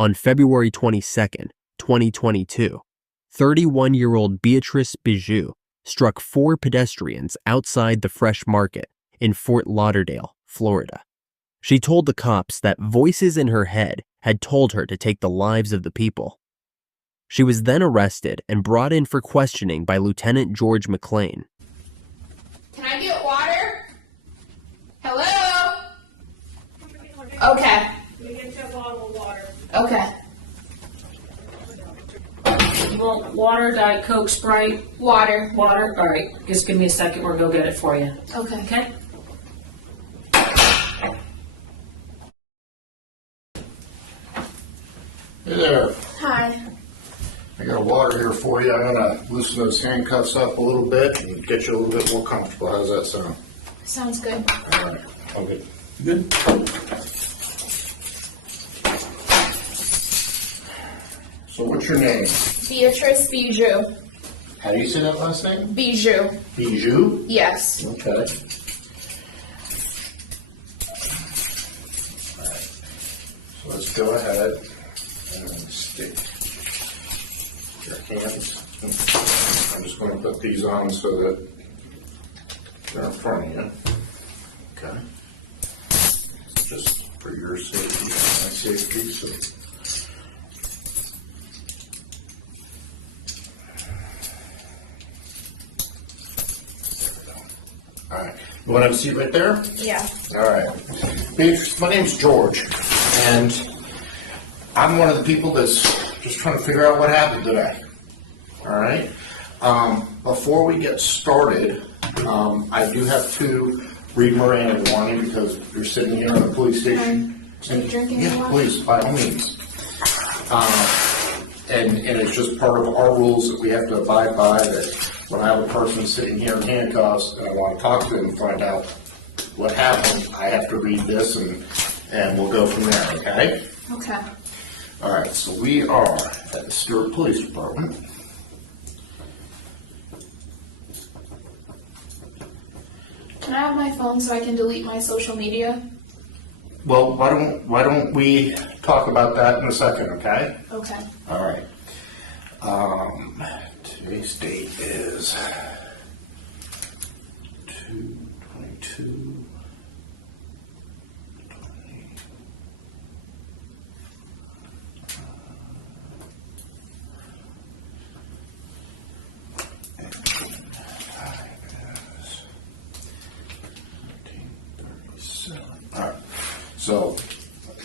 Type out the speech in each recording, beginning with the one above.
On February 22nd, 2022, 31-year-old Beatrice Bijoux struck 4 pedestrians outside the Fresh Market in Fort Lauderdale, Florida. She told the cops that voices in her head had told her to take the lives of the people. She was then arrested and brought in for questioning by Lieutenant George McLean. Can I get water? Hello? Okay. We get you a bottle of water. Okay. You want water, Diet Coke, Sprite? Water. Water? All right. Just give me a second. We'll go get it for you. Okay. Okay? Hey there. Hi. I got a water here for you. I'm going to loosen those handcuffs up a little bit and get you a little bit more comfortable. How's that sound? Sounds good. All right. Okay. Good. So what's your name? Beatrice Bijoux. How do you say that last name? Bijoux. Bijoux? Yes. Okay. All right. So let's go ahead and stick your hands. I'm just going to put these on so that they're in front of you. Okay. Just for your safety and my safety. So. All right. You want to have a seat right there? Yeah. All right. Beatrice, my name's George, and I'm one of the people that's just trying to figure out what happened today. All right. Before we get started, I do have to read Miranda warning because you're sitting here in the police station. Are you drinking Yeah, water? please, by all means. And it's just part of our rules that we have to abide by, that when I have a person sitting here in handcuffs and I want to talk to them and find out what happened, I have to read this and we'll go from there, okay? Okay. All right, so we are at the Stewart Police Department. Can I have my phone so I can delete my social media? Well, why don't we talk about that in a second, okay? Okay. All right. Today's date is 2/22. All right. So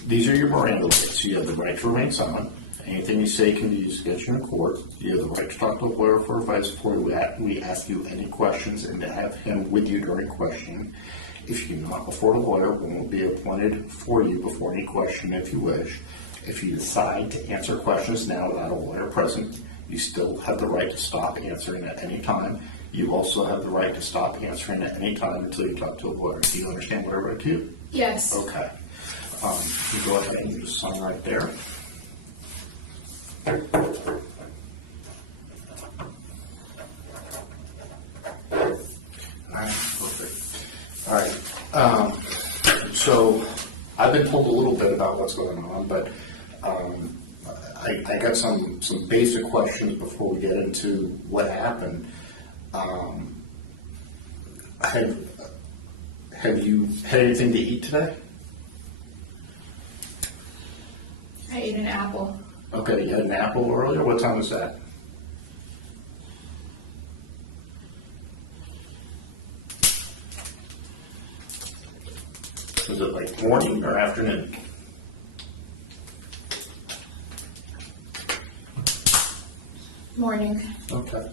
these are your Miranda rights. You have the right to remain silent. Anything you say can be used against you in court. You have the right to talk to a lawyer for advice before we ask you any questions and to have him with you during questioning. If you do not afford a lawyer, one will be appointed for you before any question if you wish. If you decide to answer questions now without a lawyer present, you still have the right to stop answering at any time. You also have the right to stop answering at any time until you talk to a lawyer. Do you understand what I read to you? Yes. Okay. You go ahead and just sign right there. All right, perfect. All right. So I've been told a little bit about what's going on, but I got some basic questions before we get into what happened. Have you had anything to eat today? I ate an apple. Okay, you had an apple earlier? What time was that? Was it like morning or afternoon? Morning. Okay.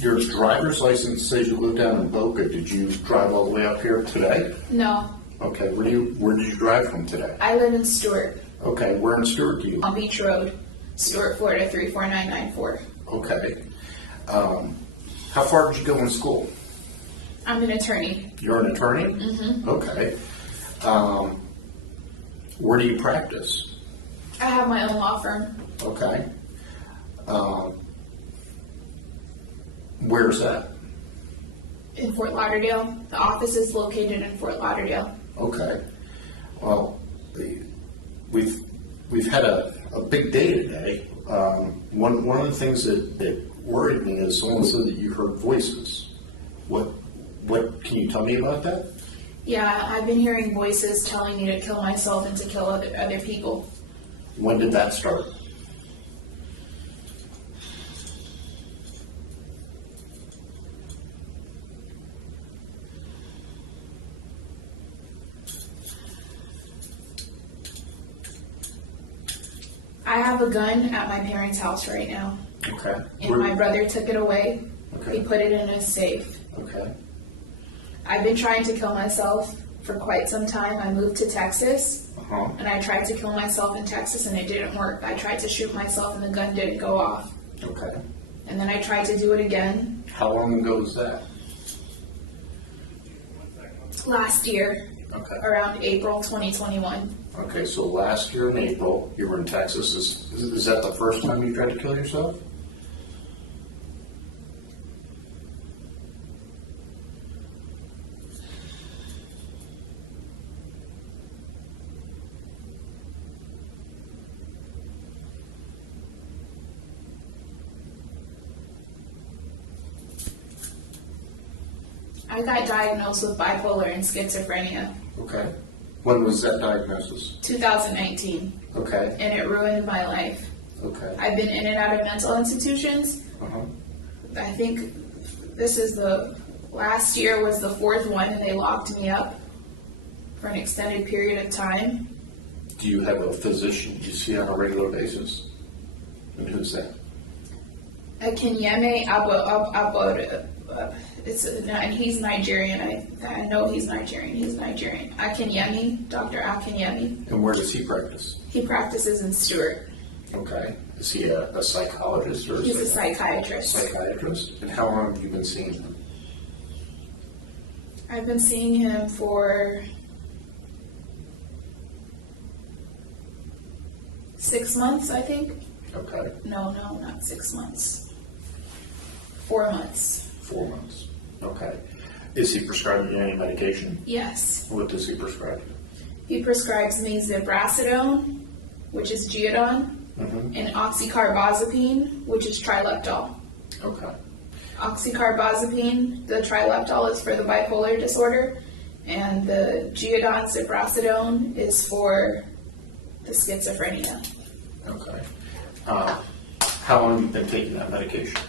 Your driver's license says you live down in Boca. Did you drive all the way up here today? No. Okay, where did you drive from today? I live in Stewart. Okay, where in Stewart do you? On Beach Road. Stewart, Florida 34994. Okay. How far did you go in school? I'm an attorney. You're an attorney? Mm-hmm. Okay. Where do you practice? I have my own law firm. Okay. Where's that? In Fort Lauderdale. The office is located in Fort Lauderdale. Okay. Well, we've we've had a big day today. One of the things that worried me is someone said that you heard voices. What can you tell me about that? Yeah, I've been hearing voices telling me to kill myself and to kill other people. When did that start? I have a gun at my parents' house right now, Okay. and my brother took it away. Okay. He put it in a safe. Okay. I've been trying to kill myself for quite some time. I moved to Texas, Uh-huh. and I tried to kill myself in Texas, and it didn't work. I tried to shoot myself, and the gun didn't go off. Okay. And then I tried to do it again How long ago was that? last year, Okay. around April 2021. Okay, so last year in April, you were in Texas. Is that the first time you tried to kill yourself? I got diagnosed with bipolar and schizophrenia Okay. When was that diagnosis? 2019, Okay. and it ruined my life. Okay. I've been in and out of mental institutions. Uh-huh. I think this is last year was the fourth one, and they locked me up for an extended period of time. Do you have a physician you see on a regular basis? And who's that? Akinyeme and he's Nigerian. I know he's Nigerian. He's Nigerian. Akinyeme, Dr. Akinyeme. And where does he practice? He practices in Stewart. Okay. Is he a psychologist or He's a a psychiatrist. psychiatrist? And how long have you been seeing him? I've been seeing him for 6 months, I think. Okay. No, not 6 months. 4 months. 4 months. Okay. Is he prescribing you any medication? Yes. What does he prescribe you? He prescribes me zibrasidone, which is Geodon, Mm-hmm. and oxycarbazepine, which is trileptal. Okay. Oxycarbazepine, the trileptal is for the bipolar disorder, and the Geodon zibrasidone is for the schizophrenia. Okay. How long have you been taking that medication?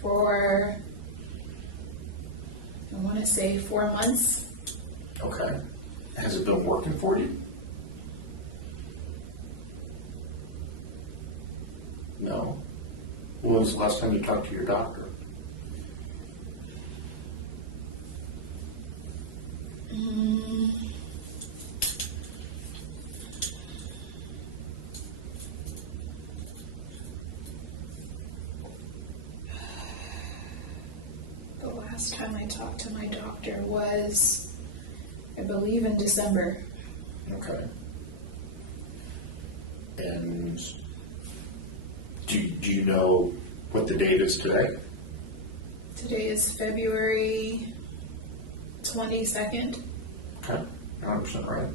For, I want to say 4 months. Okay. Has it been working for you? No. When was the last time you talked to your doctor? The last time I talked to my doctor was, I believe, in December. Okay. And do you know what the date is today? Today is February 22nd. Okay, 100% right.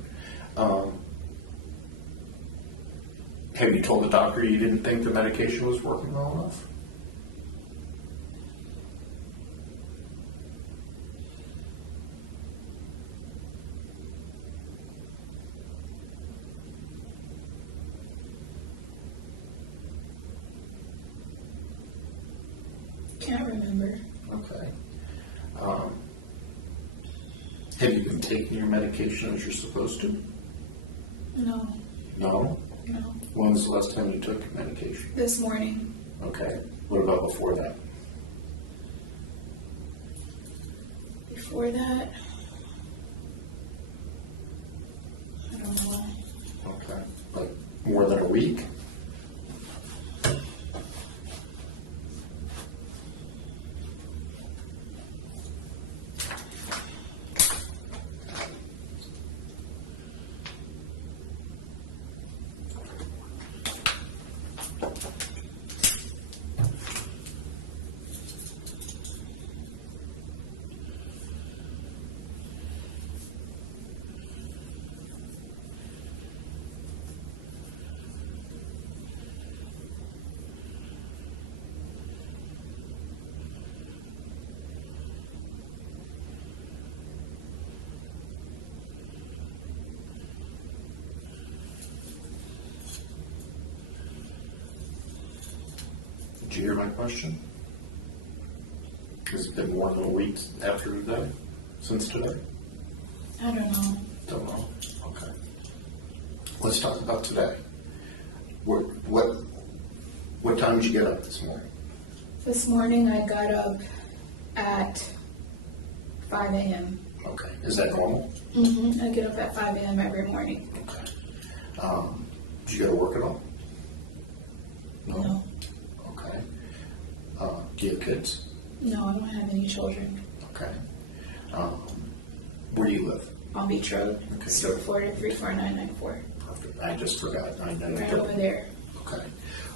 Have you told the doctor you didn't think the medication was working well enough? Can't remember. Okay. Have you been taking your medication as you're supposed to? No, No? no. When was the last time you took your medication? This morning. Okay. What about before that? Before that, I don't know. Okay. Like more than a week? you hear my question? Has it been more than a week after today? Since today? I don't know. Don't know. Okay. Let's talk about today. What time did you get up this morning? This morning I got up at 5 a.m. Okay. Is that normal? I get up at 5 a.m. every morning. Okay. Did you go to work at all? No. Okay. Do you have kids? No, I don't have any children. Okay. Where do you live? Palm Beach Road, Okay. Stuart, Florida 34994. Perfect. I just forgot. I know. Right over there. Okay.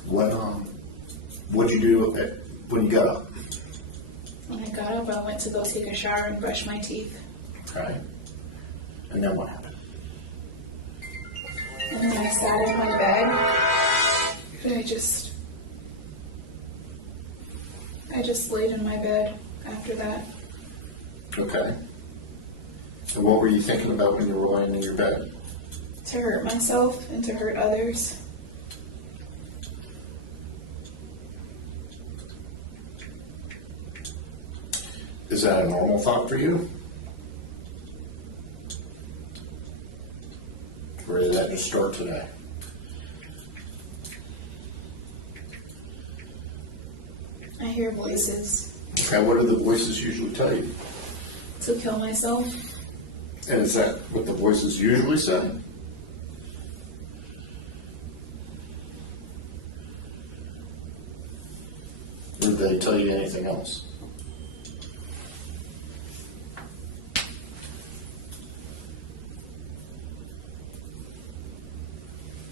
What'd you do when you got up? When I got up, I went to go take a shower and brush my teeth. Okay. And then what happened? And then I sat in my bed, and I just laid in my bed after that. Okay. And what were you thinking about when you were lying in your bed? To hurt myself and to hurt others. Is that a normal thought for you? Or did that just start today? I hear voices. Okay, what do the voices usually tell you? To kill myself. And is that what the voices usually say? Or did they tell you anything else?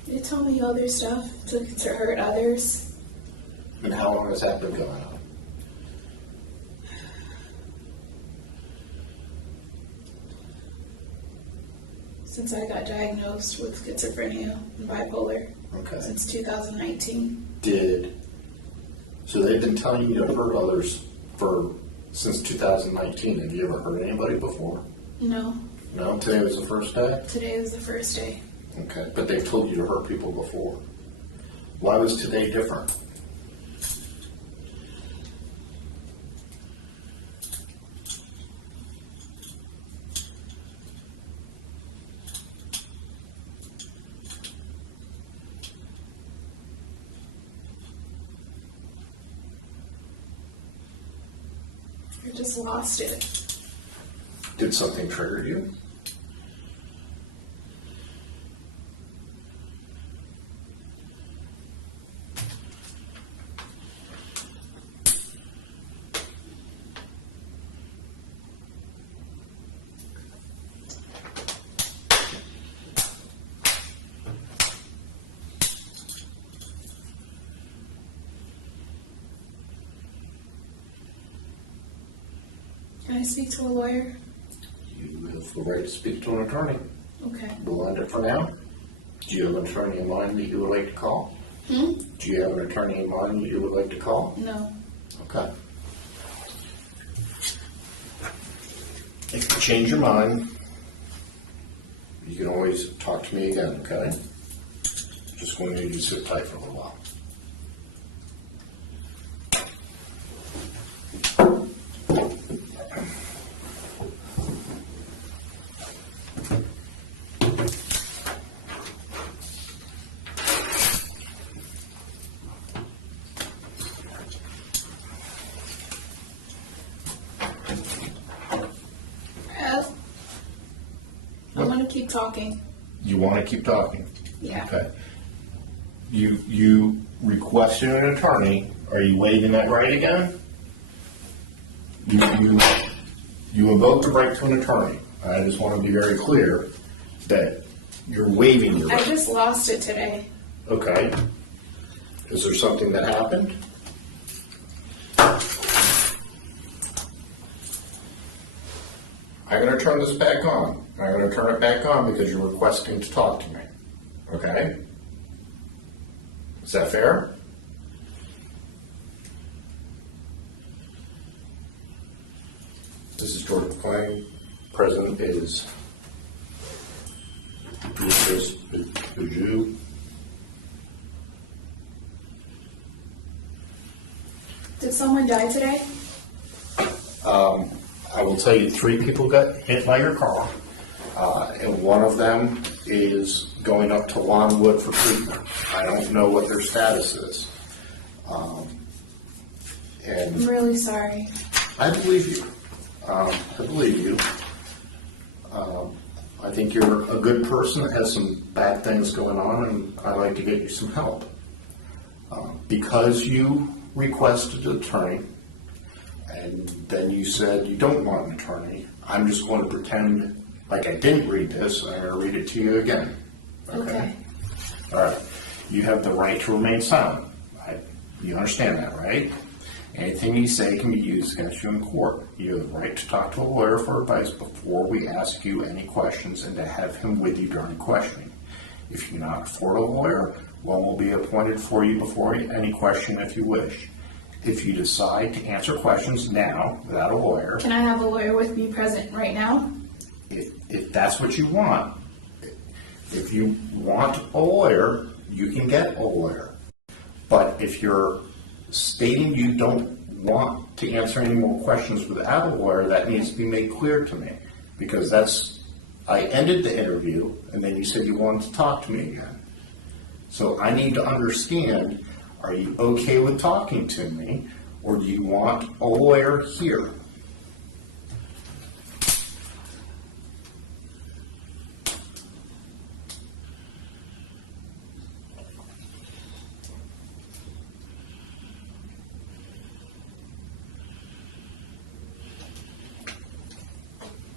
They tell me other stuff to hurt others. And how long has that been going on? Since I got diagnosed with schizophrenia and bipolar. Okay. Since 2019. So they've been telling you to hurt others since 2019. Have you ever hurt anybody before? No. No? Today was the first day? Today was the first day. Okay. But they've told you to hurt people before. Why was today different? I just lost it. Did something trigger you? Can I speak to a lawyer? You have the right to speak to an attorney. Okay. We'll end it for now. Do you have an attorney in mind that you would like to call? Do you have an attorney in mind that you would like to call? No. Okay. If you change your mind, you can always talk to me again, okay? Just want you to sit tight for a little while. I want to keep talking. You want to keep talking? Yeah. Okay. You requested an attorney. Are you waiving that right again? You invoke the right to an attorney. I just want to be very clear that you're waiving your I right. just lost it today. Okay. Is there something that happened? I'm going to turn this back on. I'm going to turn it back on because you're requesting to talk to me. Okay? Is that fair? This is George McClain. President is Beatrice Bijoux. someone die today? I will tell you 3 people got hit by your car, and one of them is going up to Longwood for treatment. I don't know what their status is. And I'm really sorry. I believe you. I believe you. I think you're a good person that has some bad things going on, and I'd like to get you some help. Because you requested an attorney, and then you said you don't want an attorney, I'm just going to pretend like I didn't read this, and I'm going to read it to you again. Okay. All right. You have the right to remain silent. You understand that, right? Anything you say can be used against you in court. You have the right to talk to a lawyer for advice before we ask you any questions and to have him with you during questioning. If you cannot afford a lawyer, one will be appointed for you before any question if you wish. If you decide to answer questions now without a lawyer, Can I have a lawyer with me present right now? if that's what you want, if you want a lawyer, you can get a lawyer. But if you're stating you don't want to answer any more questions without a lawyer, that needs to be made clear to me. Because I ended the interview, and then you said you wanted to talk to me again. So I need to understand, are you okay with talking to me, or do you want a lawyer here?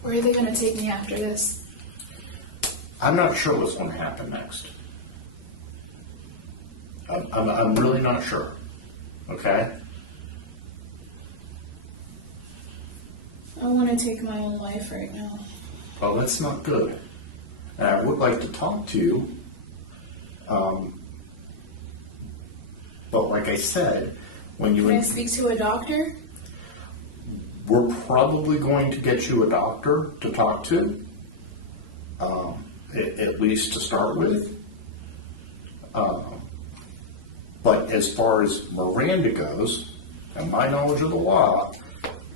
Where are they going to take me after this? I'm not sure what's going to happen next. I'm really not sure. Okay? I want to take my own life right now. Well, that's not good. And I would like to talk to you. But like I said, when you... Can I speak to a doctor? We're probably going to get you a doctor to talk to, at least to start with. But as far as Miranda goes, and my knowledge of the law,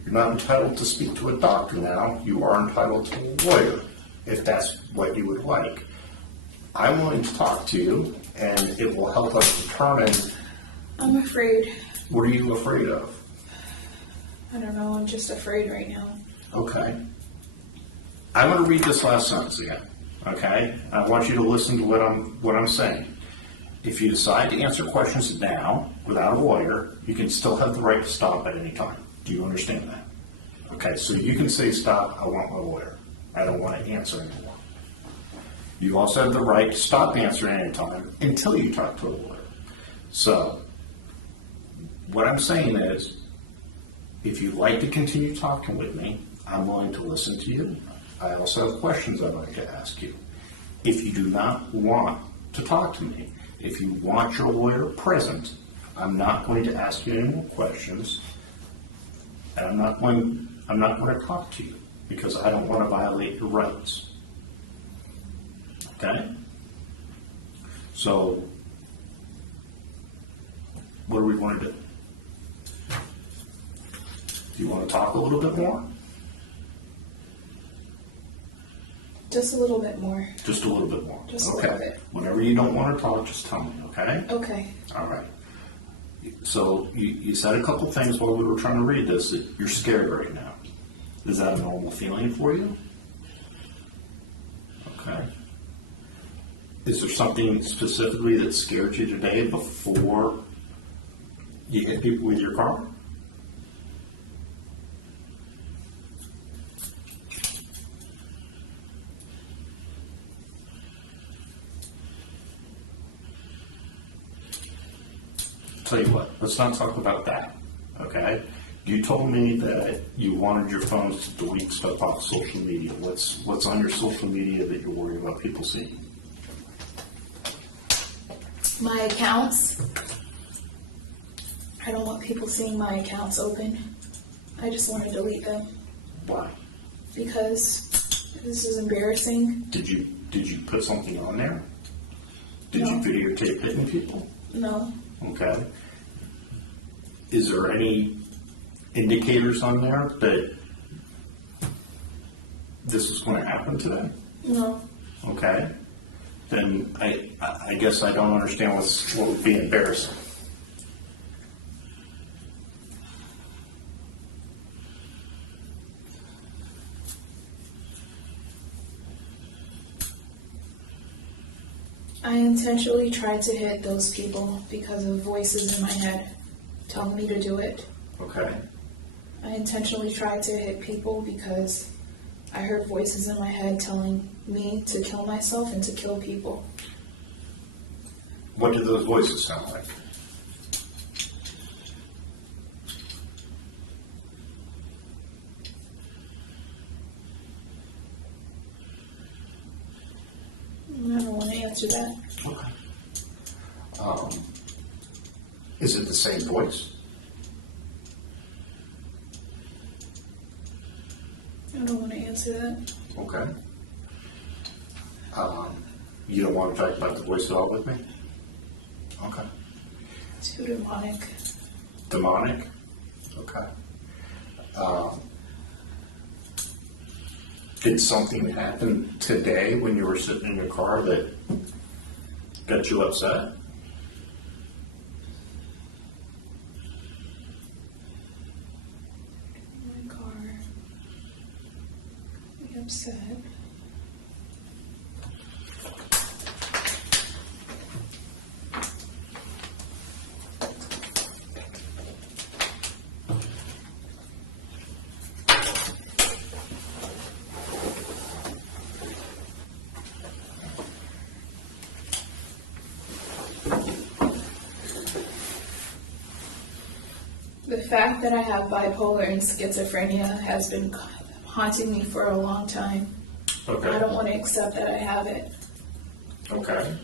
you're not entitled to speak to a doctor now. You are entitled to a lawyer, if that's what you would like. I'm willing to talk to you, and it will help us determine... I'm afraid. What are you afraid of? I don't know, I'm just afraid right now. Okay. I'm going to read this last sentence again. Okay? I want you to listen to what I'm saying. If you decide to answer questions now without a lawyer, you can still have the right to stop at any time. Do you understand that? Okay, so you can say, stop, I want my lawyer. I don't want to answer anymore. You also have the right to stop answering any time until you talk to a lawyer. So, what I'm saying is, if you'd like to continue talking with me, I'm willing to listen to you. I also have questions I'd like to ask you. If you do not want to talk to me, if you want your lawyer present, I'm not going to ask you any more questions, and I'm not going to talk to you because I don't want to violate your rights. Okay? So, what do we want to do? Do you want to talk a little bit more? Just a little bit more. Just a little bit more. Just a okay. little bit. Whenever you don't want to talk, just tell me, okay? Okay. All right. So you said a couple things while we were trying to read this that you're scared right now. Is that a normal feeling for you? Okay. Is there something specifically that scared you today before you hit people with your car? Tell you what, let's not talk about that, okay? You told me that you wanted your phones to delete stuff off social media. What's on your social media that you're worried about people seeing? My accounts. I don't want people seeing my accounts open. I just want to delete them Why? because this is embarrassing. Did you put something on there? Did No. you videotape hitting people? No. Okay. is there any indicators on there that this is going to happen today? No. Okay. Then I guess I don't understand what would be embarrassing. I intentionally tried to hit those people because of voices in my head telling me to do it. Okay. I intentionally tried to hit people because I heard voices in my head telling me to kill myself and to kill people. What do those voices sound like? I don't want to answer that. Okay. Is it the same voice? I don't want to answer that. Okay. You don't want to talk about the voice at all with me? Okay. Too demonic. Demonic? Okay. Did something happen today when you were sitting in your car that got you upset? My car. I'm upset. The fact that I have bipolar and schizophrenia has been haunting me for a long time. Okay. I don't want to accept that I have it. Okay.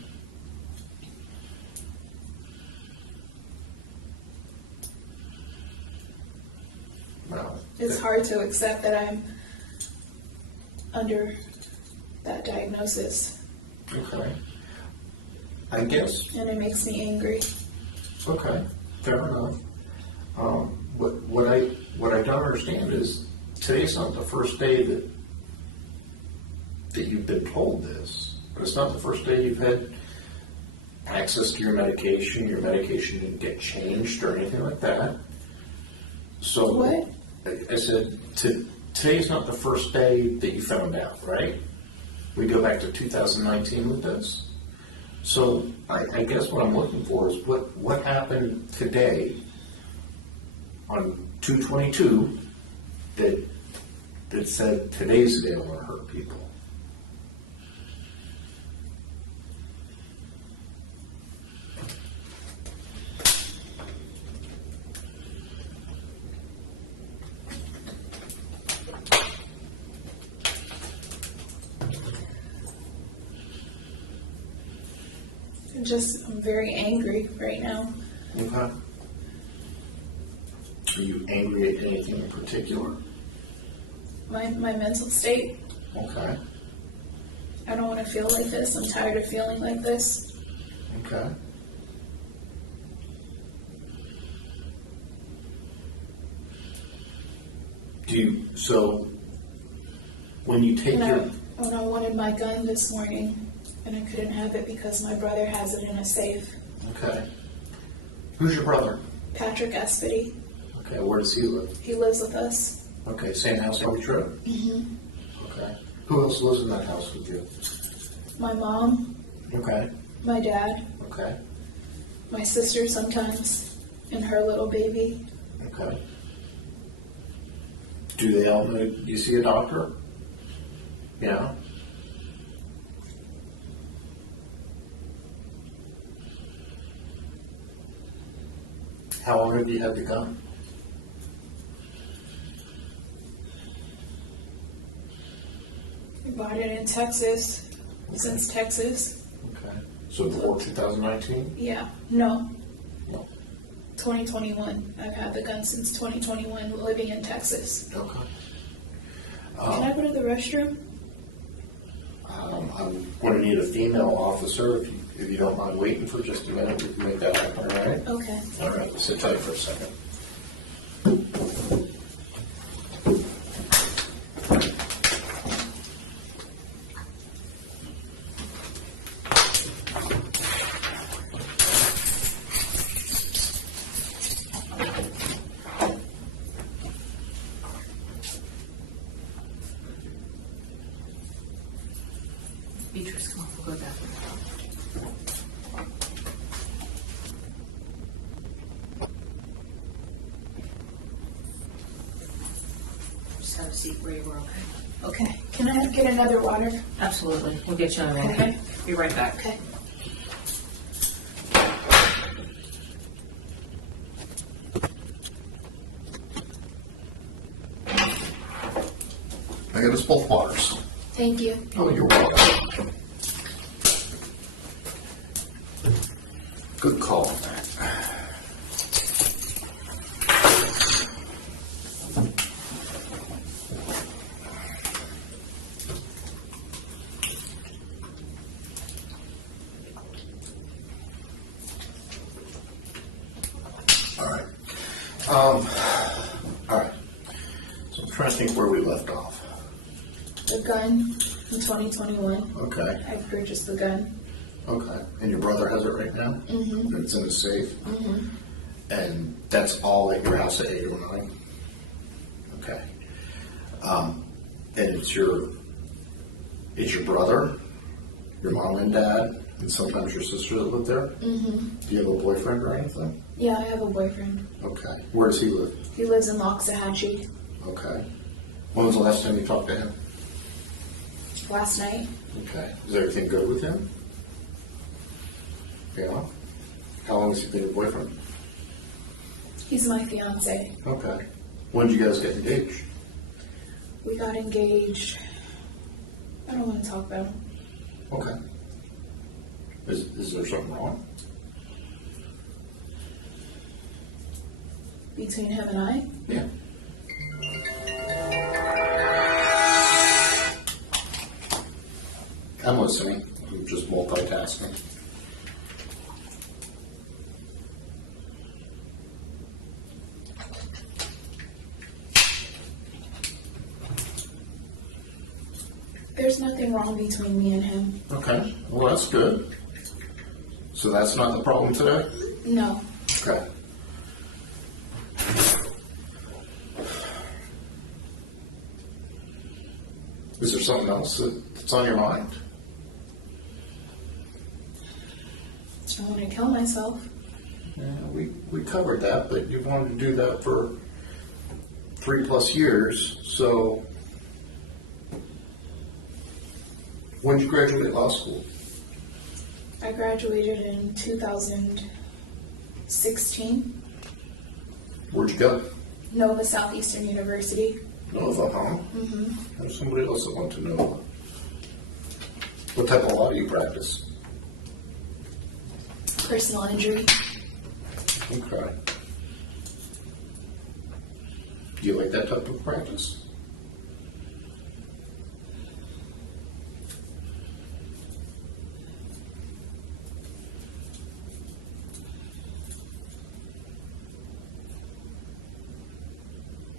Well, It's hard to accept that I'm under that diagnosis, okay. I guess, and it makes me angry. okay, fair enough. What I don't understand is today's not the first day that you've been told this. It's not the first day you've had access to your medication didn't get changed or anything like that. So What? I said, today's not the first day that you found out, right? We go back to 2019 with this. So I guess what I'm looking for is what happened today on 2/22 that said today's the day I want to hurt people. I'm very angry right now. Okay. Are you angry at anything in particular? My mental state. Okay. I don't want to feel like this. I'm tired of feeling like this. Okay. So when you take When I wanted my gun this morning, and I couldn't have it because my brother has it in a safe. Okay. Who's your brother? Patrick Espedy. Okay, where does he live? He lives with us. Okay, same house every trip? Mm-hmm. Okay. Who else lives in that house with you? My mom, Okay. my dad, Okay. my sister sometimes, and her little baby. Okay. Do they all know you see a doctor? Yeah. How long have you had the gun? We bought it in Texas, since Texas. Okay. So before 2019? Yeah, no, No. 2021. I've had the gun since 2021, living in Texas. Okay. Can I go to the restroom? I'm going to need a female officer. If you don't mind waiting for just a minute, we can make that happen, all right? Okay. All right, sit tight for a second. Beatrice, come on, we'll go to the bathroom. Just have a seat where you were, okay? Okay. Can I get another water? Absolutely. We'll get you on there, okay? Be right back. Okay. I got us both waters. Thank you. Oh, you're welcome. Good call. All right. All right. So I'm trying to think where we left off. The gun in 2021. Okay. I purchased the gun. Okay. And your brother has it right now? Mm-hmm. And it's in the safe? Mm-hmm. And that's all at your house at 809? Okay. And it's your brother, your mom and dad, and sometimes your sister that live there? Mm-hmm. Do you have a boyfriend or anything? Yeah, I have a boyfriend. Okay. Where does he live? He lives in Loxahatchee. Okay. When was the last time you talked to him? Last night. Okay. Is everything good with him? Yeah. How long has he been your boyfriend? He's my fiance. Okay. When did you guys get engaged? We got engaged. I don't want to talk about him. Okay. Is there something wrong? Between him and I? Yeah. I'm listening. I'm just multitasking. There's nothing wrong between me and him. Okay. Well, that's good. So that's not the problem today? No. Okay. Is there something else that's on your mind? I don't want to kill myself. Yeah, we covered that, but you wanted to do that for 3+ years, so when did you graduate law school? I graduated in 2016. Where'd you go? Nova Southeastern University. Nova, huh? Mm-hmm. There's somebody else that wants to know. What type of law do you practice? Personal injury. Okay. Do you like that type of practice?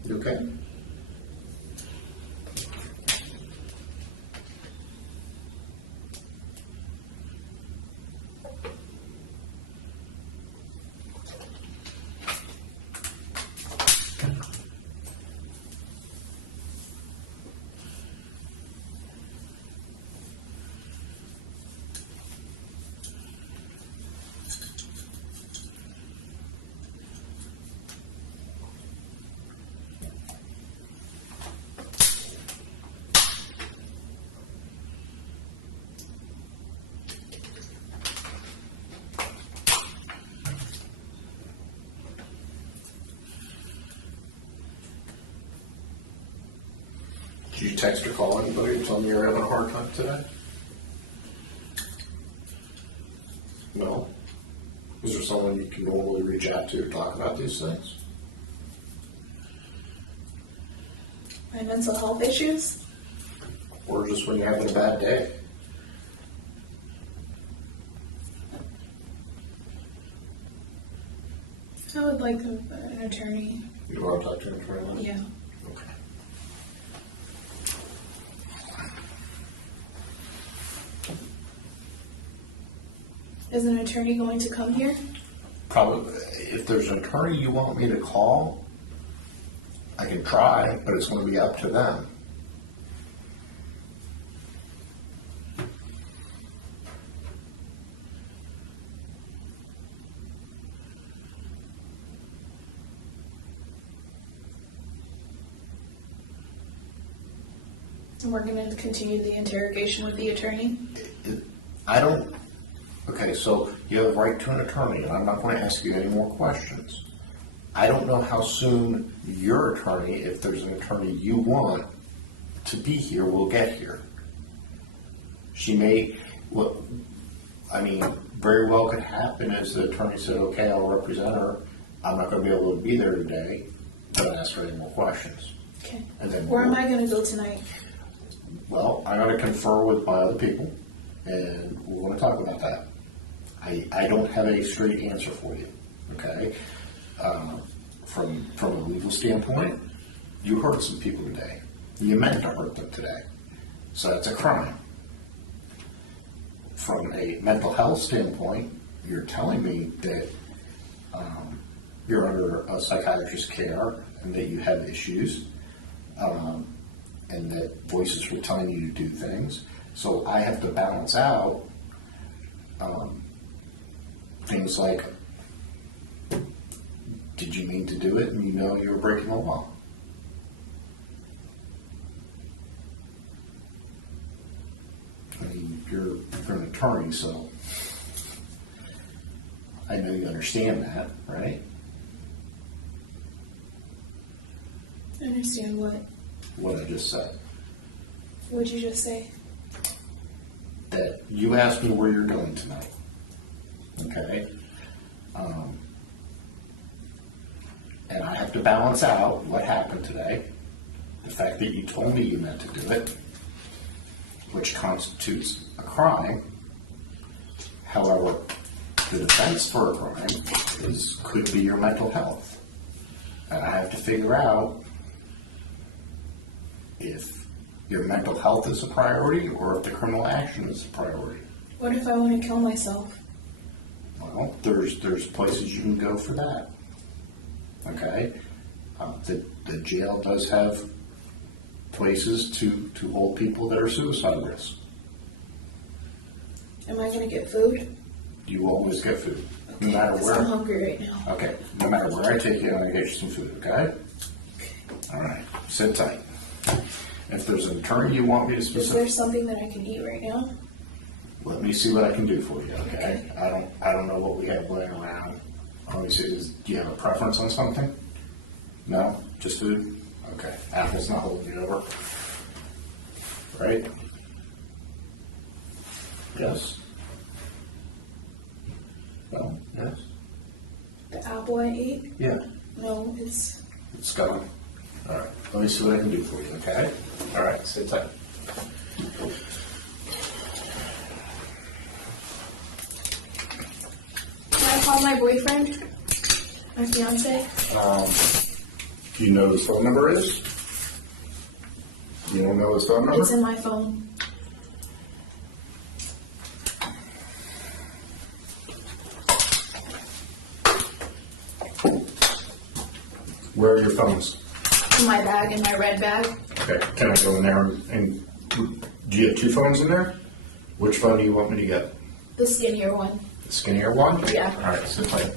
You okay? Did you text or call anybody and tell them you're having a hard time today? No? Is there someone you can normally reach out to talk about these things? My mental health issues. Or just when you're having a bad day? I would like an attorney. You want to talk to an attorney? Yeah. Okay. Is an attorney going to come here? Probably, if there's an attorney you want me to call, I can try, but it's going to be up to them. And we're going to continue the interrogation with the attorney? I don't, okay, so you have a right to an attorney, and I'm not going to ask you any more questions. I don't know how soon your attorney, if there's an attorney you want to be here, will get here. She may, what, I mean, very well could happen is the attorney said, okay, I'll represent her. I'm not going to be able to be there today. Don't ask her any more questions. Okay. And then Where am I going to go tonight? Well, I got to confer with my other people, and we're going to talk about that. I don't have a straight answer for you, okay? From a legal standpoint, you hurt some people today. You meant to hurt them today. So that's a crime. From a mental health standpoint, you're telling me that you're under a psychiatrist's care and that you have issues. And that voices were telling you to do things. So I have to balance out things like, did you mean to do it and you know you were breaking the law? I mean, you're an attorney, so I know you understand that, right? I understand what? What I just said. What'd you just say? That you asked me where you're going tonight. Okay? And I have to balance out what happened today, the fact that you told me you meant to do it, which constitutes a crime. However, the defense for a crime could be your mental health. And I have to figure out if your mental health is a priority or if the criminal action is a priority. What if I want to kill myself? Well, there's places you can go for that. Okay? The jail does have places to hold people that are suicide risk. Am I going to get food? You always get food. Okay, No matter 'cause where. I'm hungry right now. Okay, no matter where I take you, I'm going to get you some food, okay? All right, sit tight. If there's an attorney you want me to Is specific, there something that I can eat right now? let me see what I can do for you, okay? I don't know what we have laying around. Obviously, do you have a preference on something? No? Just food? Okay. Apple's not holding you over. Right? Yes? No? Yes? The apple I ate? Yeah. No, it's... It's gone. All right. Let me see what I can do for you, okay? All right. Sit tight. Can I call my boyfriend? My fiance? Do you know his phone number is? You don't know his phone number? It's in my phone. Where are your phones? In my bag, in my red bag. Okay, can I go in there and do you have two phones in there? Which phone do you want me to get? The skinnier one. The skinnier one? Yeah. All right, sit tight.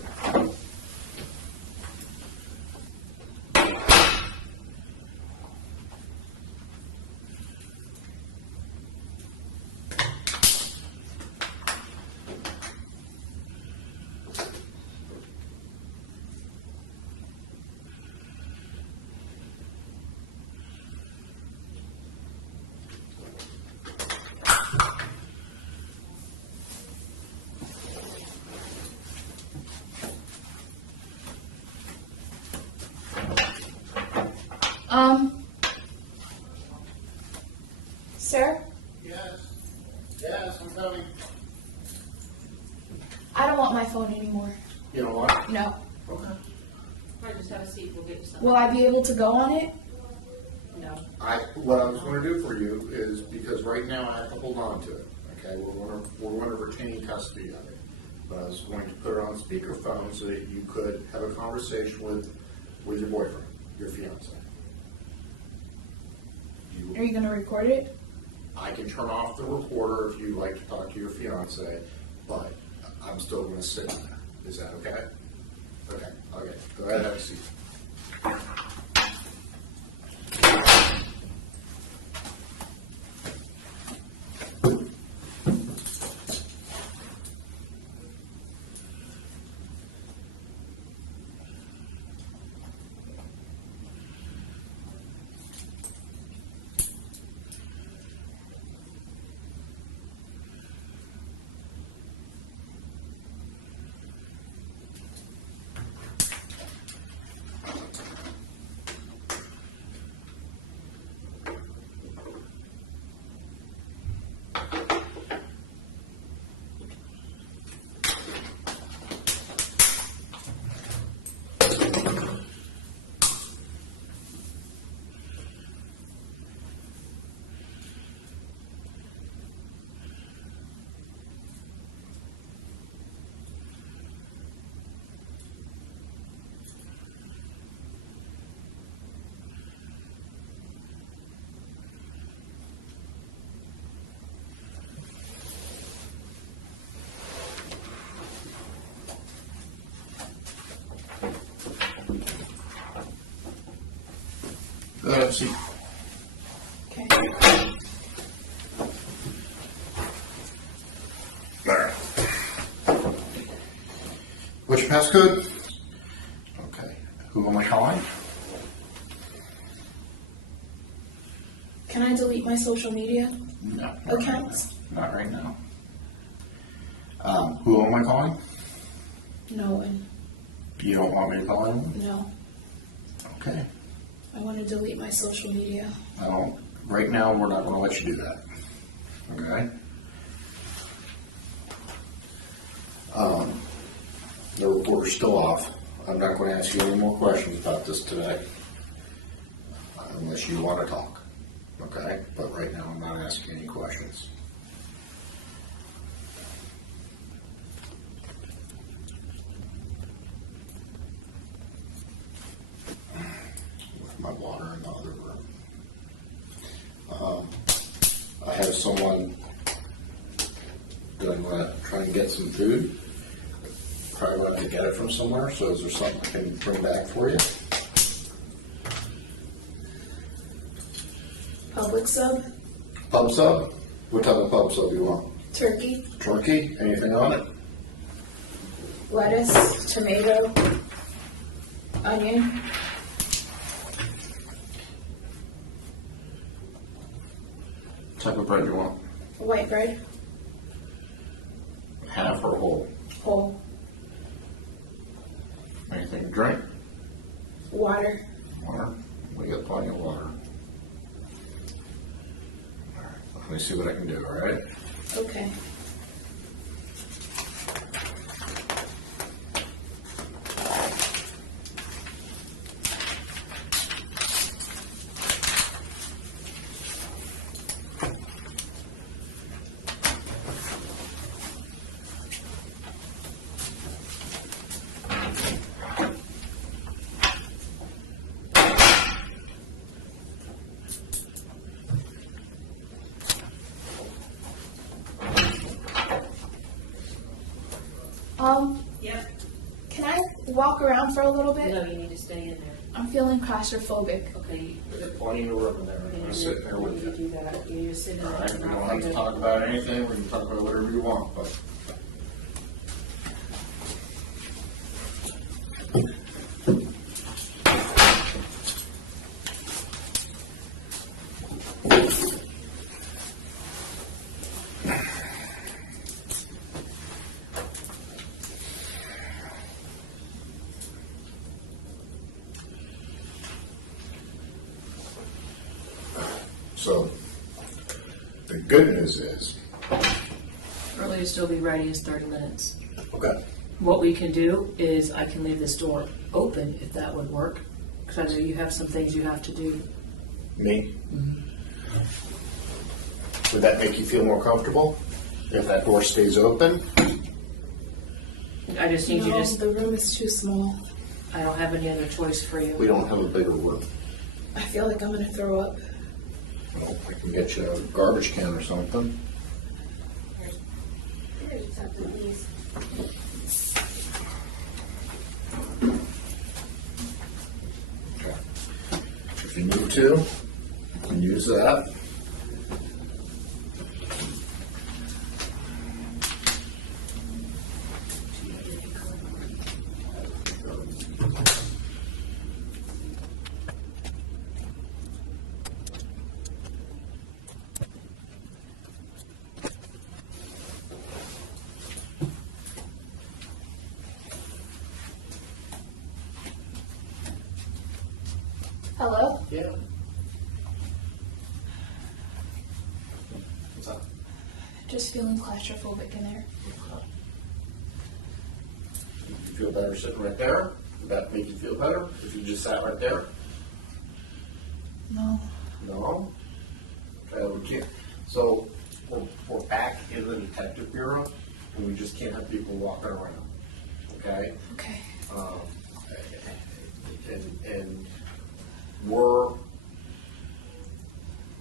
Sir? Yes, I'm coming. I don't want my phone anymore. You know what? No. Okay. All right, just have a seat, we'll get you some. Will I be able to go on it? No. What I was gonna do for you is, because right now I have to hold on to it, okay? We're gonna retain custody of it. But I was going to put it on speakerphone so that you could have a conversation with your boyfriend, your fiance. Are you gonna record it? I can turn off the recorder if you like to talk to your fiance, but I'm still gonna sit on there. Is that okay? Okay, go ahead, have a seat. Go ahead, have a seat. Okay. Alright. What's your passcode? Okay. Who am I calling? Can I delete my social media No. accounts? Not right now. Who am I calling? No one. You don't want me to call anyone? No. Okay. I want to delete my social media. Right now, we're not gonna let you do that. Okay? The reporter's still off. I'm not gonna ask you any more questions about this today. Unless you wanna talk. Okay? But right now, I'm not asking any questions. With my water in the other room. I have someone gonna try and get some food. Probably have to get it from somewhere, so is there something I can bring back for you? Public sub, Pub sub? What type of pub sub you want? turkey, Turkey? Anything on it? lettuce, tomato, onion, Type of bread you want? white bread, Half or whole? whole, Anything to drink? water. Water? We got plenty of water. Alright, let me see what I can do, alright? Okay. Yep. Can I walk around for a little bit? No, you need to stay in there. I'm feeling claustrophobic. Okay. There's plenty of room in there. I'm gonna sit there with you. do that. You just sit in there. Alright, we don't have to talk about anything, we can talk about whatever you want, but. So, the good news is, Earliest will be ready is 30 minutes. okay, What we can do is I can leave this door open if that would work. Because I know you have some things you have to do. Me? Would that make you feel more comfortable if that door stays open? I just need you No, to. the room is too small. I don't have any other choice for you. We don't have a bigger room. I feel like I'm gonna throw up. Well, I can get you a garbage can or something. Here's something, please. Okay. If you need to, you can use that. Hello? Yeah. What's up? Just feeling claustrophobic in there. You feel better sitting right there? Would that make you feel better if you just sat right there? No. No? Okay, we can't. So we're back in the detective bureau, and we just can't have people walking around. Okay? Okay. And we're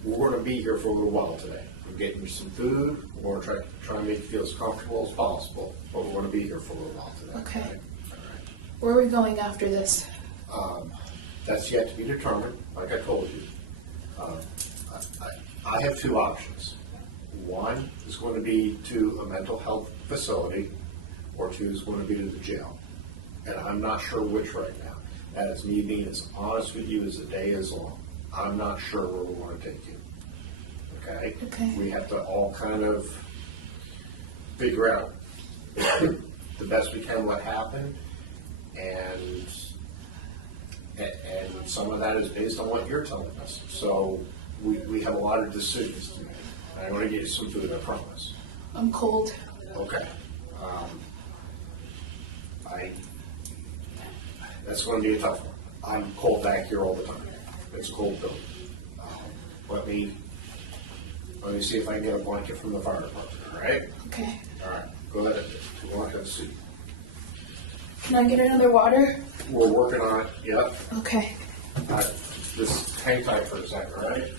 going to be here for a little while today. We're getting you some food. We're going to try and make you feel as comfortable as possible, but we're going to be here for a little while today. Okay. All right? Where are we going after this? That's yet to be determined, like I told you. I have two options. One is going to be to a mental health facility, or two is going to be to the jail. And I'm not sure which right now. That is me being as honest with you as the day is long. I'm not sure where we want to take you. Okay? Okay. We have to all kind of figure out the best we can what happened, and some of that is based on what you're telling us. So we have a lot of decisions to make. I'm going to get you some food, I promise. I'm cold. Okay. That's going to be a tough one. I'm cold back here all the time. It's a cold building. Let me see if I can get a blanket from the fire department. All right. Okay. All right. Go ahead. Go on to the seat. Can I get another water? We're working on it. Yep. Okay. Just hang tight for a second, all right?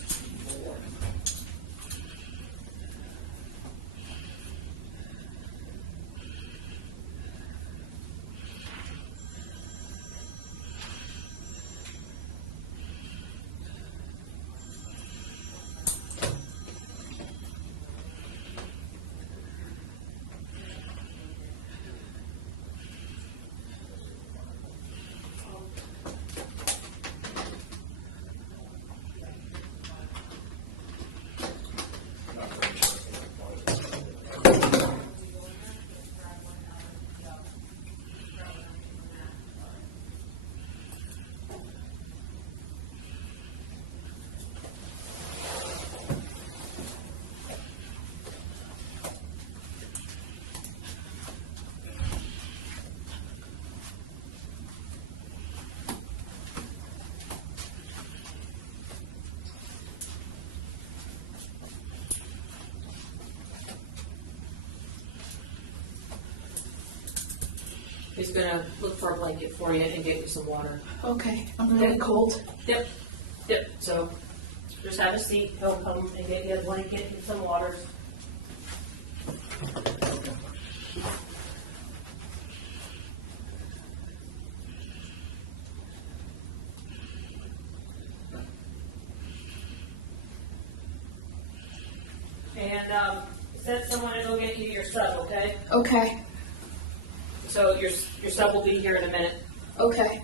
He's gonna look for a blanket for you and get you some water. Okay. I'm really cold. Yep. So just have a seat. He'll come and get you a blanket and some water. And send someone to go get you your sub, okay? Okay. So your sub will be here in a minute. Okay.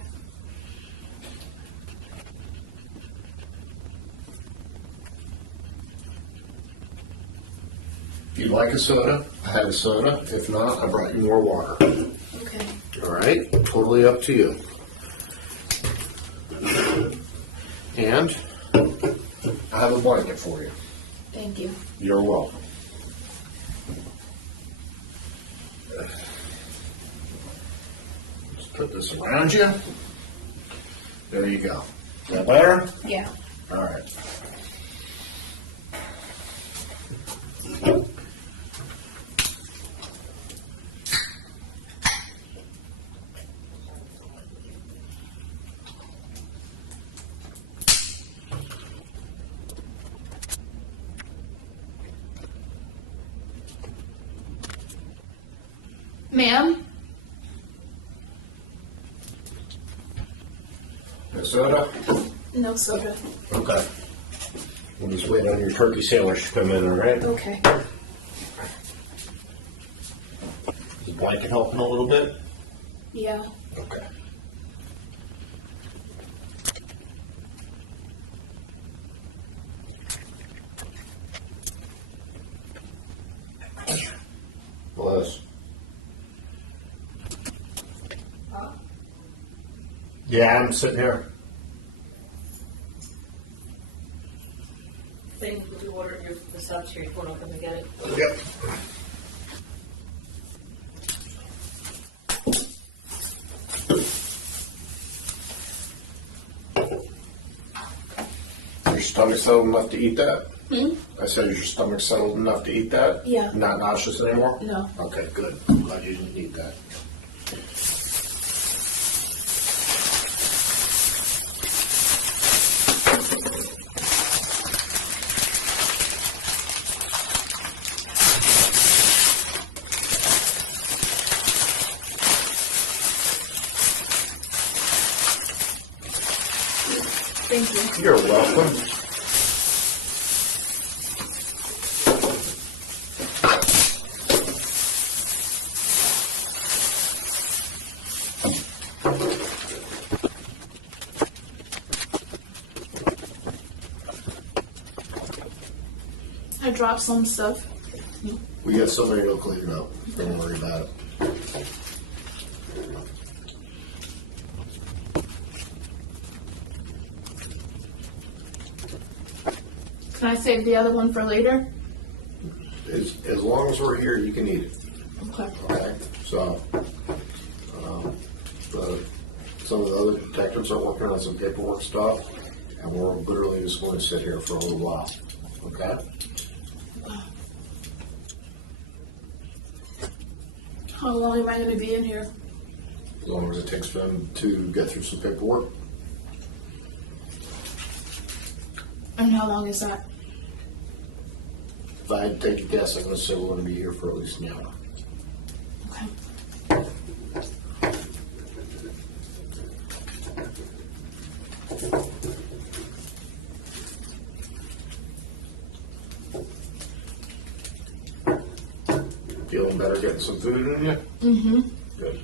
If you'd like a soda, I have a soda. If not, I brought you more water. Okay. All right? Totally up to you. And I have a blanket for you. Thank you. You're welcome. Just put this around you. There you go. Is that better? Yeah. All right. Ma'am? No soda? No soda. Okay. We'll just wait on your turkey sandwich to come in, all right? Okay. Is the blanket helping a little bit? Yeah. Okay. Bless. Yeah, I'm sitting here. Thing you ordered the subs here, you want to come and get it? Yep. Your stomach settled enough to eat that? I said, is your stomach settled enough to eat that? Yeah. Not nauseous anymore? No. Okay, good. I'm glad you didn't need that. Thank you. You're welcome. I dropped some stuff. We got somebody to clean it up. Don't worry about it. Can I save the other one for later? As long as we're here, you can eat it. Okay. Okay? So, some of the other detectives are working on some paperwork stuff, and we're literally just going to sit here for a little while. Okay? How long am I going to be in here? As long as it takes them to get through some paperwork. And how long is that? If I had to take a guess, I'm going to say we're going to be here for at least an hour. Okay. Feeling better getting some food in you? Mm-hmm. Good.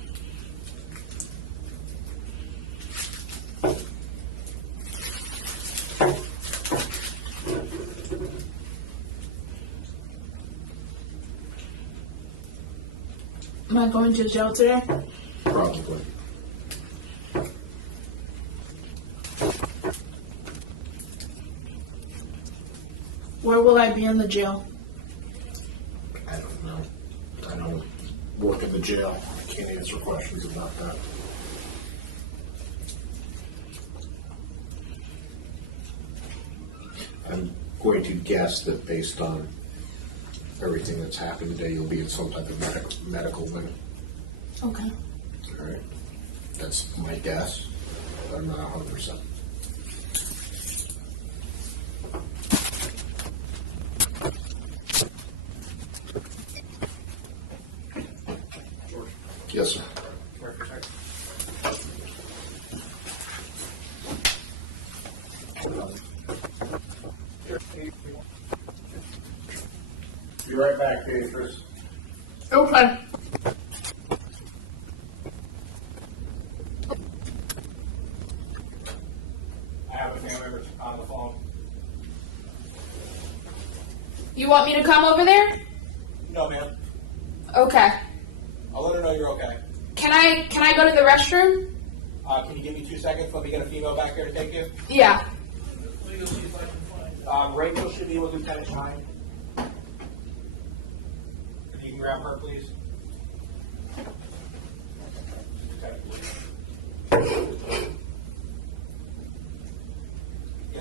Am I going to jail today? Probably. Where will I be in the jail? I don't know. I don't work in the jail. I can't answer questions about that. I'm going to guess that based on everything that's happened today, you'll be in some type of medical limit. Okay. All right. That's my guess, but I'm not 100%. Yes, sir. Be right back, Beatrice. Okay. I have a family member on the phone. You want me to come over there? No, ma'am. Okay. I'll let her know you're okay. Can I go to the restroom? Can you give me 2 seconds? Let me get a female back here to take you. Yeah. Rachel should be with Lieutenant Shine. If you can grab her, please. Okay.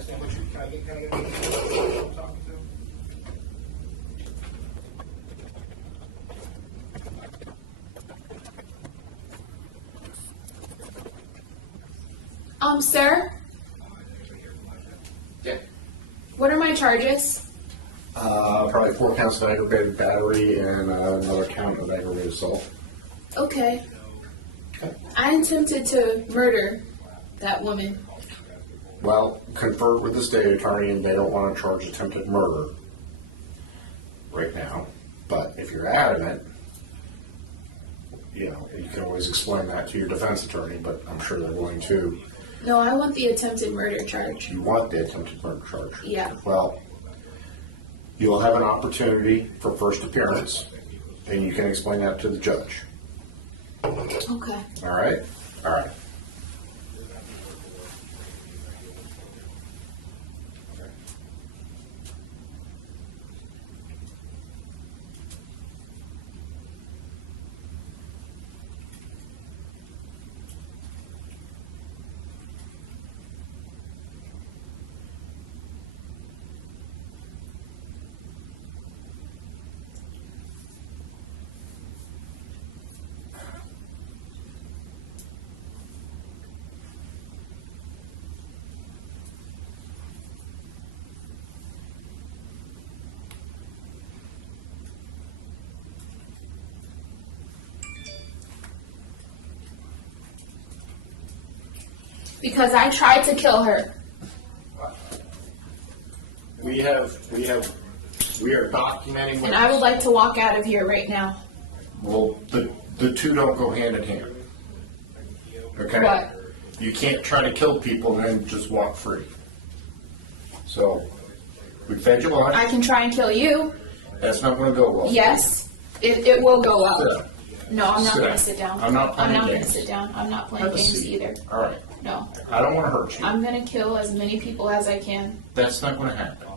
understand what you, can I get who I'm talking to? Sir? Yeah. What are my charges? Probably 4 counts of aggravated battery and another count of aggravated assault. Okay. I attempted to murder that woman. Well, confer with the state attorney, and they don't want to charge attempted murder right now. But if you're adamant, you can always explain that to your defense attorney, but I'm sure they're going to. No, I want the attempted murder charge. You want the attempted murder charge? Yeah. Well, you'll have an opportunity for first appearance, and you can explain that to the judge. Okay. All right? All right. Because I tried to kill her. We are documenting this. And I would like to walk out of here right now. Well, the two don't go hand in hand. Okay? What? You can't try to kill people and then just walk free. So, we fed you lunch. I can try and kill you. That's not going to go well. Yes, it will go well. Sit down. No, I'm not Sit going down. to sit down. I'm not playing going to games. sit down. I'm not playing Have a games seat. either. All right. No. I don't want to hurt you. I'm going to kill as many people as I can. That's not going to happen.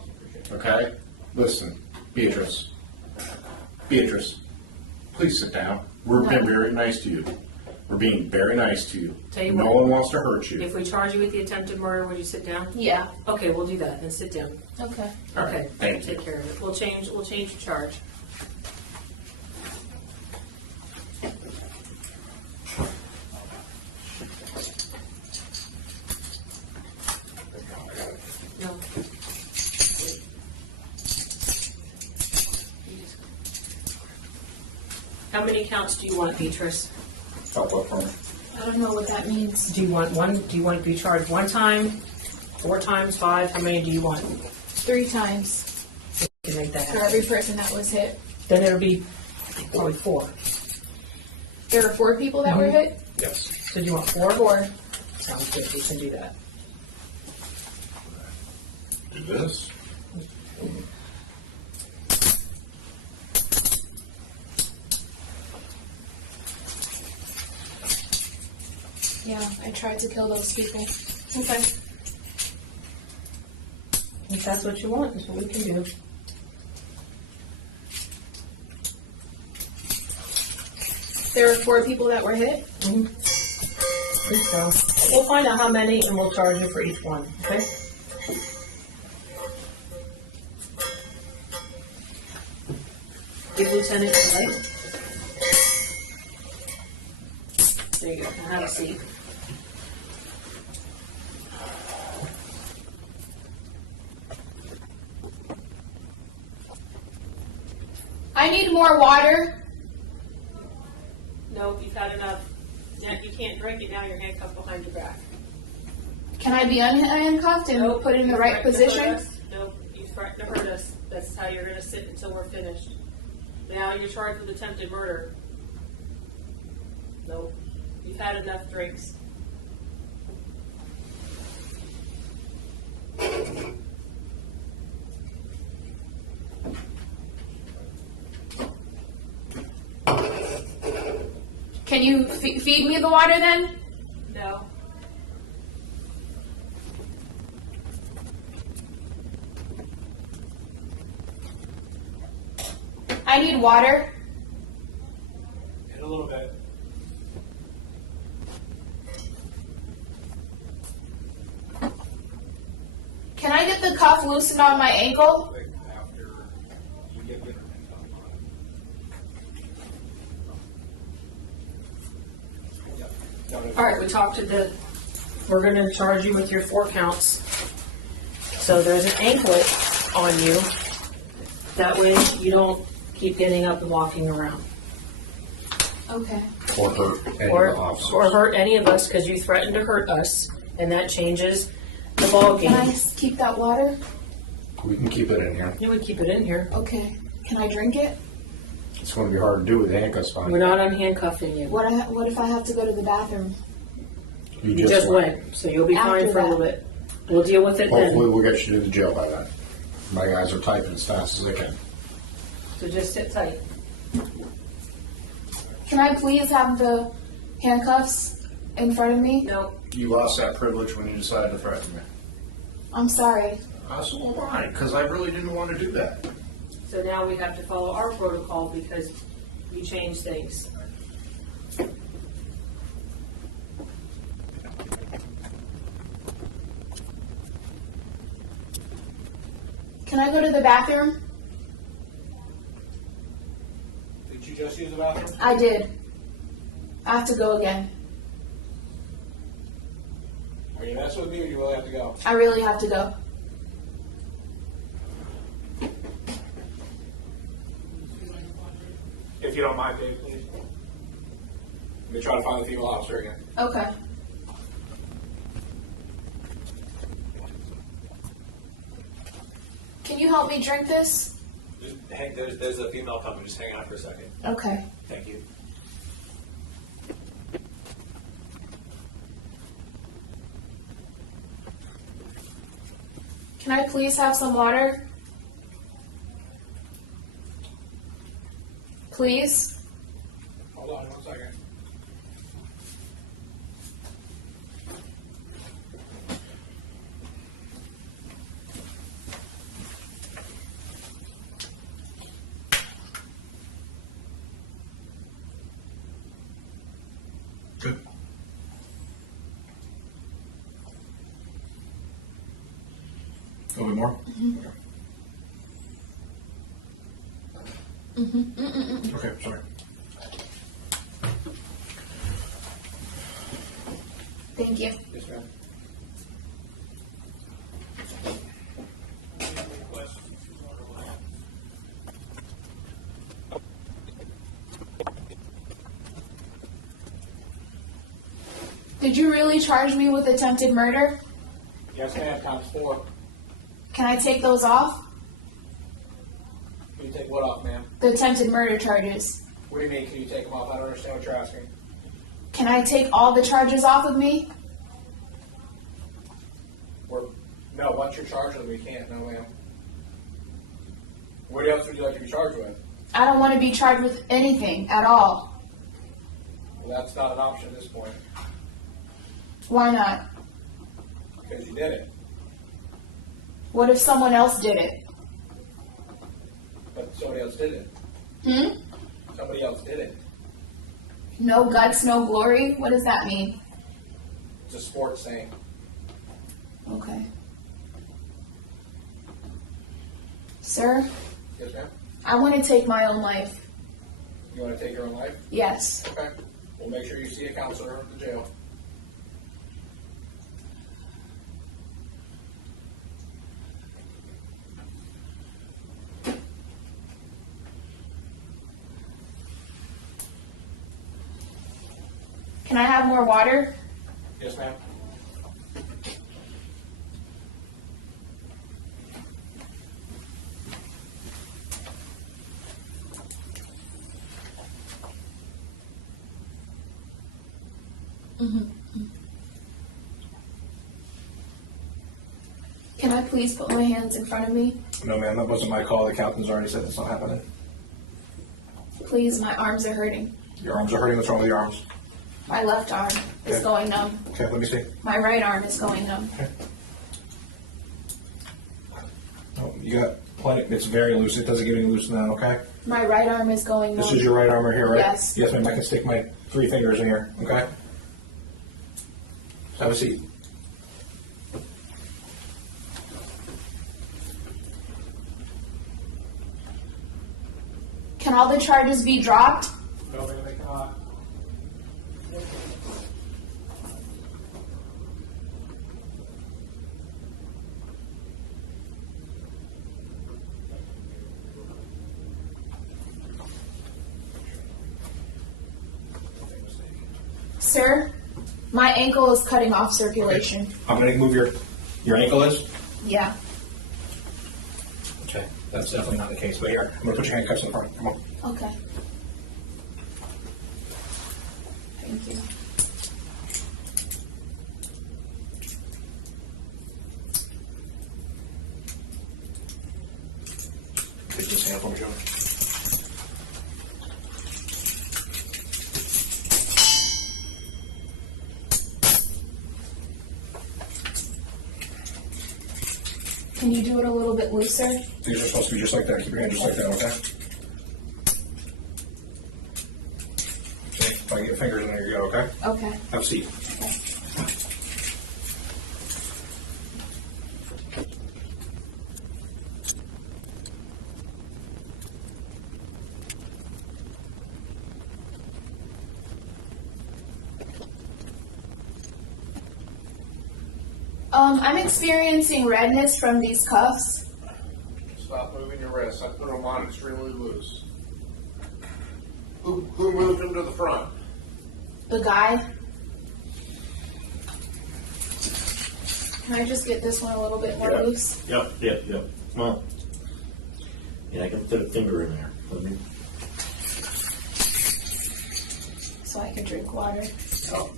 Okay? Listen, Beatrice. Beatrice, please sit down. We're No. being very nice to you. We're being very nice to you. Tell you No what. one wants to hurt you. If we charge you with the attempted murder, would you sit down? Yeah. Okay, we'll do that, then sit down. Okay. All right. Okay, Thank take you. care of it. We'll change your charge. No. How many counts do you want, Beatrice? Help up for me. I don't know what that means. Do you want one? Do you want to be charged 1 time, 4 times, 5? How many do you want? 3 times You can make that for happen. every person that was hit. Then it'll be probably 4. There were 4 people that were hit? Yes. So do you want 4? 4. Sounds good. We can do that. Do this. Yeah, I tried to kill those people. Okay. If that's what you want, that's what we can do. There were 4 people that were hit? I think so. We'll find out how many and we'll charge you for each one, okay? Give Lieutenant the light. There you go. Now have a seat. I need more water. No, you've had enough. Now you can't drink it. Now you're handcuffed behind your back. Can I be unhandcuffed and Nope, put in the you right threatened to hurt position? us. Nope, you threatened to hurt us. That's how you're going to sit until we're finished. Now you're charged with attempted murder. Nope, you've had enough drinks. Can you feed me the water then? No. I need water. In a little bit. Can I get the cuff loosened on my ankle? After you get the All right, we're gonna charge you with your 4 counts. So there's an anklet on you. That way you don't keep getting up and walking around. Okay. Or hurt any Or, of the officers. or hurt any of us because you threatened to hurt us, and that changes the ball Can I game. keep that water? We can keep it in here. You would keep it in here. Okay. Can I drink it? It's going to be hard to do with handcuffs on. We're not unhandcuffing you. What if I have to go to the bathroom? You just went, so you'll be fine After for a little that. bit. We'll deal with it Hopefully then. we'll get you to the jail by then. My guys are typing as fast as they can. So just sit tight. Can I please have the handcuffs in front of me? No, You lost that privilege when you decided to threaten me. I'm sorry. So am I, because I really didn't want to do that. so now we have to follow our protocol because you changed things. Can I go to the bathroom? Did you just use the bathroom? I did. I have to go again. Are you messing with me or do you really have to go? I really have to go. If you don't mind, Dave, please. Let me try to find the female officer again. Okay. Can you help me drink this? There's a female coming. Just hang on for a second. Okay. Thank you. Can I please have some water? Please? Hold on 1 second. Good. A little bit more? Okay, sorry. Thank you. Yes, ma'am. Did you really charge me with attempted murder? Yes, ma'am. Times 4. Can I take those off? Can you take what off, ma'am? The attempted murder charges. What do you mean, can you take them off? I don't understand what you're asking. Can I take all the charges off of me? No, once you're charged with them, we can't. No, ma'am. What else would you like to be charged with? I don't want to be charged with anything at all. Well, that's not an option at this point, Why not? because you did it. What if someone else did it? But somebody else did it. Hmm? Somebody else did it. No guts, no glory? What does that mean? It's a sports saying. Okay. Sir, Yes, ma'am? I want to take my own life. You want to take your own life? Yes. Okay. We'll make sure you see a counselor at the jail. Can I have more water? Yes, ma'am? Can I please put my hands in front of me? No, ma'am. That wasn't my call. The captain's already said that's not happening. Please, my arms are hurting. Your arms are hurting. What's wrong with your arms? My left arm is Okay. going numb. Okay, let me see. My right arm is going numb. Oh, you got plenty. It's very loose. It doesn't get any looser than that, okay? My right arm is going numb. This is your right arm right here, right? Yes. Yes, ma'am. I can stick my 3 fingers in here, okay? Have a seat. Can all the charges be dropped? No, they cannot. Sir, my ankle is cutting off circulation. I'm gonna move your ankle is? Yeah. Okay, that's definitely not the case, but here, I'm gonna put your handcuffs in front, come on. Okay. Thank you. Take this hand for me, Joe. Can you do it a little bit looser? These are supposed to be just like that. Keep your hand just like that, okay? Okay, if I get your fingers in there, you go, okay? Okay. Have a seat. I'm experiencing redness from these cuffs. Stop moving your wrists. I put them on extremely loose. Who moved them to the front? The guy. Can I just get this one a little bit more loose? Yep. Well, yeah, I can fit a finger in there. So I can drink water. Oh.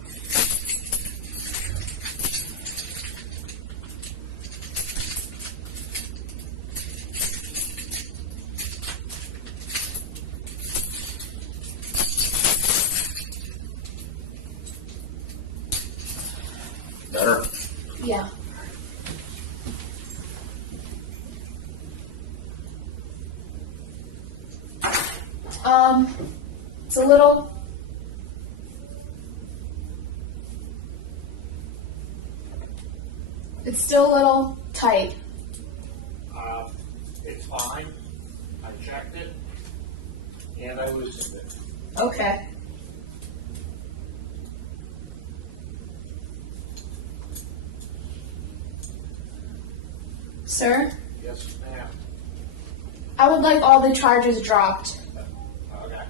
Better? Yeah. It's a little. It's still a little tight. It's fine. I checked it, and I loosened it. Okay. Sir, Yes, ma'am. I would like all the charges dropped. Okay.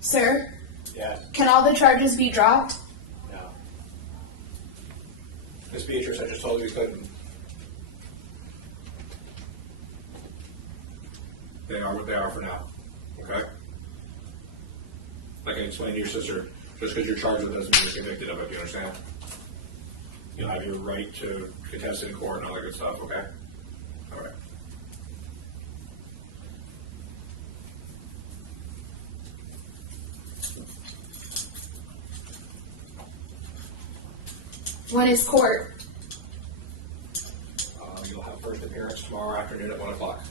Sir, Yes. can all the charges be dropped? No. Miss Beatrice, I just told you couldn't. They are what they are for now, okay? Like I explained to your sister, just because you're charged with it doesn't mean you're convicted of it, you understand? You'll have your right to contest in court and all that good stuff, okay? All right. When is court? You'll have first appearance tomorrow afternoon at 1 o'clock.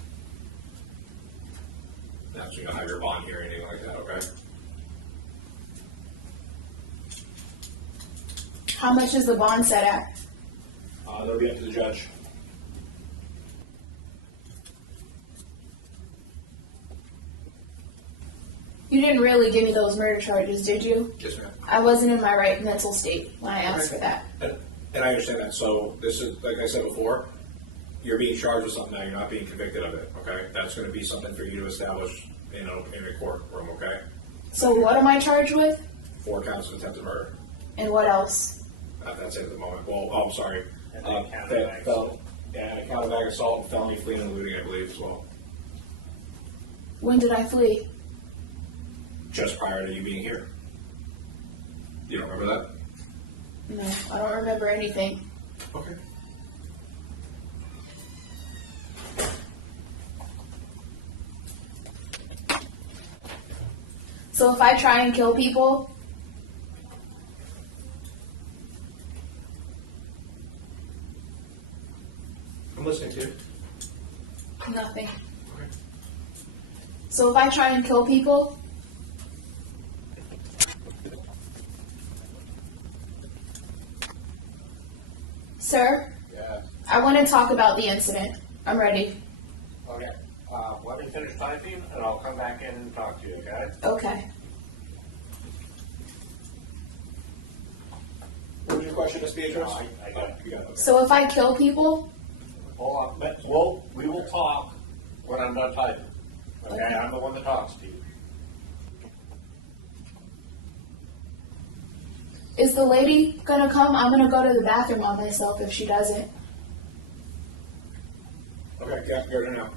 That's when you'll have your bond hearing, anything like that, okay? How much is the bond set at? That'll be up to the judge. You didn't really give me those murder charges, did you? Yes, ma'am. I wasn't in my right mental state when I asked for that. And I understand that. So this is, like I said before, you're being charged with something now. You're not being convicted of it. Okay, that's going to be something for you to establish, in a courtroom. Okay. So what am I charged with? 4 counts of attempted murder. And what else? That's it at the moment. Well, I'm sorry. And then count of ag assault. Yeah, and count of ag assault and felony fleeing and eluding, I believe, as well. When did I flee? Just prior to you being here. You don't remember that? No, I don't remember anything. Okay. So if I try and kill people, I'm listening to you. nothing. Okay. So if I try and kill people, sir, Yeah, I want to talk about the incident. I'm ready. okay. Let me finish typing and I'll come back in and talk to you, okay? Okay. What was your question, Ms. Beatrice? No, I got it. You got it, okay. So if I kill people, Hold on, we will talk when I'm done typing. Okay, I'm the one that talks to you. is the lady gonna come? I'm gonna go to the bathroom on myself if she doesn't. Okay, yeah, go to now.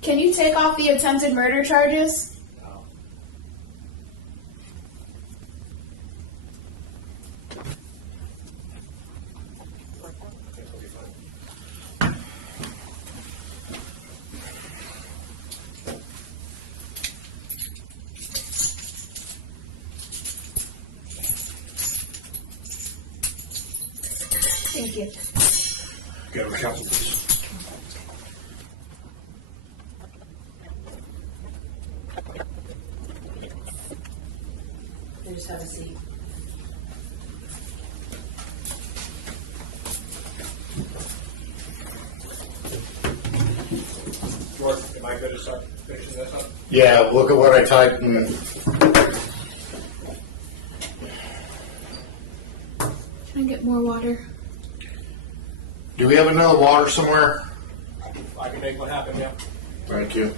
Can you take off the attempted murder charges? No. Thank you. Get over counsel, please. You just have a seat. George, am I good to start finishing this up? Yeah, look at what I typed in. Can I get more water? Do we have another water somewhere? I can make what happen, yeah. Thank you.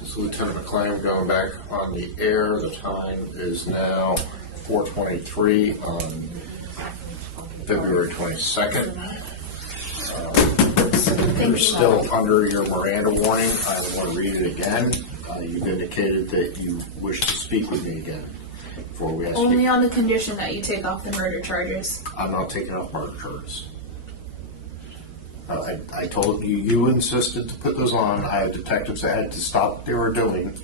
This is Lieutenant McClain going back on the air. The time is now 4:23 on February 22nd. You're still under your Miranda warning. I want to read it again. You've indicated that you wish to speak with me again before we ask Only you. on the condition that you take off the murder charges. I'm not taking off murder charges. I told you, you insisted to put those on. I had detectives that had to stop what they were doing,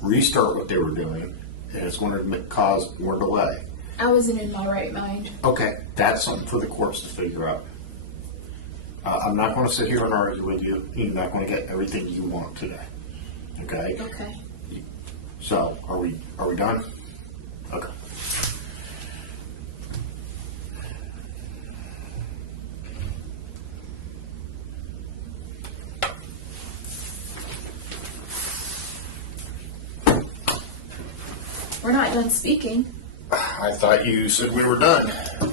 restart what they were doing, and it's going to cause more delay. I wasn't in my right mind. Okay, that's something for the courts to figure out. I'm not going to sit here and argue with you. You're not going to get everything you want today. Okay? Okay. So, are we done? Okay. We're not done speaking. I thought you said we were done.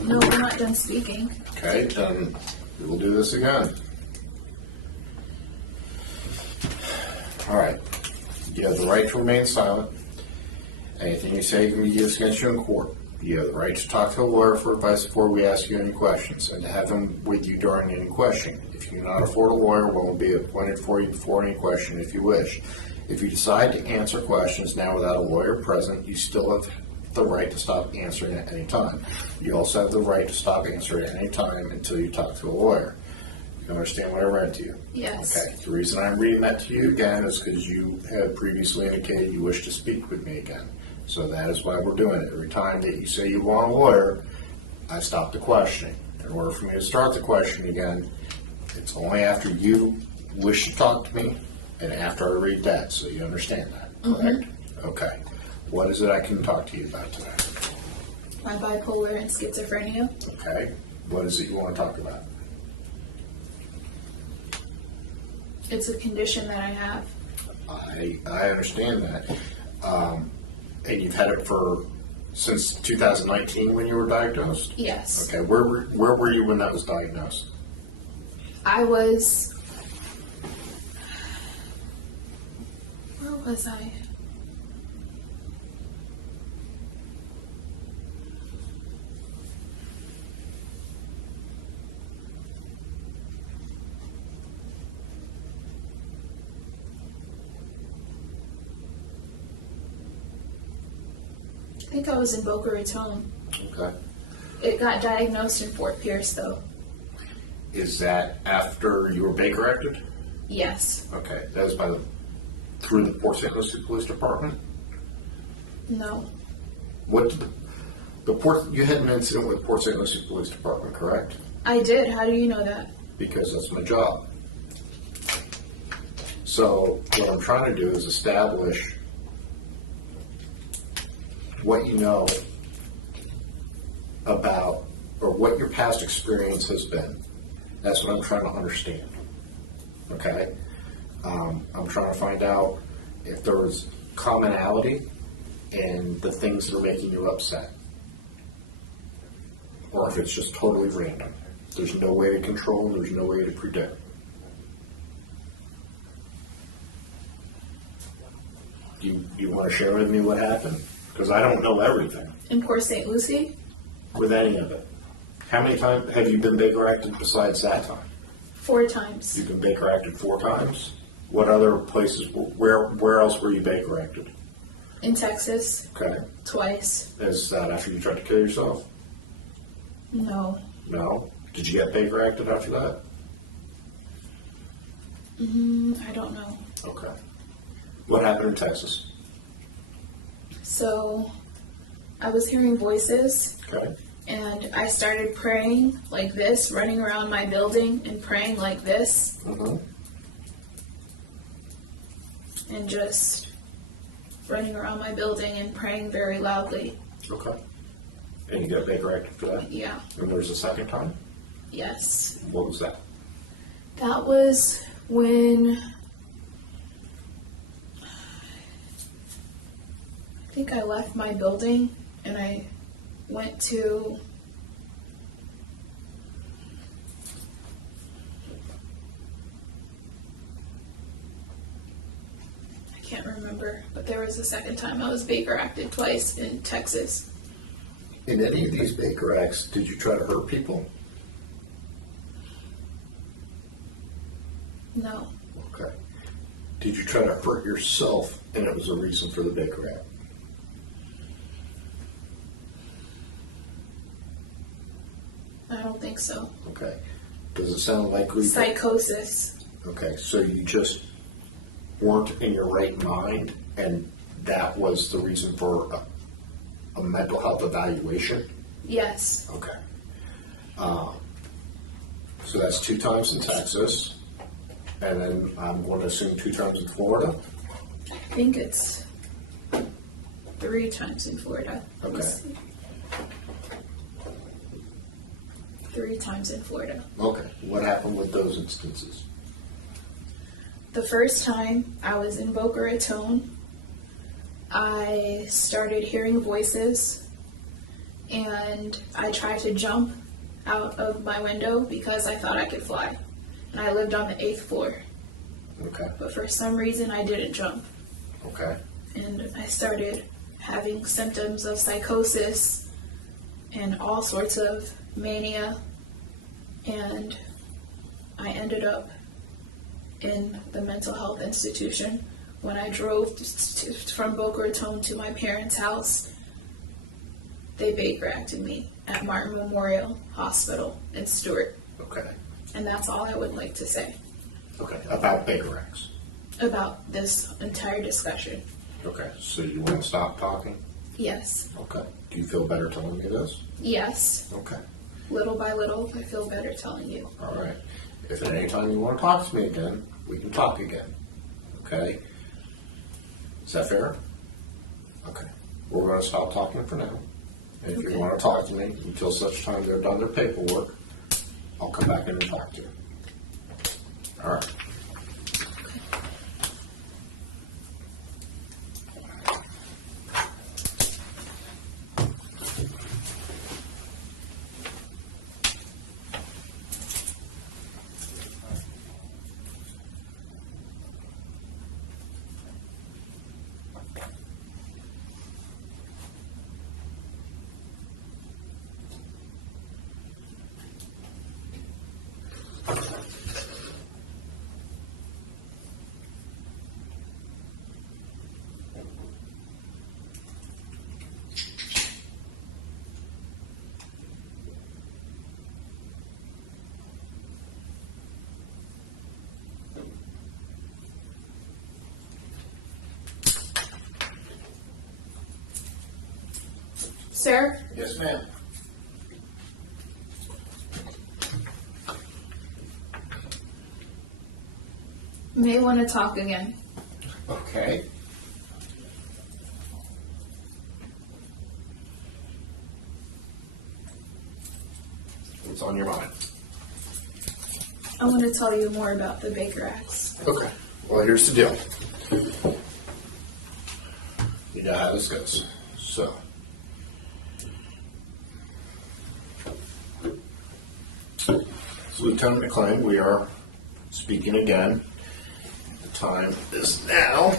No, we're not done speaking. Okay, then we will do this again. All right. You have the right to remain silent. Anything you say can be used against you in court. You have the right to talk to a lawyer for advice before we ask you any questions, and to have him with you during any questioning. If you cannot afford a lawyer, one will be appointed for you before any question if you wish. If you decide to answer questions now without a lawyer present, you still have the right to stop answering at any time. You also have the right to stop answering at any time until you talk to a lawyer. You understand what I read to you? Yes. Okay. The reason I'm reading that to you again is because you had previously indicated you wish to speak with me again. So that is why we're doing it. Every time that you say you want a lawyer, I stop the questioning. In order for me to start the questioning again, it's only after you wish to talk to me and after I read that. So you understand that, correct? Okay. What is it I can talk to you about today? My bipolar and schizophrenia. Okay. What is it you want to talk about? It's a condition that I have. I understand that. And you've had it since 2019 when you were diagnosed? Yes. Okay, where were you when that was diagnosed? I was. Where was I? I think I was in Boca Raton. Okay. It got diagnosed in Fort Pierce, though. Is that after you were Baker acted? Yes. Okay, that was through the Port St. Lucie Police Department? No. What did you had an incident with Port St. Lucie Police Department, correct? I did. How do you know that? Because that's my job. So what I'm trying to do is establish what you know about, or what your past experience has been. That's what I'm trying to understand. Okay? I'm trying to find out if there was commonality in the things that are making you upset, or if it's just totally random. There's no way to control, there's no way to predict. You want to share with me what happened? Because I don't know everything In Port St. Lucie? with any of it. How many times have you been Baker acted besides that time? 4 times. You've been Baker acted 4 times. What other places? Where else were you Baker acted? In Texas, Okay. twice. Is that after you tried to kill yourself? No. No. Did you get Baker acted after that? I don't know. Okay. What happened in Texas? So, I was hearing voices, Okay. and I started praying like this, running around my building and praying like this, Mm-hmm. and just running around my building and praying very loudly. Okay. And you got Baker acted for that? Yeah. And there was a second time? Yes. What was that? That was when I think I left my building and I went to I can't remember, but there was a second time I was Baker acted twice in Texas. In any of these Baker acts, did you try to hurt people? No. Okay. Did you try to hurt yourself and it was a reason for the Baker act? I don't think so. Okay. Does it sound likely? Psychosis. Okay, so you just weren't in your right mind and that was the reason for a mental health evaluation? Yes. Okay. So that's 2 times in Texas, and then I'm going to assume 2 times in Florida? I think it's 3 times in Florida. Let me Okay. see. 3 times in Florida. Okay, what happened with those instances? The first time I was in Boca Raton, I started hearing voices and I tried to jump out of my window because I thought I could fly. And I lived on the 8th floor. Okay, But for some reason I didn't jump. okay, And I started having symptoms of psychosis and all sorts of mania, and I ended up in the mental health institution. When I drove from Boca Raton to my parents' house, they Baker acted me at Martin Memorial Hospital in Stewart. okay, And that's all I would like to say okay, about Baker acts. about this entire discussion. Okay, so you want to stop talking? Yes. Okay, do you feel better telling me this? Yes. Okay, Little by little, I feel better telling you. all right. If at any time you want to talk to me again, we can talk again. Okay? Is that fair? Okay. We're going to stop talking for now. And if Okay. you want to talk to me until such time they're done their paperwork, I'll come back in and talk to you. All right. Sir, Yes, ma'am. you may want to talk again. Okay. What's on your mind? I want to tell you more about the Baker Acts. Okay. Well, here's the deal. You know how this goes. So, Lieutenant McLean, we are speaking again. The time is now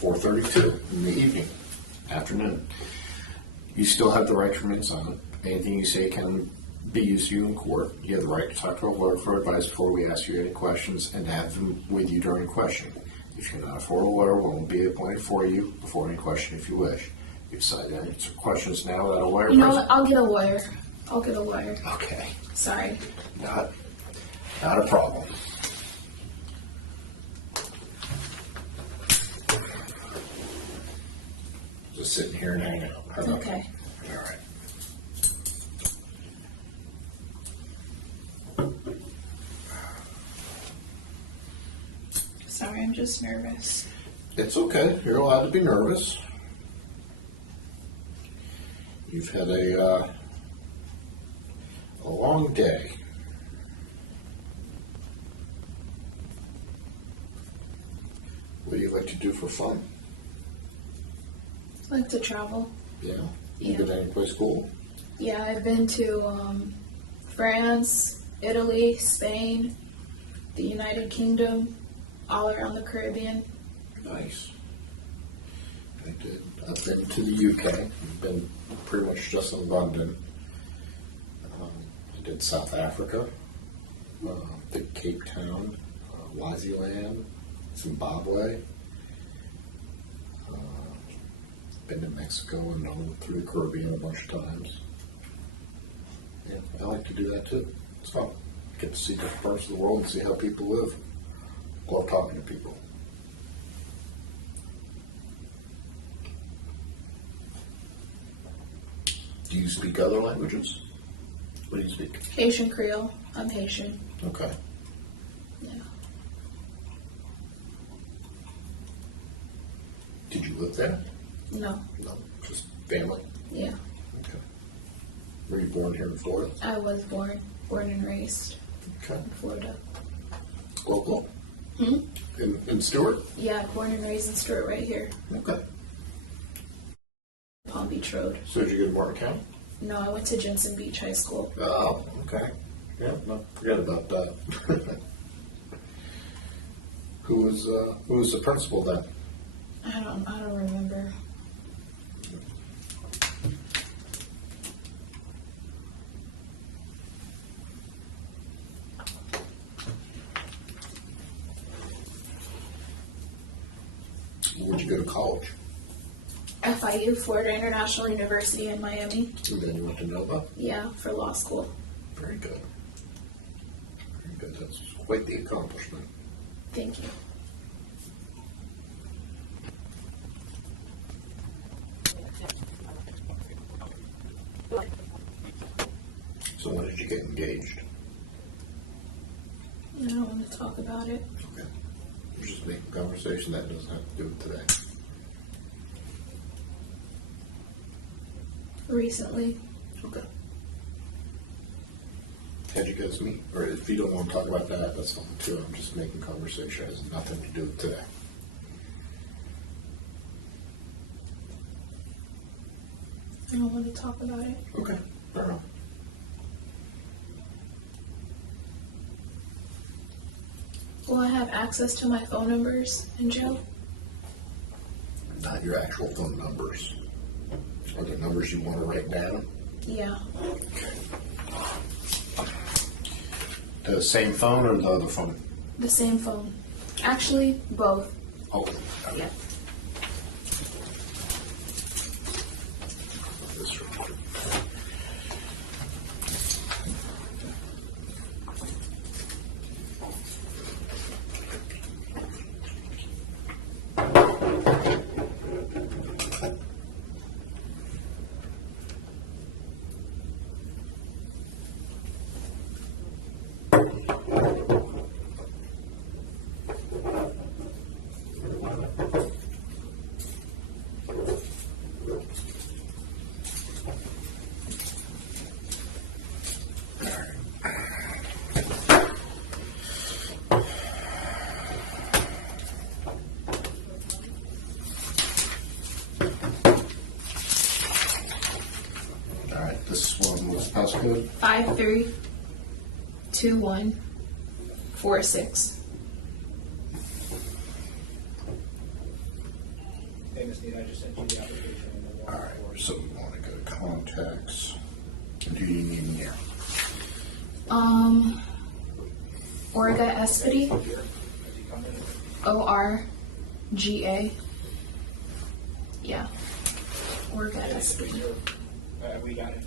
4:32 in the evening, afternoon. You still have the right to remain silent. Anything you say can be used to you in court. You have the right to talk to a lawyer for advice before we ask you any questions and to have them with you during questioning. If you're not afford a lawyer, we won't be appointed for you before any question if you wish. You decide to answer questions now without a lawyer You know present. what? I'll get a lawyer. I'll get a lawyer. Okay, Sorry. not a problem. Just sitting here and hanging out. How about Okay. that? All right. Sorry, I'm just nervous. It's okay. You're allowed to be nervous. You've had a long day. What do you like to do for fun? I like to travel. Yeah. Yeah. You been any place cool? Yeah, I've been to France, Italy, Spain, the United Kingdom, all around the Caribbean. Nice. I did. I've been to the UK. I've been pretty much just in London. I did South Africa, did Cape Town, Swaziland, Zimbabwe. Been to Mexico and all through the Caribbean a bunch of times. Yeah, I like to do that too. It's fun. Get to see different parts of the world and see how people live. Love talking to people. Do you speak other languages? What do you speak? Haitian Creole. I'm Haitian. Okay. Yeah. Did you live there? No. No, just family. Yeah. Okay. Were you born here in Florida? I was born and raised Okay. in Florida. Local? Hmm? In Stewart? Yeah, born and raised in Stewart right here. Okay. Palm Beach Road. So did you go to Martin County? No, I went to Jensen Beach High School. Oh, okay. Yeah, no, forget about that. Who was the principal then? I don't remember. Where'd you go to college? FIU, Florida International University in Miami. And then you went to Nova? Yeah, for law school. Very good. Very good. That's quite the accomplishment. Thank you. So when did you get engaged? I don't want to talk about it. Okay. You're just making conversation. That doesn't have to do with today. Recently. Okay. How'd you guys meet? Or if you don't want to talk about that, that's fine too. I'm just making conversation. It has nothing to do with today. I don't want to talk about it. Okay. Fair enough. Will I have access to my phone numbers in jail? Not your actual phone numbers. Are the numbers you want to write down? Yeah. The same phone or the other phone? The same phone. Actually, both. Oh, Yeah. this real quick. Alright, this one was passcode. 532146. Hey, Miss Nita, I just sent you the application. Alright, so we want to go to contacts. Do you need me here? Orga Espity. Has he come in? ORGA. Yeah. Orga Espity. We got it.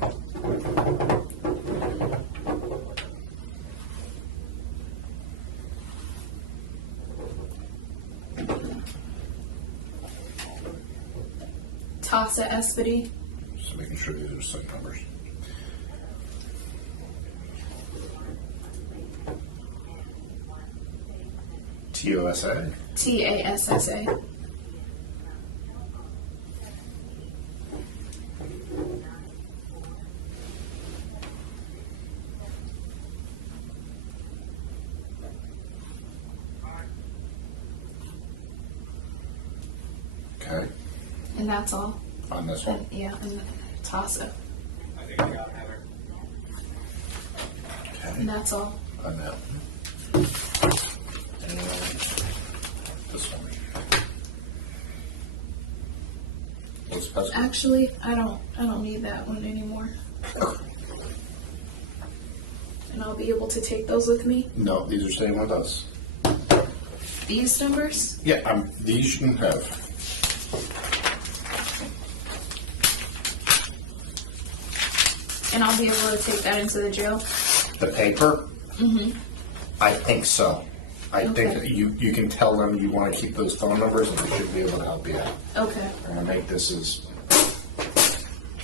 Tasa Espity. Just making sure these are the same numbers. TOSA. TASSA. Okay, And that's all. on this one. Yeah, and Tasa. I think I got it, Heather. And Okay, that's all. on that. And this one. What's passcode? Actually, I don't need that one anymore. And I'll be able to take those with me. No, these are staying with us. These numbers? Yeah, these you can have. And I'll be able to take that into the jail? The paper? Mm-hmm. I think so. I think Okay. you can tell them you want to keep those phone numbers and they should be able to help you out. Okay. I'm gonna make this as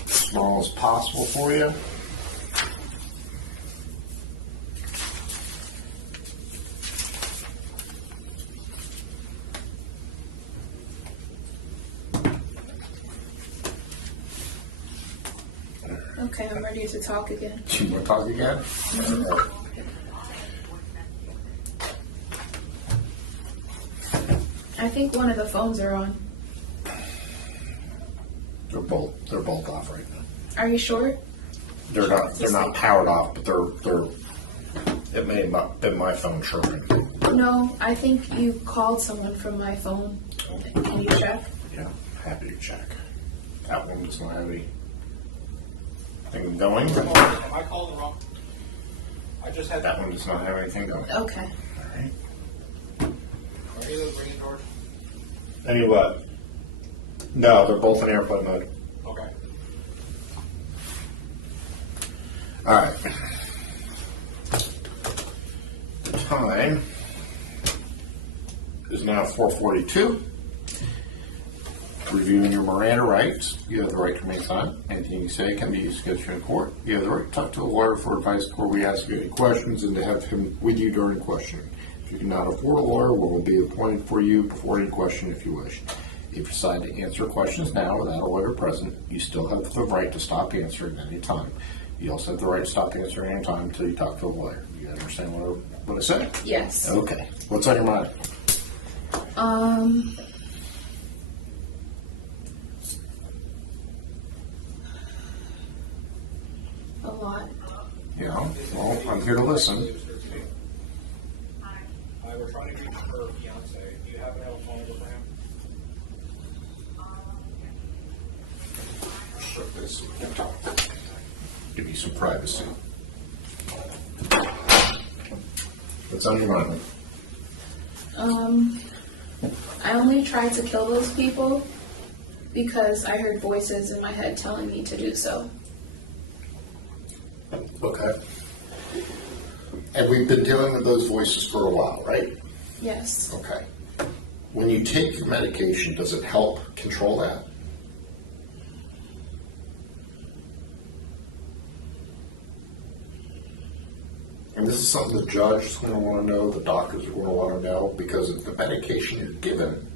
small as possible for you. Okay, I'm ready to talk again. Do you want to talk again? I think one of the phones are on. They're both off right now. Are you sure? They're not powered off, but they're it may have not been my phone chirping. No, I think you called someone from my phone. Can you check? Yeah, happy to check. That one does not have anything going. Am I calling the wrong? I just had That one does not have anything going. Okay. All right. Are you ringing, George? Any what? No, they're both in airplane mode. Okay. All right. The time is now 4:42. Reviewing your Miranda rights. You have the right to remain silent. Anything you say can be used against you in court. You have the right to talk to a lawyer for advice before we ask you any questions and to have him with you during questioning. If you cannot afford a lawyer, one will be appointed for you before any question if you wish. If you decide to answer questions now without a lawyer present, you still have the right to stop answering at any time. You also have the right to stop answering any time until you talk to a lawyer. You understand what I said? Yes. Okay. What's on your mind? A lot. Yeah. Well, I'm here to listen. We're trying to reach her fiance. Do you happen to have a phone number for him? So this, give you some privacy. What's on your mind? I only tried to kill those people because I heard voices in my head telling me to do so. Okay. And we've been dealing with those voices for a while, right? Yes. Okay. When you take your medication, does it help control that? And this is something the judge is going to want to know, the doctors are going to want to know, because if the medication you're given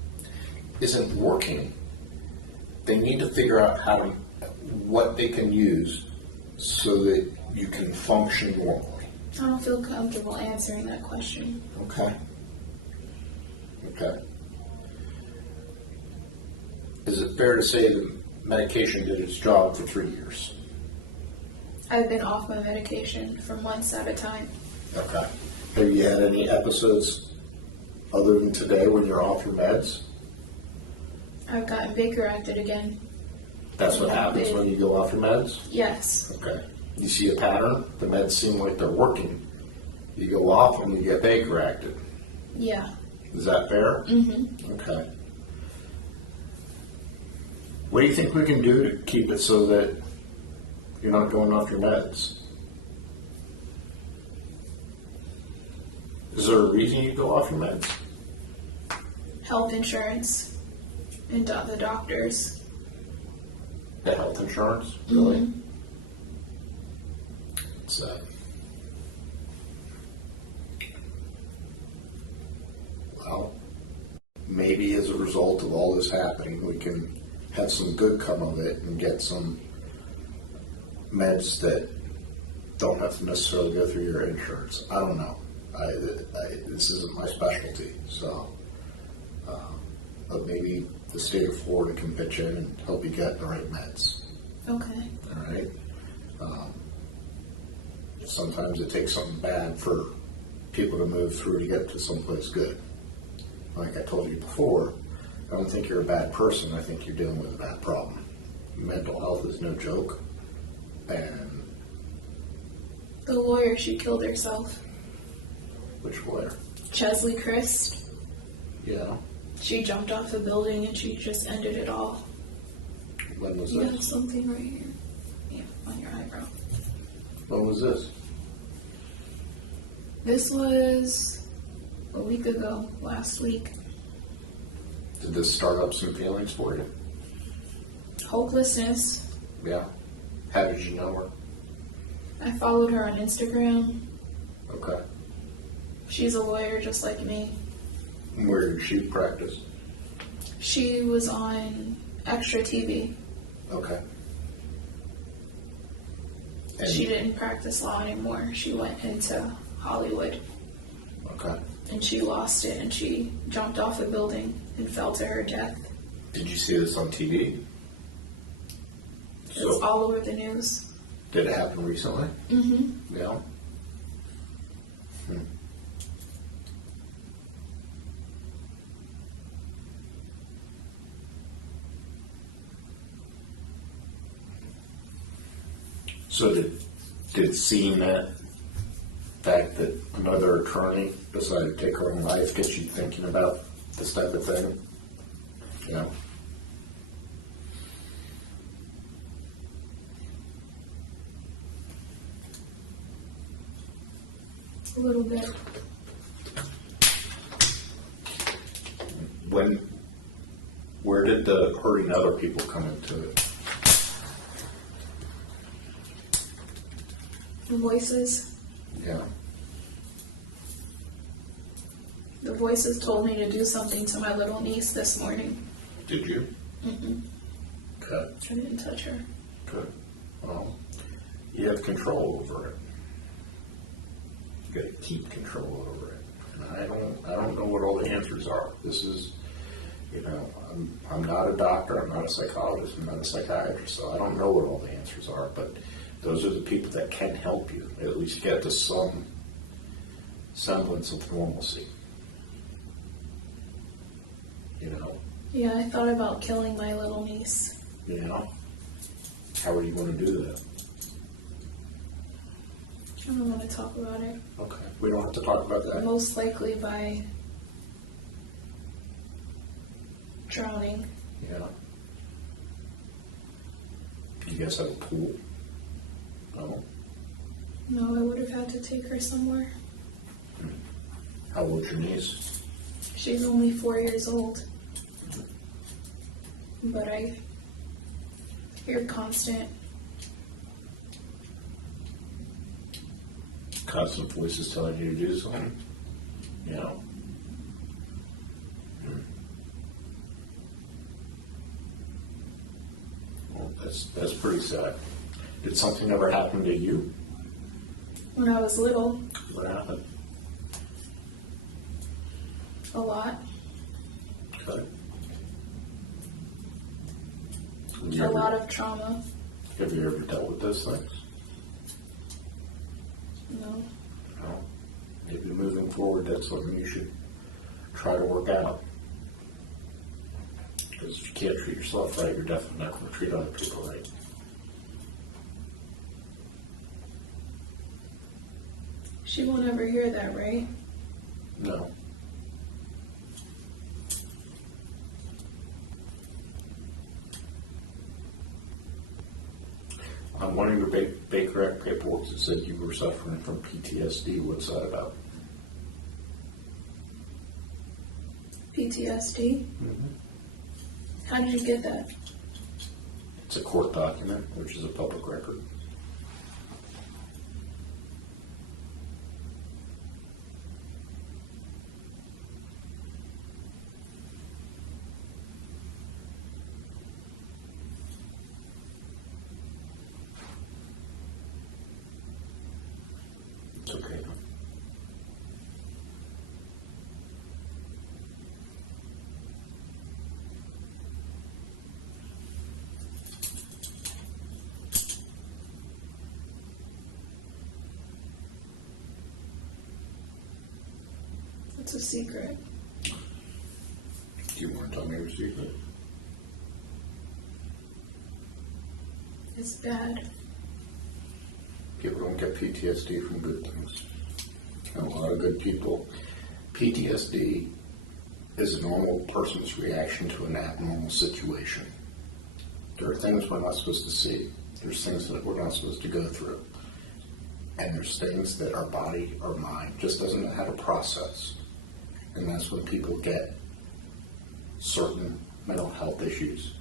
isn't working, they need to figure out what they can use so that you can function normally. I don't feel comfortable answering that question. Okay. Okay. Is it fair to say the medication did its job for 3 years? I've been off my medication for months at a time. Okay. Have you had any episodes other than today when you're off your meds? I've gotten Baker acted again. That's what happens when you go off your meds? Yes. Okay. You see a pattern? The meds seem like they're working. You go off and you get Baker acted. Yeah. Is that fair? Mm-hmm. Okay. What do you think we can do to keep it so that you're not going off your meds? Is there a reason you go off your meds? Health insurance and the doctors. The health insurance? Really? Mm-hmm. It's well, maybe as a result of all this happening, we can have some good come of it and get some meds that don't have to necessarily go through your insurance. I don't know. This isn't my specialty, so but maybe the state of Florida can pitch in and help you get the right meds. Okay. All right. Sometimes it takes something bad for people to move through to get to someplace good. Like I told you before, I don't think you're a bad person. I think you're dealing with a bad problem. Mental health is no joke. And The lawyer, she killed herself. which lawyer? Chesley Christ. Yeah. She jumped off a building and she just ended it all. When was You have this? something right here. Yeah, on your eyebrow. When was this? This was a week ago, last week. Did this start up some feelings for you? Hopelessness. Yeah. How did you know her? I followed her on Instagram. Okay. She's a lawyer just like me. Where did she practice? She was on Extra TV. Okay. And She didn't practice law anymore. She went into Hollywood okay. and she lost it and she jumped off a building and fell to her death. Did you see this on TV? It's all over the news. Did it happen recently? Mm-hmm. Yeah. So did seeing that fact that another attorney decided to take her own life get you thinking about this type of thing? Yeah. A little bit. Where did the hurting other people come into it? The voices. Yeah. The voices told me to do something to my little niece this morning. Did you? Mm-mm. Okay. I didn't touch her. Good. Well, you have control over it. You got to keep control over it. And I don't know what all the answers are. This is, I'm not a doctor. I'm not a psychologist. I'm not a psychiatrist. So I don't know what all the answers are. But those are the people that can help you at least get to some semblance of normalcy. Yeah, I thought about killing my little niece. How are you going to do that? I don't want to talk about it. Okay. We don't have to talk about that. Most likely by drowning. Yeah. Do you guys have a pool? No. No, I would have had to take her somewhere. How old's your niece? She's only 4 years old. But I hear constant Voices telling you to do something. That's pretty sad. Did something ever happen to you? When I was little, What happened? a lot. Okay. A lot of trauma. Have you ever dealt with those things? No. No. Maybe moving forward, that's something you should try to work out. Because if you can't treat yourself right, you're definitely not going to treat other people right. She won't ever hear that, right? No. On one of your Baker Act paperwork, it said you were suffering from PTSD. What's that about? PTSD? How did you get that? It's a court document, which is a public record. It's okay. It's a secret. Do you want to tell me your secret? It's bad. People don't get PTSD from good things. And a lot of good people, PTSD is a normal person's reaction to an abnormal situation. There are things we're not supposed to see. There's things that we're not supposed to go through. And there's things that our body, our mind, just doesn't know how to process. And that's when people get certain mental health issues,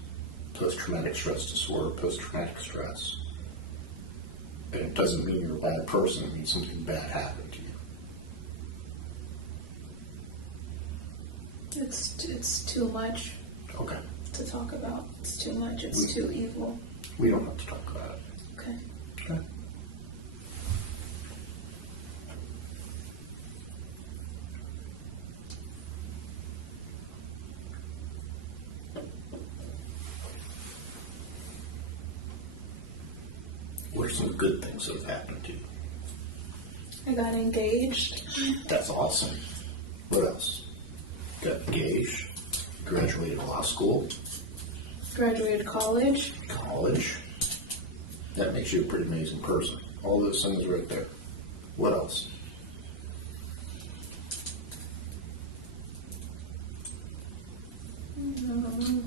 post-traumatic stress disorder, post-traumatic stress. And it doesn't mean you're a bad person, it means something bad happened to you. It's too much Okay. to talk about. It's too much. It's too evil. We don't have to talk about it. Okay. Okay. What are some good things that have happened to you? I got engaged. That's awesome. What else? Got engaged, graduated law school, Graduated college. college. That makes you a pretty amazing person. All those things right there. What else?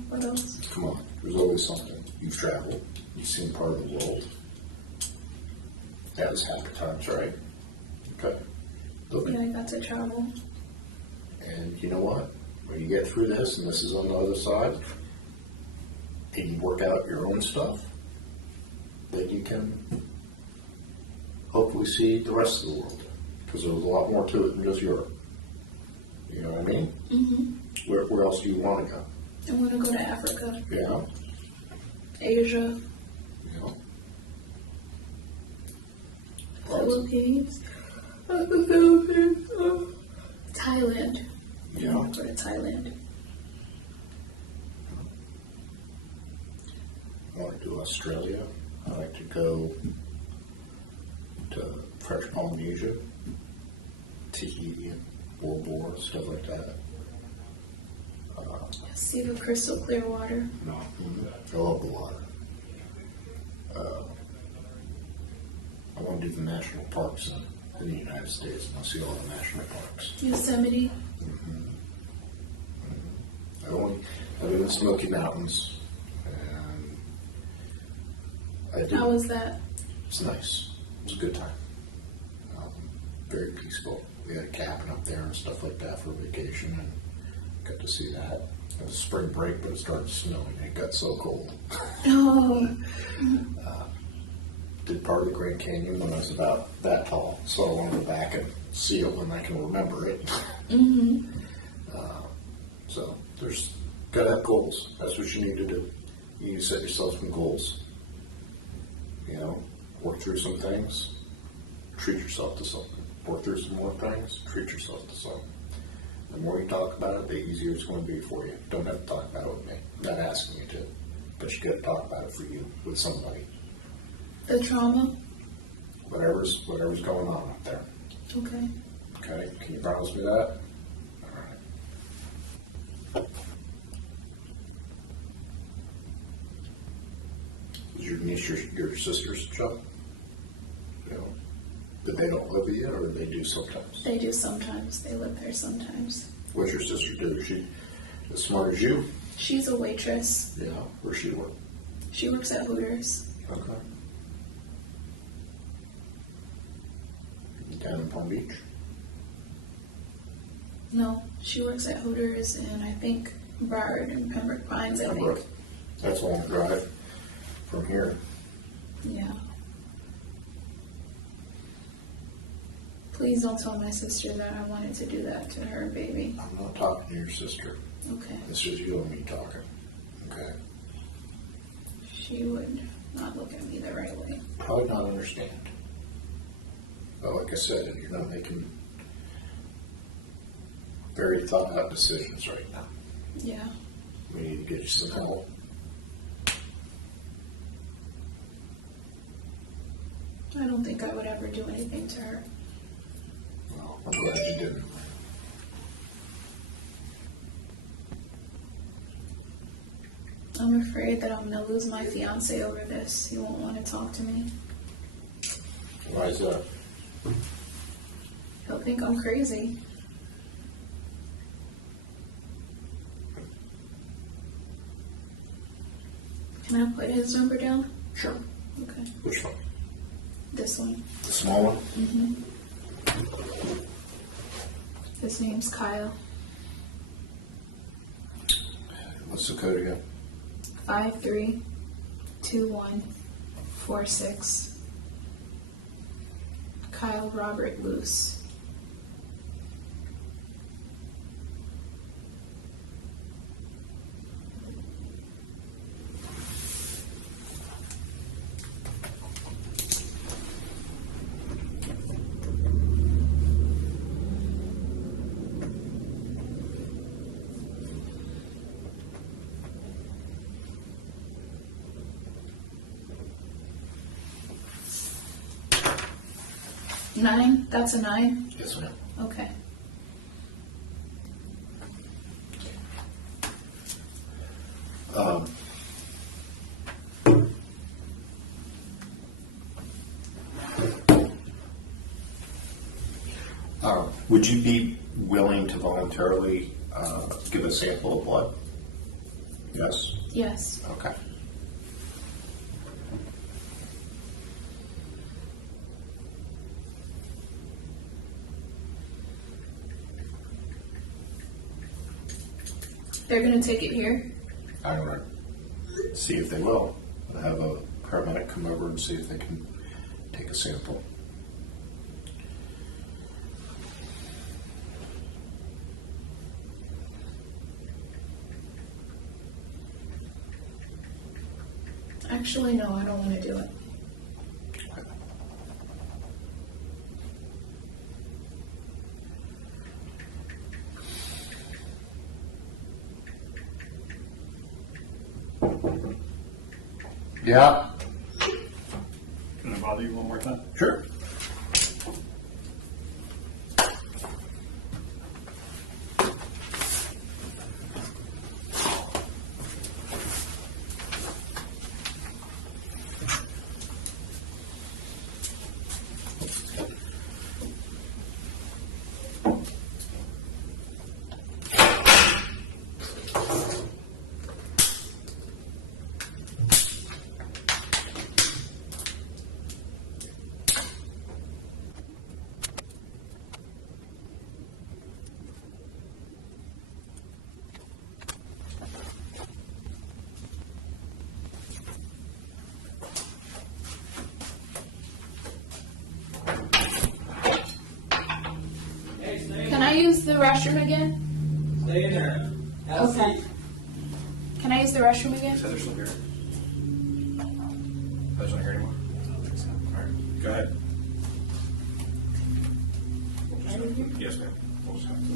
What else? Come on, there's always something. You've traveled, you've seen part of the world. That was happy times, right? Okay. Look, Yeah, I got to travel. and you know what? When you get through this, and this is on the other side, and you work out your own stuff, then you can hopefully see the rest of the world. Because there's a lot more to it than just Europe. You know what I mean? Mm-hmm. Where else do you want to go? I want to go to Africa, Yeah? Asia, Yeah. Philippines. The Philippines. Thailand. I Yeah. want to go to Thailand. I want to do Australia. I like to go to French Polynesia, Tahiti, and Bora Bora, stuff like that. See the crystal clear water. I love the water. I want to do the national parks in the United States. I want to see all the national parks. Yosemite. I've been in the Smoky Mountains, and I did. How was that? It's nice. It was a good time. Very peaceful. We had a cabin up there and stuff like that for vacation, and got to see that. It was spring break, but it started snowing. It got so cold. Oh, Did part of the Grand Canyon when I was about that tall, so I want to go back and see it when I can remember it. So there's gotta have goals. That's what you need to do. You need to set yourself some goals. You know, work through some things, treat yourself to something. Work through some more things, treat yourself to something. The more you talk about it, the easier it's going to be for you. Don't have to talk about it with me. I'm not asking you to, but you got to talk about it for you with somebody. The trauma? Whatever's going on up there. Okay. Okay, can you promise me that? All right. Is your niece your sister's job? You know, but they don't live with you, or they do sometimes? They do sometimes. They live there sometimes. What's your sister do? Is she as smart as you? She's a waitress. Yeah. Where's she work? She works at Hooters. Okay. Down in Palm Beach? No, she works at Hooters and I think Broward and Pembroke Pines, I think. That's a long drive from here. Yeah. Please don't tell my sister that I wanted to do that to her baby. I'm not talking to your sister. Okay. It's just you and me talking. Okay. She would not look at me the right way. Probably not understand. But like I said, you're not making very thought out decisions right now. Yeah. We need to get you some help. I don't think I would ever do anything to her. Well, I'm glad you didn't. I'm afraid that I'm going to lose my fiance over this. He won't want to talk to me. Why is that? He'll think I'm crazy. Can I put his number down? Sure. Okay. Which one? This one. The small one? Mm-hmm. His name's Kyle. What's the code again? 532146. Kyle Robert Luce. Nine? That's a 9? Yes, ma'am. Okay. Would you be willing to voluntarily give a sample of blood? Yes? Yes. Okay. They're gonna take it here? I don't know. See if they will. I'll have a paramedic come over and see if they can take a sample. Actually, no, I don't want to do it. Yeah. Can I bother you one more time? Sure. Can I use the restroom again? Stay in there. Have a Okay. seat. Can I use the restroom again? Said they're still here. I just want to hear anymore. Go ahead. Yes, ma'am. We'll just have to.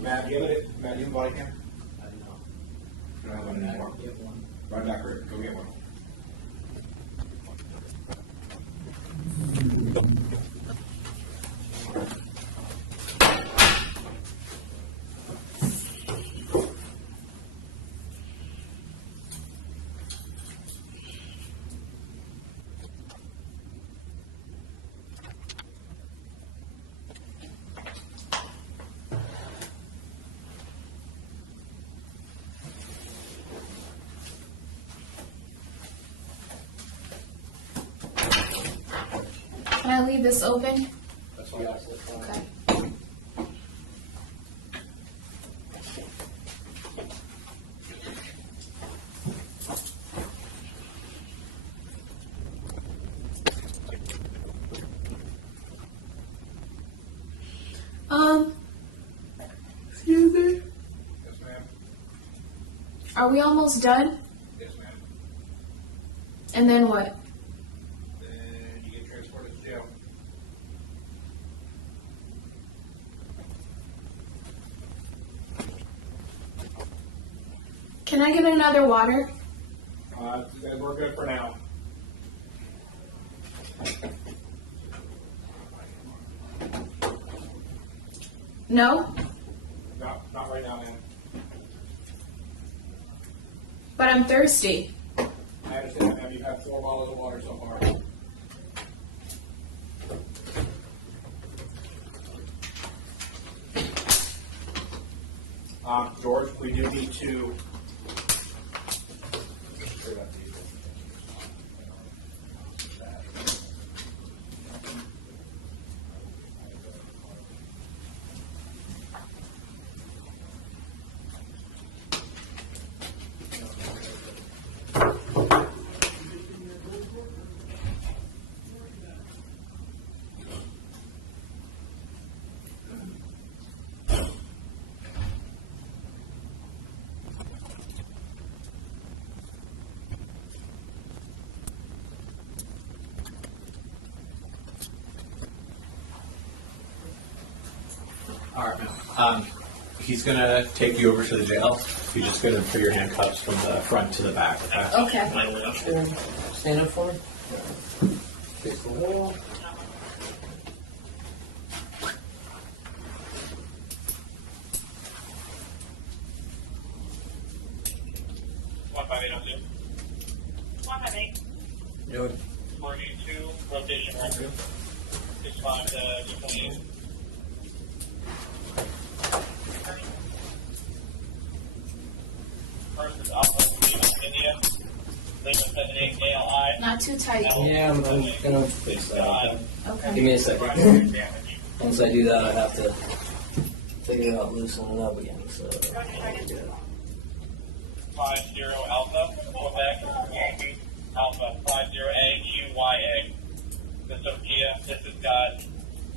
Matt, do you have it? Matt, do you have a body cam? I do not. You don't have one anymore? Run back, Rick. Go get one. Can I leave this open? That's fine. Okay. Excuse me. Yes, ma'am. Are we almost done? Yes, ma'am. And then what? Then you get transported to jail. Can I get another water? We're good for now. No? No, not right now, ma'am. But I'm thirsty. I understand, ma'am. You've had 4 bottles of water so far. George, we do need to. All right, ma'am. He's gonna take you over to the jail. You're just gonna put your handcuffs from the front to the back. Okay. Stand up for me. Face the wall. Good. 482, rotation right. 65 to 28. First is Alpha India. Lima 78 ALI. Not too tight. Yeah, I'm gonna fix that. Okay. Give me a second. Once I do that, I have to figure out loosening it up again. So. 50 Alpha, Quebec, Alpha 50A QYA. This is Kia. This has got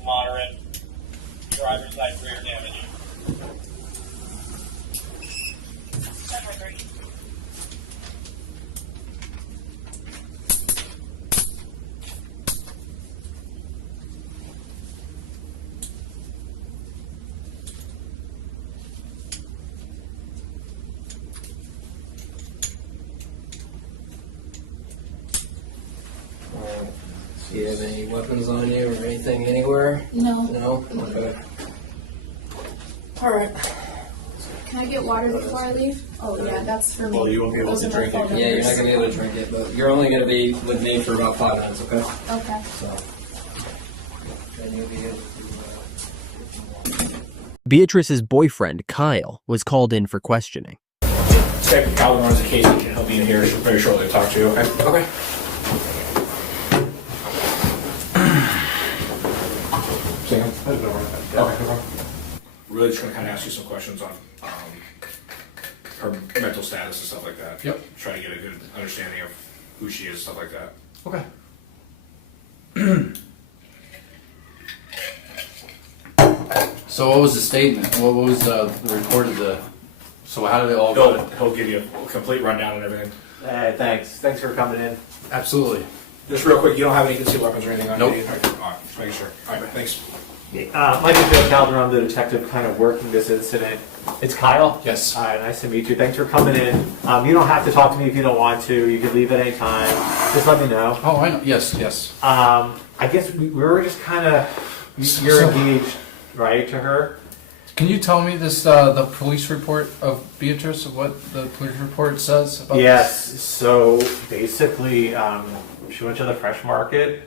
moderate driver's side rear damage. Do you have any weapons on you or anything anywhere? No. No? Okay. Alright. Can I get water before I leave? Oh yeah, that's for me. Well, you won't be able Those to are my drink it. phone Yeah, you're not numbers. gonna be able to drink it, but you're only gonna be with me for about 5 minutes, okay? Okay. So. Then you'll be able to. Beatrice's boyfriend, Kyle, was called in for questioning. Detective Calvin runs a case agent. He'll be in here very shortly to talk to you, okay? Okay. Okay. Really just gonna kind of ask you some questions on her mental status and stuff like that. Yep. Try to get a good understanding of who she is, stuff like that. Okay. So what was the statement? What was the report of the So how do they all go? He'll give you a complete rundown and everything. Hey, thanks for coming in. Absolutely. Just real quick, you don't have any concealed weapons or anything on Nope. you? All right, just making sure. All right, thanks. My name's Joe Calderon. I'm the detective kind of working this incident. It's Kyle. Yes. All right, nice to meet you. Thanks for coming in. You don't have to talk to me if you don't want to. You can leave at any time. Just let me know. Oh, I know. Yes. I guess we were just kind of, you're engaged, right, to her? Can you tell me this, the police report of Beatrice, what the police report says about Yes. So basically, she went to the fresh market.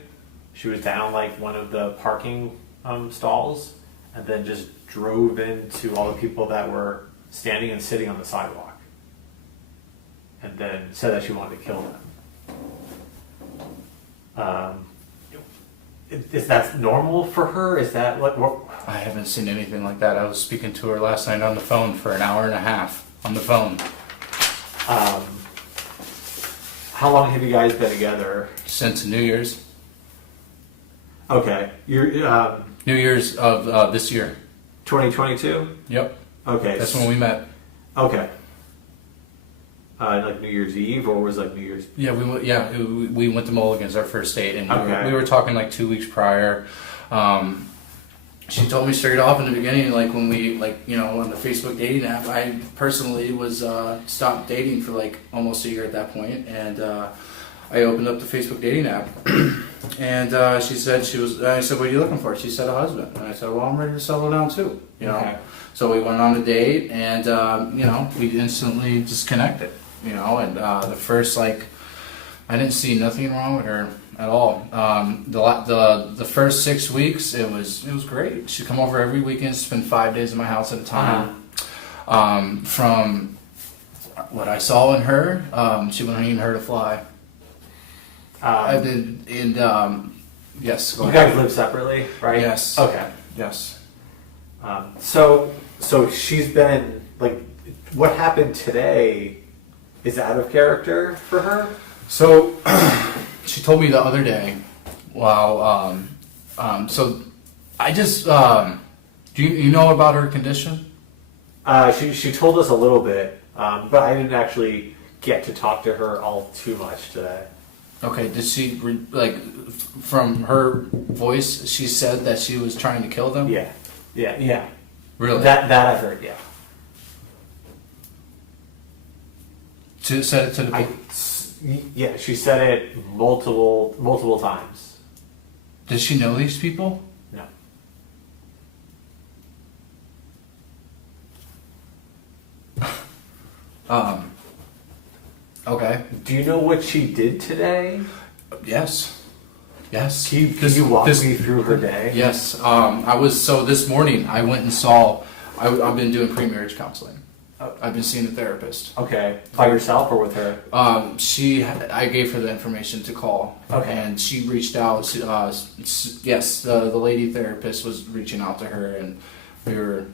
She was down like one of the parking stalls, and then just drove into all the people that were standing and sitting on the sidewalk, and then said that she wanted to kill them. Is that normal for her? Is that what? I haven't seen anything like that. I was speaking to her last night on the phone for an hour and a half on the phone. How long have you guys been together? Since New Year's. Okay, you're New Year's of this year. 2022. Yep. Okay, That's when we met. Okay. Like New Year's Eve, or was like New Year's? Yeah, we went to Mulligan's our first date, and Okay. we were talking like 2 weeks prior. She told me straight off in the beginning, like when we on the Facebook dating app. I personally was stopped dating for like almost a year at that point, and I opened up the Facebook dating app, and she said I said, "What are you looking for?" She said, "A husband." And I said, "Well, I'm ready to settle down too." Okay. So we went on a date, and we instantly just connected. And the first I didn't see nothing wrong with her at all. The first 6 weeks, it was great. She'd come over every weekend, spend 5 days in my house at a time. From what I saw in her, she wasn't even hurt to fly. I did, and yes. Go You ahead. guys live separately, right? Yes. Okay. Yes. So she's been like, what happened today is out of character for her. So she told me the other day. Wow. So I just do you know about her condition? She told us a little bit, but I didn't actually get to talk to her all too much today. Okay. Did she from her voice? She said that she was trying to kill them. Yeah. Really? That I've heard. Yeah. She said it to the. Yeah, she said it multiple times. Does she know these people? No. Okay. Do you know what she did today? Yes. Can you walk me through her day? Yes. This morning I went and saw. I've been doing pre-marriage counseling. I've been seeing a therapist. Okay. By yourself or with her? I gave her the information to call. Okay. And she reached out. Yes, the lady therapist was reaching out to her, and we were,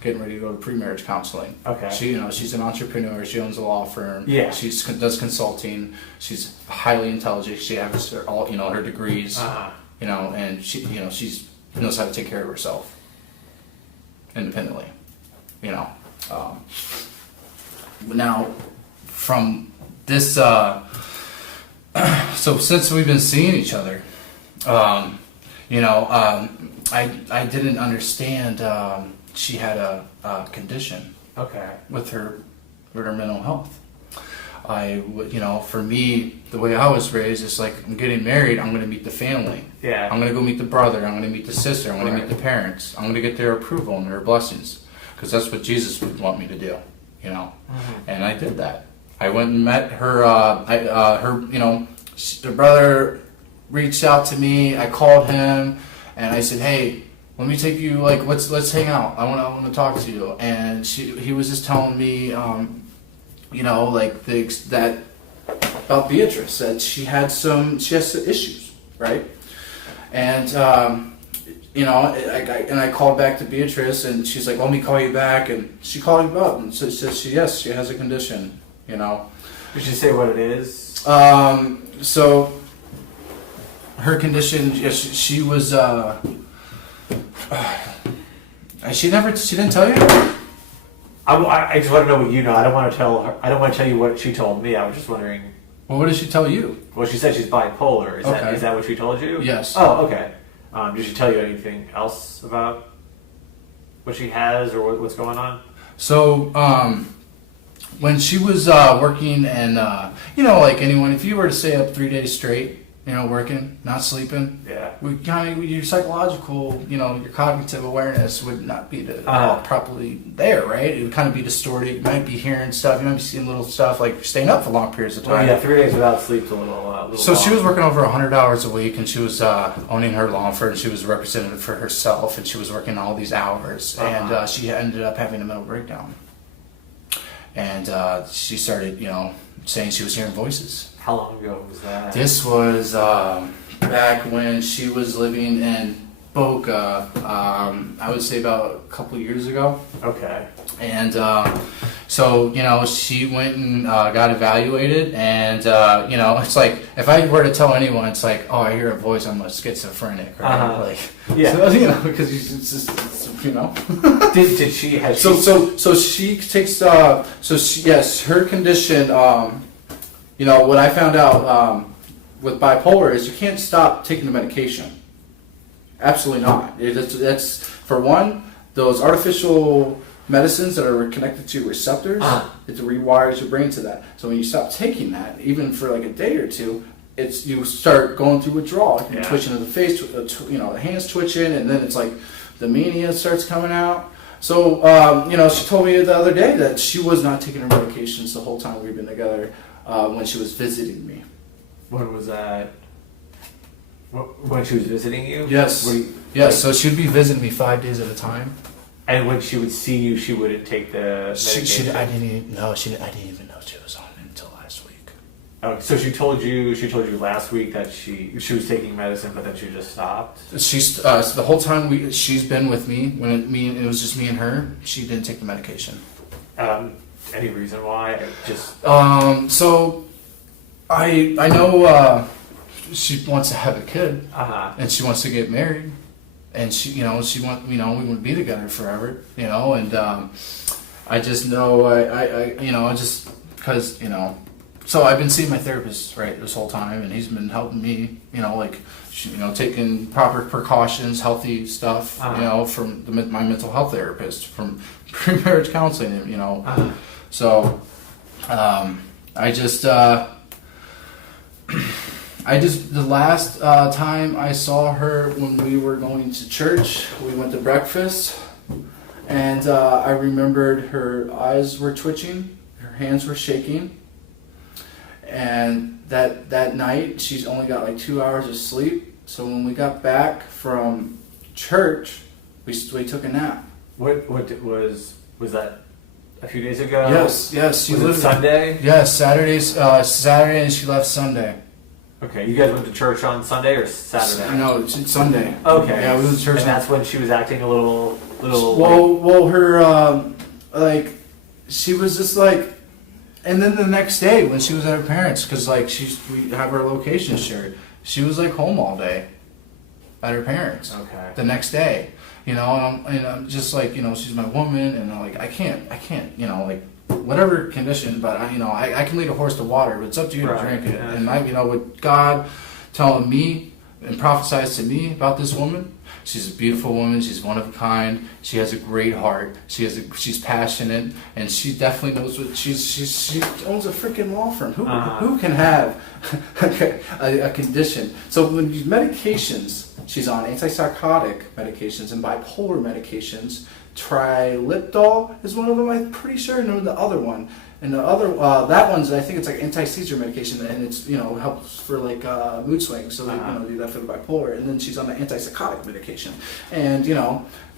getting ready to go to pre-marriage counseling. Okay. She's an entrepreneur. She owns a law firm. Yeah. She does consulting. She's highly intelligent. She has her degrees. And she knows how to take care of herself independently. Now, from this, so since we've been seeing each other, I didn't understand she had a condition. Okay. With her mental health. For me, the way I was raised is like, I'm getting married, I'm going to meet the family. Yeah. I'm going to go meet the brother, I'm going to meet the sister, I'm going to meet the parents, I'm going to get their approval and their blessings. Because that's what Jesus would want me to do, And I did that. I went and met her, the brother reached out to me, I called him, and I said, hey, let me take you, let's hang out. I want to talk to you. And he was just telling me, that about Beatrice, that she has some issues, right? And I called back to Beatrice, and she's like, "Let me call you back." And she called him up, and so says she has a condition, Did she say what it is? So her condition, she was. She didn't tell you? I just want to know what you know. I don't want to tell her. I don't want to tell you what she told me. I was just wondering. Well, what did she tell you? Well, she said she's bipolar. Okay. Is that what she told you? Yes. Oh, okay. Did she tell you anything else about what she has or what's going on? So, when she was working, and like anyone, if you were to stay up 3 days straight, working, not sleeping, Yeah. your psychological, your cognitive awareness would not be properly there, right? It would kind of be distorted. You might be hearing stuff, you might be seeing little stuff, like staying up for long periods of time. Well, yeah, 3 days without sleep's a little So long. she was working over 100 hours a week, and she was owning her law firm. She was representative for herself, and she was working all these hours, and she ended up having a mental breakdown. And she started, saying she was hearing voices. How long ago was that? This was back when she was living in Boca, I would say about a couple of years ago. Okay. And so, she went and got evaluated, and, it's like, if I were to tell anyone, it's like, oh, I hear a voice, I'm a schizophrenic, right? Like, yeah. So, because it's just, Did she have... So she takes, yes, her condition, what I found out with bipolar is you can't stop taking the medication. Absolutely not. That's for one, those artificial medicines that are connected to receptors, it rewires your brain to that. So when you stop taking that, even for like a day or two, you start going through withdrawal. You're twitching of the face, the hands twitching, and then it's like the mania starts coming out. So, she told me the other day that she was not taking her medications the whole time we've been together when she was visiting me. When was that? When she was visiting you? Yes. Yes, so she'd be visiting me 5 days at a time. And when she would see you, she wouldn't take the medication? I didn't even know she was on it until last week. Oh, so she told you last week that she was taking medicine, but then she just stopped? She's so the whole time she's been with me, when it was just me and her, she didn't take the medication. Any reason why? So I know she wants to have a kid, and she wants to get married, and she we want to be together forever, and I just know I just because so I've been seeing my therapist this whole time, and he's been helping me, taking proper precautions, healthy stuff, from my mental health therapist, from pre-marriage counseling, so the last time I saw her when we were going to church, we went to breakfast, and I remembered her eyes were twitching, her hands were shaking, and that night she's only got like 2 hours of sleep. So when we got back from church, we took a nap. What was that? A few days ago? Yes. Was it Sunday? Yes, Saturday, and she left Sunday. Okay, you guys went to church on Sunday or Saturday? No, it's Sunday. Okay. Yeah, we went to church. And that's when she was acting a little. Well, her she was just like, and then the next day when she was at her parents, because we have our location shared, she was like home all day at her parents. Okay. The next day, and I'm just like, she's my woman, and I'm like, I can't, whatever condition, but I can lead a horse to water, but it's up to you to drink it. Yeah. And with God telling me and prophesies to me about this woman, she's a beautiful woman. She's one of a kind. She has a great heart. She's passionate, and she definitely knows what she owns a freaking law firm. Who can have a condition? So when these medications, she's on antipsychotic medications and bipolar medications. Triliptol is one of them, I'm pretty sure, and the other one. And the other, that one's, I think it's like anti-seizure medication, and it's, helps for like mood swings, so they, do that for the bipolar. And then she's on the antipsychotic medication. And,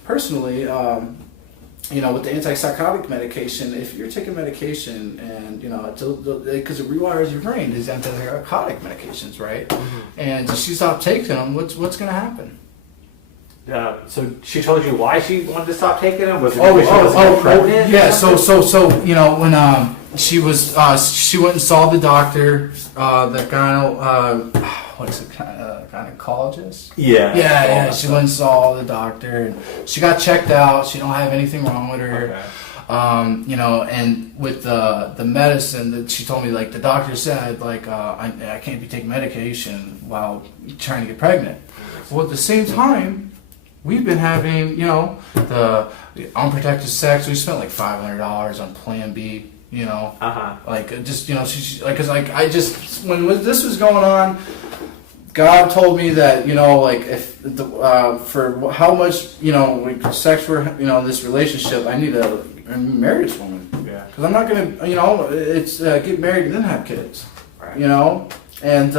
personally, with the antipsychotic medication, if you're taking medication and, because it rewires your brain, these antipsychotic medications, right? Mm-hmm. And if she stopped taking them, what's going to happen? So she told you why she wanted to stop taking them? Was it because she was pregnant? Yeah. So when she went and saw the doctor, the gynecologist. Yeah. She went and saw the doctor, and she got checked out. She don't have anything wrong with her. You know, and with the medicine that she told me, like the doctor said, like I can't be taking medication while trying to get pregnant. Well, at the same time, we've been having, you know, the unprotected sex. We spent like $500 on Plan B. You know, like just, you know, she like, cause like I just when this was going on, God told me that, you know, like if the for how much, you know, like sex for, you know, this relationship, I need to marry this woman. Yeah. Because I'm not gonna, you know, it's get married and then have kids. Right. You know, and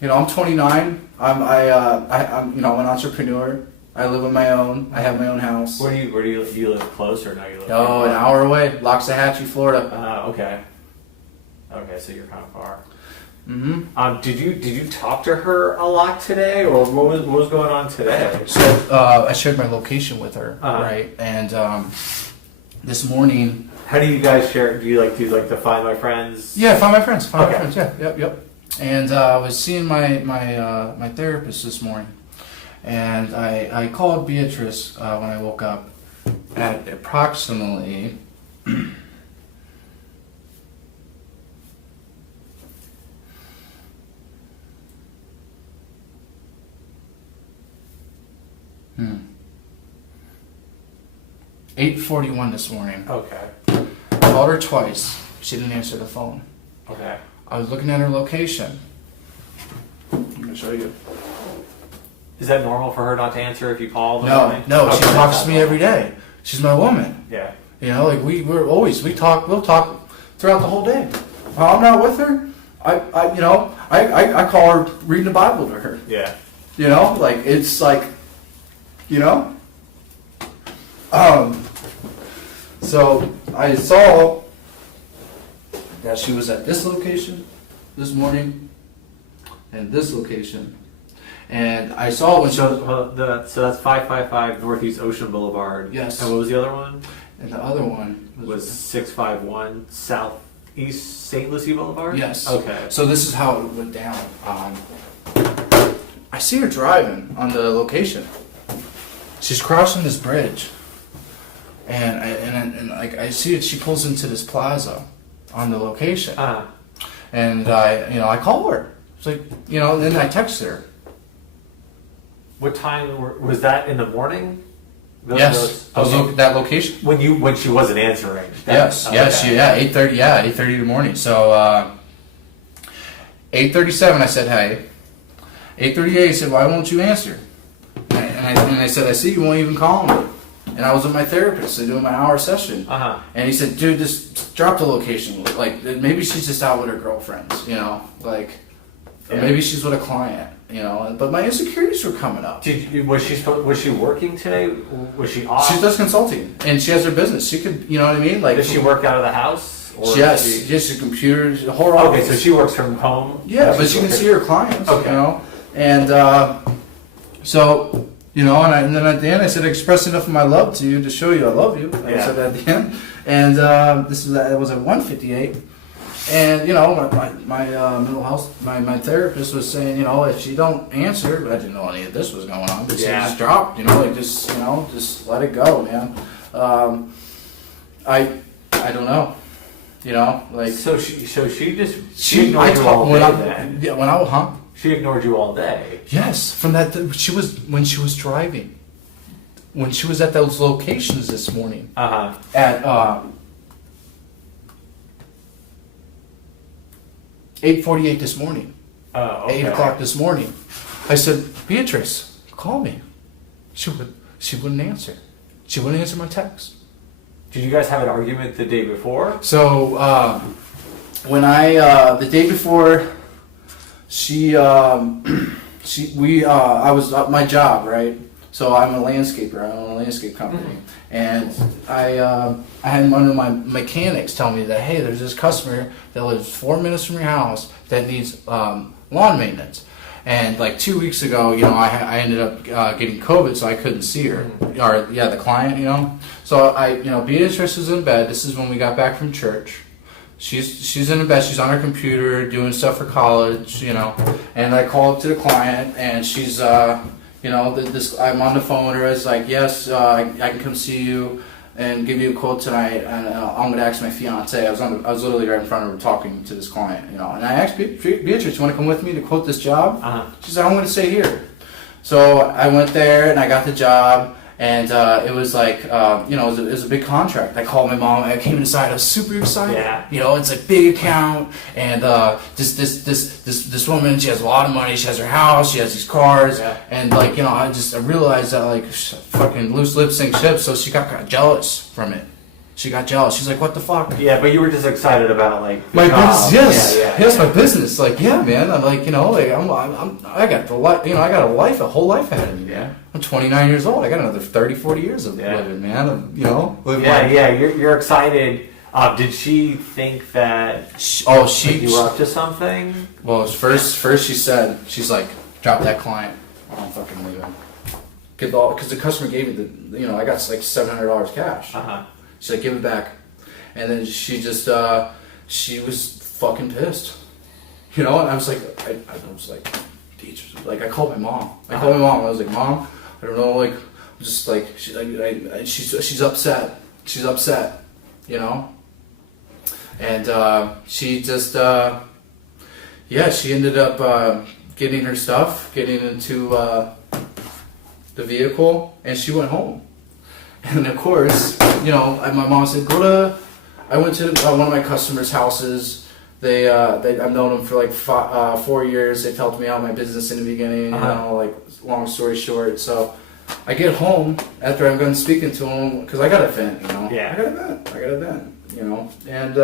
you know, I'm 29. I'm you know, an entrepreneur. I live on my own. I have my own house. Where do you live close or no? You live Oh, an hour away, Loxahatchee, Florida. Okay. Okay, so you're kind of far. Mm-hmm. Did you talk to her a lot today, or what was going on today? So I shared my location with her, right? And this morning, how do you guys share? Do you like the Find My Friends? Yeah, Find My Friends. Find Okay. My Friends. Yeah, yep. And I was seeing my therapist this morning, and I called Beatrice when I woke up at approximately. 8:41 this morning. Okay. Called her twice. She didn't answer the phone. Okay. I was looking at her location. I'm gonna show you. Is that normal for her not to answer if you call? No. She talks to me every day. She's my woman. Yeah. You know, like we'll talk throughout the whole day. While I'm not with her, I call her reading the Bible to her. Yeah. You know, like it's like, you know. So I saw that she was at this location this morning and this location. And I saw when she was... So that's 555 Northeast Ocean Boulevard. Yes. And what was the other one? And the other one was 651 Southeast St. Lucie Boulevard? Yes. Okay. So this is how it went down. I see her driving on the location. She's crossing this bridge. And like I see it, she pulls into this plaza on the location. And I call her. It's like, you know, and then I text her. What time was that in the morning? Yes. That location. When she wasn't answering. Yes. Okay. 8:30. Yeah, 8:30 in the morning. So 8:37, I said, hey. 8:38, I said, why won't you answer? And I said, I see you won't even call me. And I was with my therapist, doing my hour session. And he said, dude, just drop the location. Like, maybe she's just out with her girlfriends, you know? Like, or maybe she's with a client, you know? But my insecurities were coming up. Was she working today? Was she off? She does consulting, and she has her business. She could, you know what I mean? Like, does she work out of the house? Or yes, yes, computers, the whole office. Okay, so she works from home? Yeah, but she can see her clients, okay. You know? And so... You know, and then at the end I said, I expressed enough of my love to you to show you I love you. I said that at the end. And it was at 1:58. And, you know, my mental health, my therapist was saying, you know, if she don't answer, I didn't know any of this was going on, but she just dropped, you know, like just, you know, just let it go, man. I don't know. You know, like so she ignored you all day. Yeah, when I was She ignored you all day. Yes, from that when she was driving, when she was at those locations this morning. At 8:48 this morning. Oh, okay. 8 o'clock this morning. I said, Beatrice, call me. She wouldn't answer. She wouldn't answer my text. Did you guys have an argument the day before? So when the day before. I was at my job, right? So I'm a landscaper. I own a landscape company, and I had one of my mechanics tell me that, hey, there's this customer that lives 4 minutes from your house that needs lawn maintenance. And like 2 weeks ago, you know, I ended up getting COVID, so I couldn't see her, or the client, you know. So Beatrice is in bed. This is when we got back from church. She's in the bed. She's on her computer doing stuff for college, you know. And I call up to the client, and she's, I'm on the phone with her. It's like, yes, I can come see you. and give you a quote tonight, and I'm going to ask my fiance. I was literally right in front of her talking to this client, you know, and I asked Beatrice, you want to come with me to quote this job? She said, I'm going to stay here. So I went there and I got the job. And it was like, you know, it was a big contract. I called my mom. I came inside. I was super excited. Yeah. You know, it's a big account, and this woman, she has a lot of money. She has her house. She has these cars, and like, you know, I realized that like fucking loose lips sink ships. So she got jealous from it. She got jealous. She's like, "What the fuck?" Yeah, but you were just excited about like my business. Yes, yes, my business. Like, yeah, man. I'm like, you know, like I got the life. You know, I got a whole life ahead of me. Yeah. I'm 29 years old. I got another 30, 40 years of living, man. You know. You're excited. Did she think that? You were up to something? Well, first she said, she's like, drop that client. I'm fucking leaving. Because the customer gave me I got like $700 cash. She's like, give it back. And then she just, she was fucking pissed. You know, and I was like, I called my mom. I was like, Mom, I don't know, like, just like, she's upset. She's upset, you know? And she just, she ended up getting her stuff, getting into the vehicle, and she went home. And of course, you know, my mom said, I went to one of my customers' houses. I've known them for like 4 years. They've helped me out in my business in the beginning, you know, like, long story short. So I get home after I'm done speaking to them, because I got to vent, you know. Yeah. I got to vent, you know. And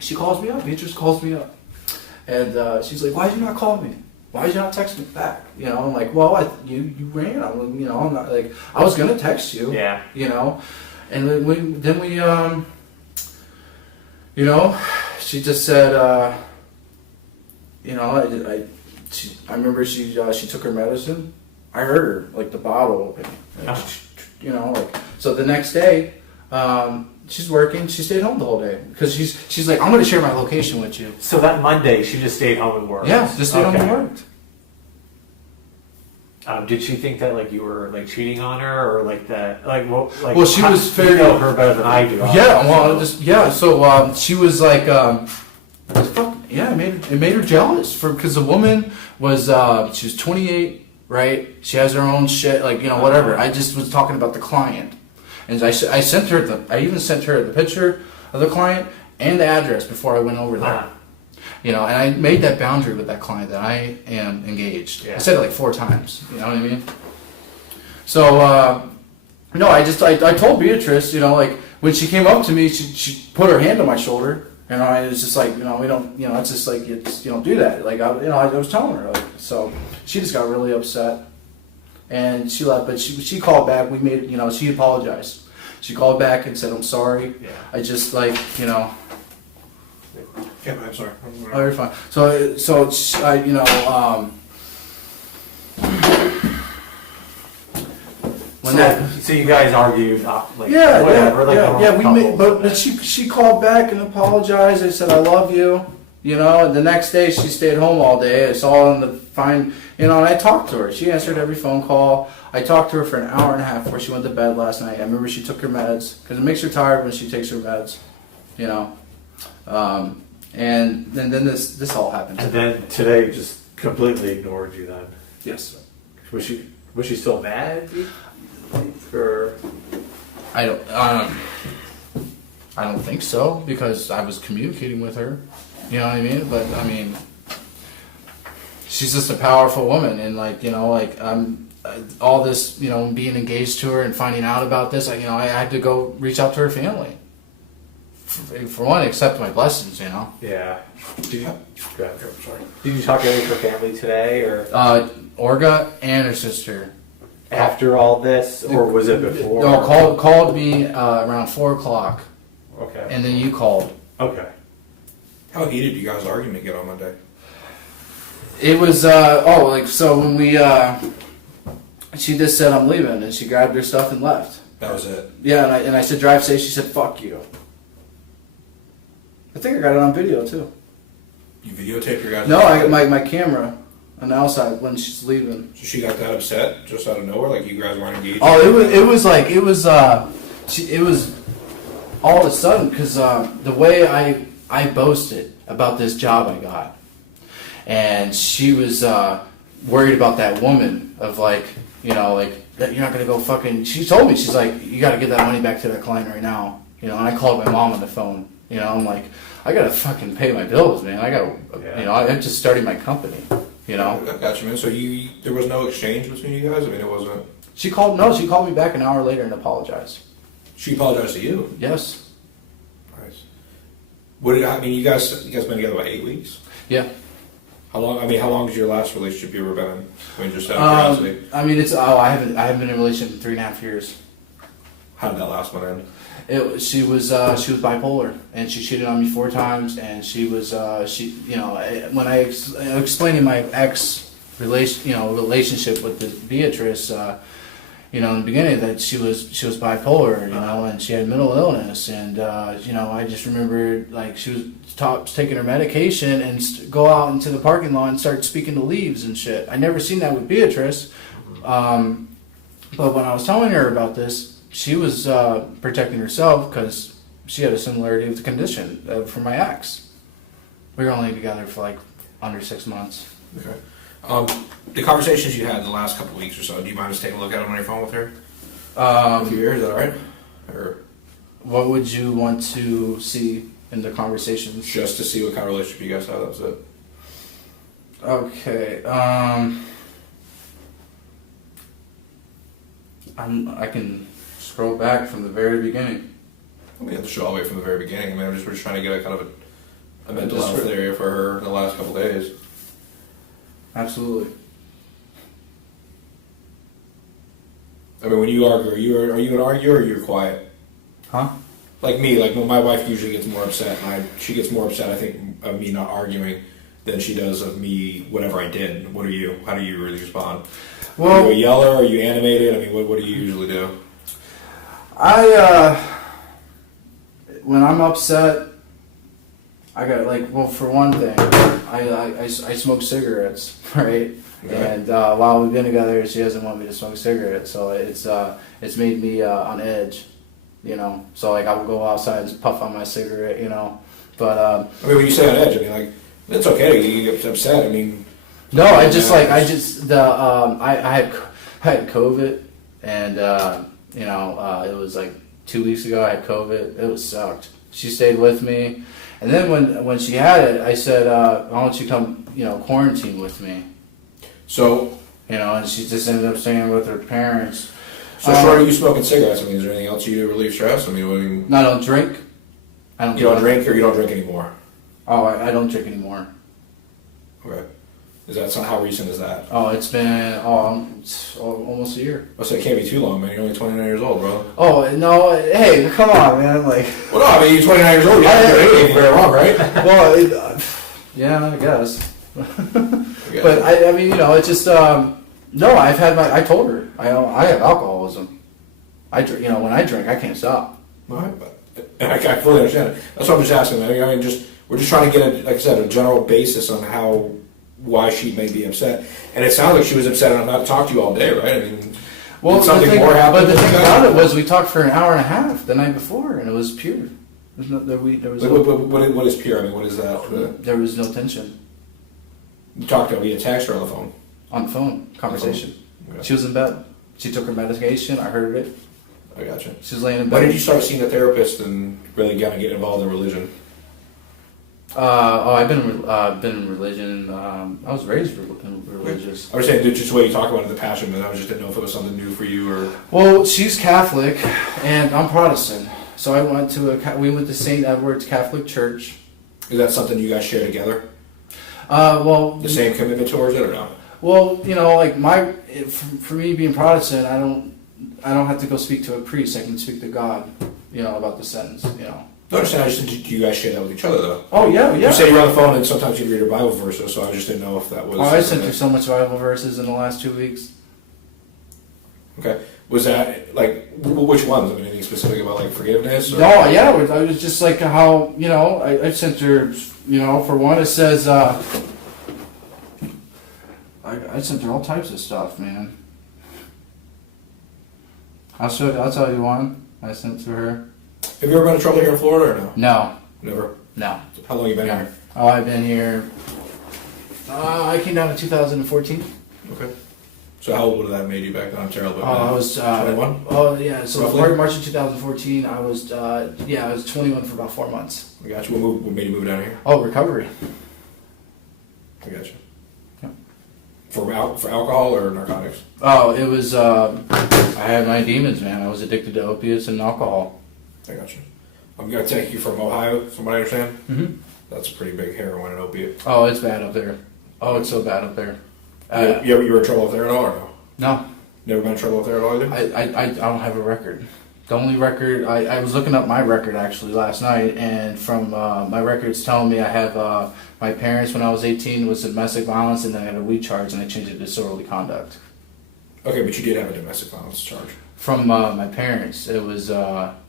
she calls me up. Beatrice calls me up. And she's like, why did you not call me? Why did you not text me back? You know, I'm like, well, you ran. You know, I'm not like, I was gonna text you. Yeah. You know, and then we you know, she just said, you know, I remember she took her medicine. I heard her, like, the bottle open. You know, like, so the next day, she's working. She stayed home the whole day because she's like, I'm going to share my location with you. So that Monday, she just stayed home and worked. Yeah, just stayed home and worked. Did she think that like you were like cheating on her or like that? Like, well, she was very. You know her better than I do. Yeah, well, So she was like, fuck, yeah, it made her jealous because the woman was she was 28, right? She has her own shit, like, you know, whatever. I just was talking about the client. And I sent her I even sent her the picture of the client and the address before I went over there. You know, and I made that boundary with that client that I am engaged. Yeah. I said it like 4 times. You know what I mean? So, no, I told Beatrice, you know, like, when she came up to me, she put her hand on my shoulder. You know, and it's just like, you know, we don't, you know, it's just like, you don't do that. Like, I was telling her, like, so she just got really upset. And she left, but she called back. We made, you know, she apologized. She called back and said, I'm sorry. Yeah. I just, like, you know. Yeah, I'm sorry. Oh, you're fine. So I, you know, so you guys argued, like, yeah, whatever, we made, but she called back and apologized. I said, I love you. You know, and the next day she stayed home all day. It's all in the fine, you know, and I talked to her. She answered every phone call. I talked to her for an hour and a half before she went to bed last night. I remember she took her meds, because it makes her tired when she takes her meds, you know. And then this all happened. And then today just completely ignored you then? Yes. Was she still mad? Or I don't think so, because I was communicating with her. You know what I mean? But I mean, she's just a powerful woman, and like, you know, like all this, you know, being engaged to her and finding out about this, I had to go reach out to her family. For one, accept my blessings, you know. Yeah. Did you talk to her family today, or Orga and her sister? After all this, or was it before? No, called me around 4:00. Okay. And then you called. Okay. How heated did you guys' argument get on Monday? It was so when we she just said I'm leaving, and she grabbed her stuff and left. That was it. Yeah, and I said drive safe. She said fuck you. I think I got it on video too. You videotaped your guys? No, I got my camera on the outside when she's leaving. So she got that upset just out of nowhere, like you guys weren't engaged? Oh, it was it was all of a sudden because the way I boasted about this job I got, and she was worried about that woman of like, you know, like that you're not gonna go fucking. She told me, she's like, you got to give that money back to that client right now, you know. And I called my mom on the phone, you know. I'm like, I gotta fucking pay my bills, man. I got, you know, I'm just starting my company, you know. I got you, man. So there was no exchange between you guys. I mean, it wasn't. She called me back an hour later and apologized. She apologized to you. Yes. Nice. What did I mean? You guys been together about 8 weeks. Yeah. How long? I mean, how long is your last relationship you ever been in? I mean, just out of curiosity. I mean, I haven't been in a relationship in 3.5 years. How did that last one end? She was bipolar, and she cheated on me 4 times, and she was you know, when I explaining my relationship with the Beatrice, you know, in the beginning that she was bipolar, you know, and she had mental illness, and you know, I just remember like she was taking her medication and go out into the parking lot and start speaking to leaves and shit. I never seen that with Beatrice, but when I was telling her about this, she was protecting herself because she had a similarity with the condition from my ex. We were only together for like under 6 months. Okay. The conversations you had in the last couple of weeks or so, do you mind just taking a look at them on your phone with her? If you're here, is that all right? Or what would you want to see in the conversations? Just to see what kind of relationship you guys have, that's it. Okay. I can scroll back from the very beginning. We have to show all the way from the very beginning. I mean, we're just trying to get a kind of a mental health area for her in the last couple of days. Absolutely. I mean, when you argue, are you an arguer or you're quiet? Huh? Like me, like when my wife usually gets more upset, she gets more upset, I think, of me not arguing than she does of me, whatever I did. What are you? How do you really respond? Well, are you a yeller? Are you animated? I mean, what do you usually do? When I'm upset, I got like, well, for one thing, I smoke cigarettes, right? Okay. And while we've been together, she doesn't want me to smoke cigarettes, so it's made me on edge, you know. So like I will go outside and puff on my cigarette, you know. But I mean, when you say on edge, I mean like it's okay. You get upset. I mean, no, I had COVID, and you know, it was like 2 weeks ago. I had COVID. It was sucked. She stayed with me. And then when she had it, I said, why don't you come, you know, quarantine with me? So, you know, and she just ended up staying with her parents. So short of you smoking cigarettes, I mean, is there anything else you do to relieve stress? I mean, what do you... No, I don't drink. You don't drink or you don't drink anymore? Oh, I don't drink anymore. Okay. Is that how recent is that? Oh, it's been almost a year. Oh, so it can't be too long, man. You're only 29 years old, bro. Oh, no. Hey, come on, man. Like, well, no, I mean, you're 29 years old. You haven't done anything very long, right? Well, yeah, I guess. But, I mean, you know, it's just, no, I told her, I have alcoholism. I drink, you know, when I drink, I can't stop. All right, and I fully understand it. That's what I'm just asking. I mean, we're just trying to get, like I said, a general basis on why she may be upset. And it sounds like she was upset enough not to talk to you all day, right? I mean, well, something more happened. But the thing about it was we talked for an hour and a half the night before, and it was pure. What is pure? I mean, what is that? There was no tension. You talked to her via text or on the phone? On the phone, conversation. Okay. She was in bed. She took her medication. I heard it. I gotcha. She was laying in bed. When did you start seeing a therapist and really kind of get involved in religion? I've been in religion. I was raised religious. I was saying just the way you talk about it, the passion, but I just didn't know if it was something new for you or. Well, she's Catholic, and I'm Protestant, so we went to St. Edward's Catholic Church. Is that something you guys share together? Well, the same commitment towards it or no? Well, you know, like for me being Protestant, I don't have to go speak to a priest. I can speak to God, you know, about the sentence, you know. No, I understand. I just didn't, do you guys share that with each other, though? Oh, yeah. You say you're on the phone and sometimes you read your Bible verses, so I just didn't know if that was... Oh, I sent you so much Bible verses in the last 2 weeks. Okay. Was that, like, which ones? I mean, anything specific about, like, forgiveness? Or? No, yeah. I was just like how, you know, I sent her, you know, for one, it says, I sent her all types of stuff, man. I'll tell you one. I sent to her. Have you ever been in trouble here in Florida or no? No, Never. no. How long you been here? Oh, I've been here. I came down in 2014. Okay. So how old would that have made you back then? I'm terrible. Oh, I was 21. Oh yeah, so Roughly? March of 2014. I was I was 21 for about 4 months. I got you. What made you move down here? Oh, recovery. I got you. Yep. For alcohol or narcotics? Oh, it was. I had my demons, man. I was addicted to opiates and alcohol. I got you. I'm gonna take you from Ohio, from what I understand. Mm-hmm. That's a pretty big heroin and opiate. Oh, it's bad up there. Oh, it's so bad up there. You were in trouble up there at all or no? No, Never been in trouble up there at all either? I don't have a record. The only record I was looking up my record actually last night, and from my record's telling me I have my parents when I was 18 was domestic violence, and then I had a weed charge, and I changed it to disorderly conduct. Okay, but you did have a domestic violence charge. From my parents, it was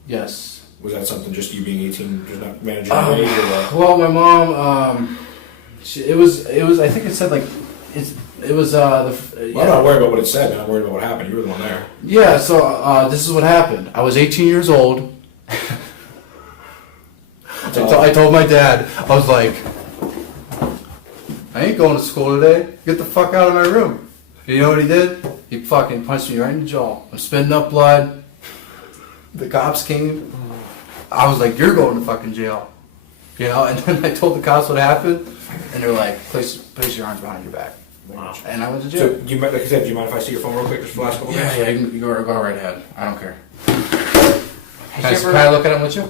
yes. Was that something just you being 18, just not managing your age, or what? Well, my mom, it was. I think it said like, it was. Well, I'm not worried about what it said, man. I'm worried about what happened. You were the one there. Yeah. So this is what happened. I was 18 years old. I told my dad. I was like, I ain't going to school today. Get the fuck out of my room. You know what he did? He fucking punched me right in the jaw. I'm spitting up blood. The cops came. I was like, you're going to fucking jail. You know, and then I told the cops what happened, and they're like, place your arms behind your back. Wow. And I went to jail. So, like I said, do you mind if I see your phone real quick just for the last couple minutes? Yeah, you go right ahead. I don't care. Can I look at him with you?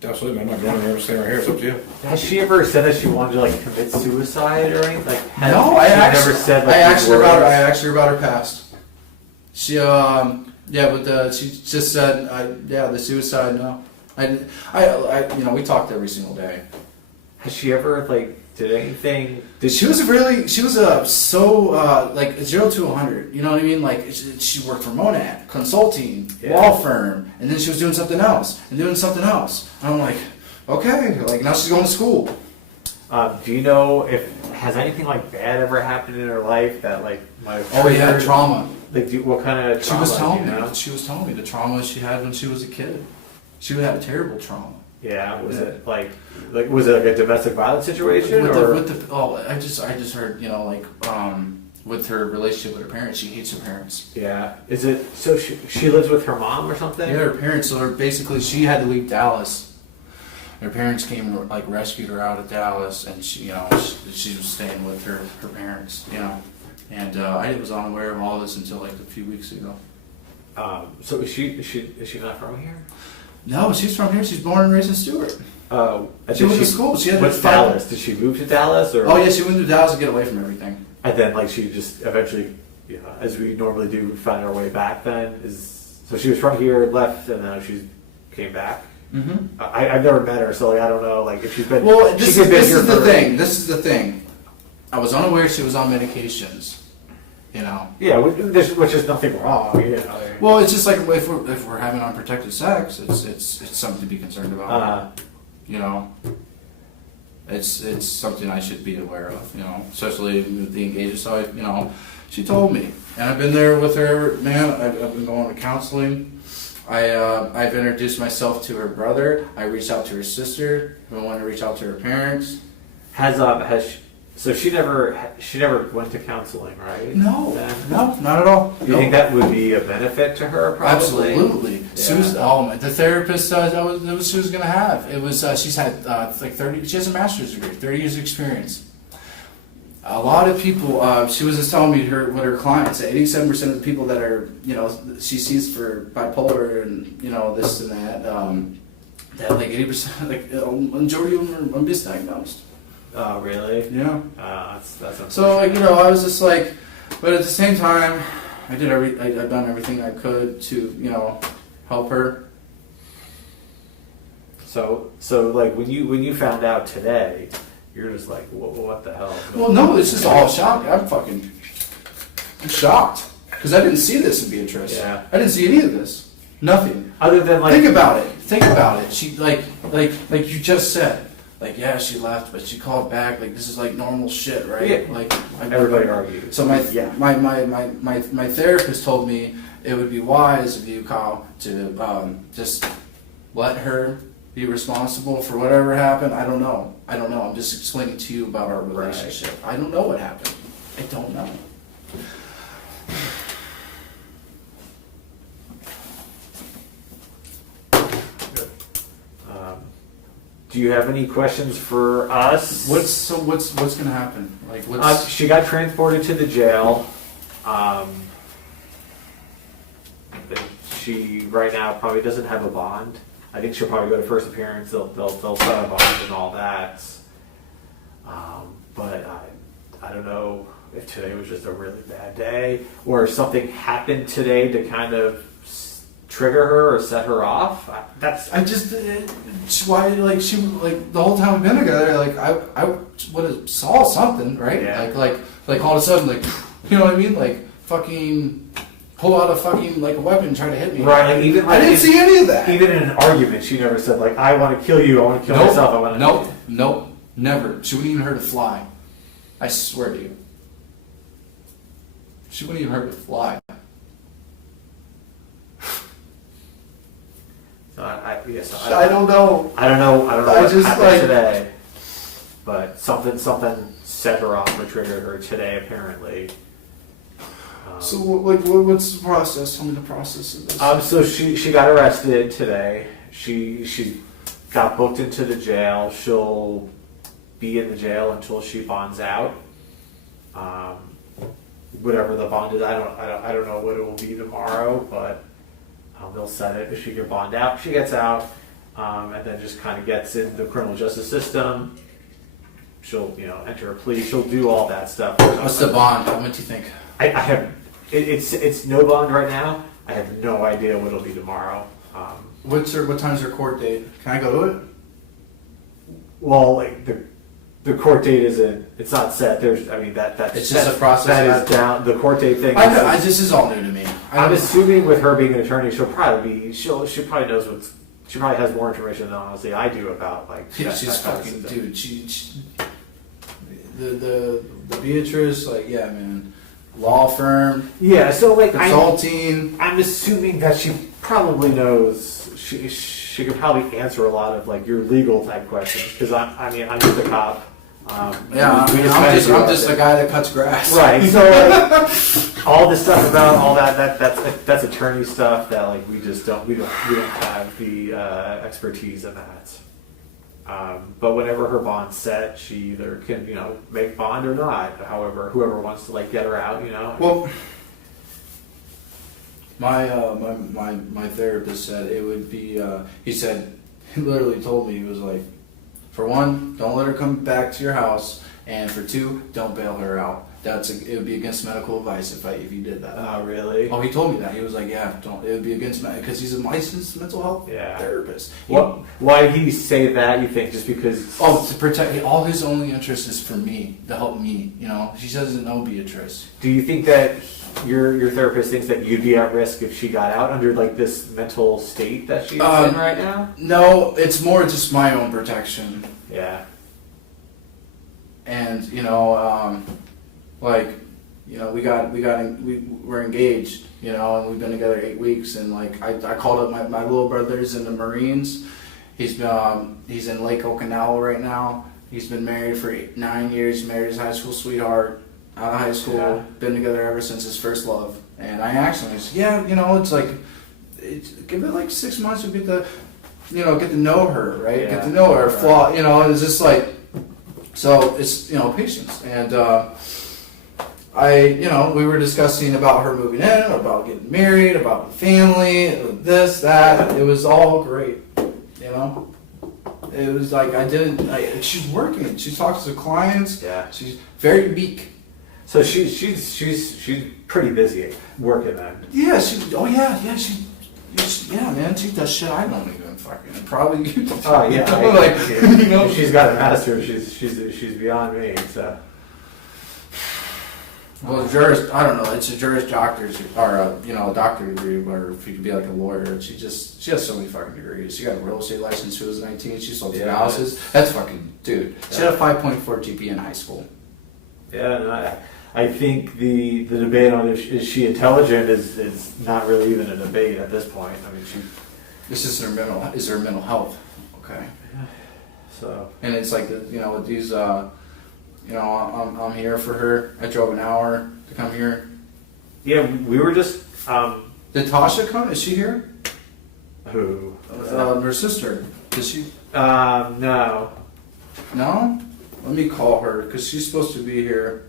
Absolutely, man. I'm not going anywhere. I'm staying right here. It's up to you. Has she ever said that she wanted to like commit suicide or anything? Like, No, I never said. Like, I asked her about her. I words? asked her about her past. She she just said, the suicide. No, we talked every single day. Has she ever like did anything? She was so like 0 to 100. You know what I mean? Like she worked for Monad Consulting, law firm, and then she was doing something else and doing something else. And I'm like, okay, like now she's going to school. Do you know if has anything like bad ever happened in her life that like might have Oh yeah, triggered- trauma. Like what kind of trauma? She was telling do you know? me. She was telling me the trauma she had when she was a kid. She had a terrible trauma. Yeah, was it like was it like a domestic violence situation I just heard, you know, like with her relationship with her parents, she hates her parents. Yeah. Is it so she lives with her mom or something? Yeah, her parents. So basically, she had to leave Dallas. Her parents came like rescued her out of Dallas, and she was staying with her parents. You know, and I was unaware of all this until like a few weeks ago. So is she not from here? No, she's from here. She's born and raised in Stewart. She went to school. She had what's Dallas? Did she move to Dallas or? Oh yeah, she went to Dallas to get away from everything. And then like she just eventually, as we normally do, find our way back. Then so she was from here, left, and now she came back. Mm-hmm. I've never met her, so like I don't know like if she's been. Well, this is the thing. This is the thing. I was unaware she was on medications. You know. Yeah, which is nothing wrong. You know. Well, it's just like if we're having unprotected sex, it's something to be concerned about. You know, it's something I should be aware of. You know, especially with the engagement side. You know, she told me, and I've been there with her. Man, I've been going to counseling. I've introduced myself to her brother. I reached out to her sister. I want to reach out to her parents. So she never went to counseling, right? No, not at all. Do you think that would be a benefit to her? Probably. Absolutely. Yeah. The therapist that was she was going to have. It was she's had like 30. She has a master's degree, 30 years of experience. A lot of people. She was just telling me what her clients. 87% of the people that are she sees for bipolar and this and that. That like 80%, like majority of them are misdiagnosed. Oh, really? Yeah. That's so I was just like, but at the same time, I've done everything I could to help her. So like when you found out today, you're just like, what the hell? Well, no, this is all shock. I'm shocked because I didn't see this in Beatrice. Yeah. I didn't see any of this. Nothing. Other than like, think about it. She like you just said. Like, yeah, she left, but she called back. Like, this is like normal shit, right? Yeah. Like, everybody argues. So my therapist told me it would be wise of you, Kyle, to just let her be responsible for whatever happened. I don't know. I'm just explaining to you about our relationship. I don't know what happened. I don't know. Do you have any questions for us? What's gonna happen? Like, she got transported to the jail. She right now probably doesn't have a bond. I think she'll probably go to first appearance. They'll set a bond and all that. But I don't know if today was just a really bad day or if something happened today to kind of trigger her or set her off. Why, like, she, like, the whole time we've been together, like, I would have saw something, right? Yeah. Like all of a sudden, like, you know what I mean? Like, fucking pull out a fucking, like, a weapon and try to hit me. Right, like, even I didn't see any of that. Even in an argument, she never said, like, I want to kill you, I want to kill myself, I want to... Nope, never. She wouldn't even hurt a fly. I swear to you. She wouldn't even hurt a fly. So I don't know. I don't know what just, happened like, today, but something set her off or triggered her today, apparently. So, like, what's the process? Tell me the process of this. So she got arrested today. She got booked into the jail. She'll be in the jail until she bonds out. Whatever the bond is, I don't know what it will be tomorrow, but they'll set it. If she can bond out, she gets out, and then just kind of gets in the criminal justice system. She'll enter a plea. She'll do all that stuff. What's the bond? How much do you think? I have. It's no bond right now. I have no idea what it'll be tomorrow. What time's her court date? Can I go to it? Well, like the court date isn't. It's not set. That's it's just a process. That is down. The court date thing. This is all new to me. I'm assuming with her being an attorney, she probably knows she probably has more information than honestly I do about like. Yeah, she's fucking dude. The Beatrice, like, yeah, man, law firm. Yeah, so like consulting. I'm assuming that she probably knows. She could probably answer a lot of like your legal type questions because I'm just a cop. I'm just a guy that cuts grass. Right. So like, all this stuff about all that's attorney stuff that like we don't have the expertise in that. But whenever her bond's set, she either can make bond or not. However, whoever wants to like get her out, Well, my therapist said it would be. He literally told me, he was like, for one, don't let her come back to your house, and for two, don't bail her out. It would be against medical advice if you did that. Oh, really? Oh, he told me that. He was like, yeah, don't. It would be against because he's a licensed mental health therapist. Why did he say that? You think just because? Oh, to protect. All his only interest is for me, to help me. She doesn't know Beatrice. Do you think that your therapist thinks that you'd be at risk if she got out under like this mental state that she's in right now? No, it's more just my own protection. Yeah. And we're engaged, and we've been together 8 weeks, and like I called up my little brother's in the Marines. He's in Lake Okinawa right now. He's been married for 9 years, married his high school sweetheart, out of high school, been together ever since his first love. And I asked him, it's like, give it like 6 months to get to know her, right? Yeah. Get to know her flaw, it's just like, so it's, patience. And we were discussing about her moving in, about getting married, about family, this, that. It was all great, It was like she's working. She talks to clients. Yeah. She's very meek. So she's pretty busy working then. Yeah. Man. She does shit I don't even fucking probably. Oh yeah. She's got a master's. She's beyond me. So. Well, I don't know. It's a Juris Doctor's or a doctorate degree, or if you could be like a lawyer. She has so many fucking degrees. She got a real estate license. She was 19. She sold 2 houses. That's fucking dude. She had a 5.4 GPA in high school. Yeah, no, I think the debate on is she intelligent is not really even a debate at this point. I mean, she. This is her mental health. Okay. So. And it's like, you know, with these, you know, I'm here for her. I drove an hour to come here. Yeah, we were just. Did Tasha come? Is she here? Who? Her sister. Is she? No. No? Let me call her because she's supposed to be here.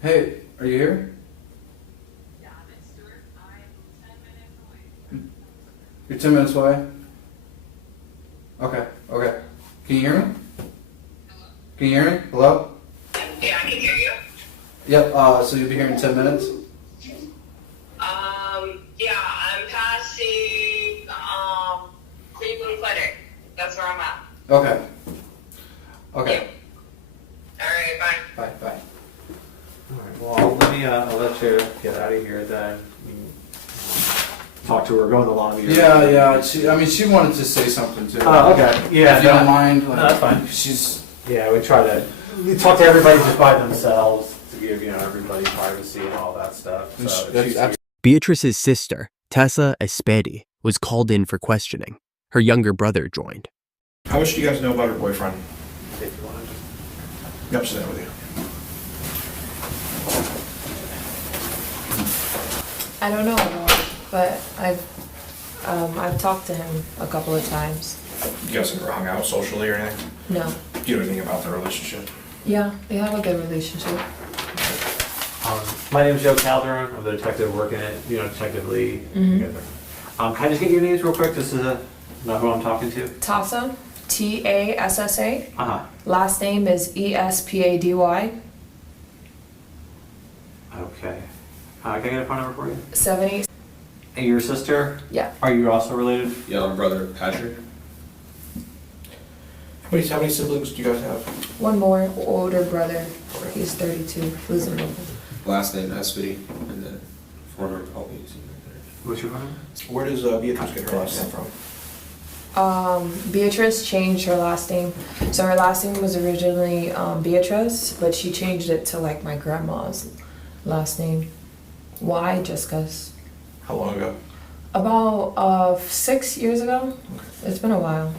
Hey, are you here? Yeah, I'm in Stewart. I'm 10 minutes away. You're 10 minutes away? Okay, okay. Can you hear me? Hello? Can you hear me? Hello? Yeah, I can hear you. Yep, so you'll be here in 10 minutes? Yeah, I'm passing, Cleveland Clinic. That's where I'm at. Okay. Okay. Yeah. All right, bye. Bye, bye. All right. Well, I'll let you get out of here then. You can talk to her, go in the lobby. Yeah. She wanted to say something too. Oh, okay. Yeah. If you don't mind. No, that's fine. She's. Yeah, we talk to everybody just by themselves to give everybody privacy and all that stuff. So Beatrice's sister, Tessa Espedi, was called in for questioning. Her younger brother joined. How much do you guys know about her boyfriend? if you want to just. Yep, sit down with you. I don't know at all, but I've talked to him a couple of times. You guys ever hung out socially or anything? No. Do you know anything about their relationship? Yeah, they have a good relationship. My name is Joe Calderon. I'm the detective working at, Detective Lee. Can I just get your names real quick? This is not who I'm talking to. Tassa, Tassa. Uh-huh. Last name is Espady. Okay. Can I get a phone number for you? 70. And your sister? Yeah. Are you also related? Yeah, my brother, Patrick. How many siblings do you guys have? One more older brother. He's 32. Lives in Brooklyn. Last name Espedy, and then former LP. What's your phone number? Where does Beatrice get her last name from? Beatrice changed her last name. So her last name was originally Beatrice, but she changed it to like my grandma's last name. Why? Just because. How long ago? About 6 years ago. It's been a while.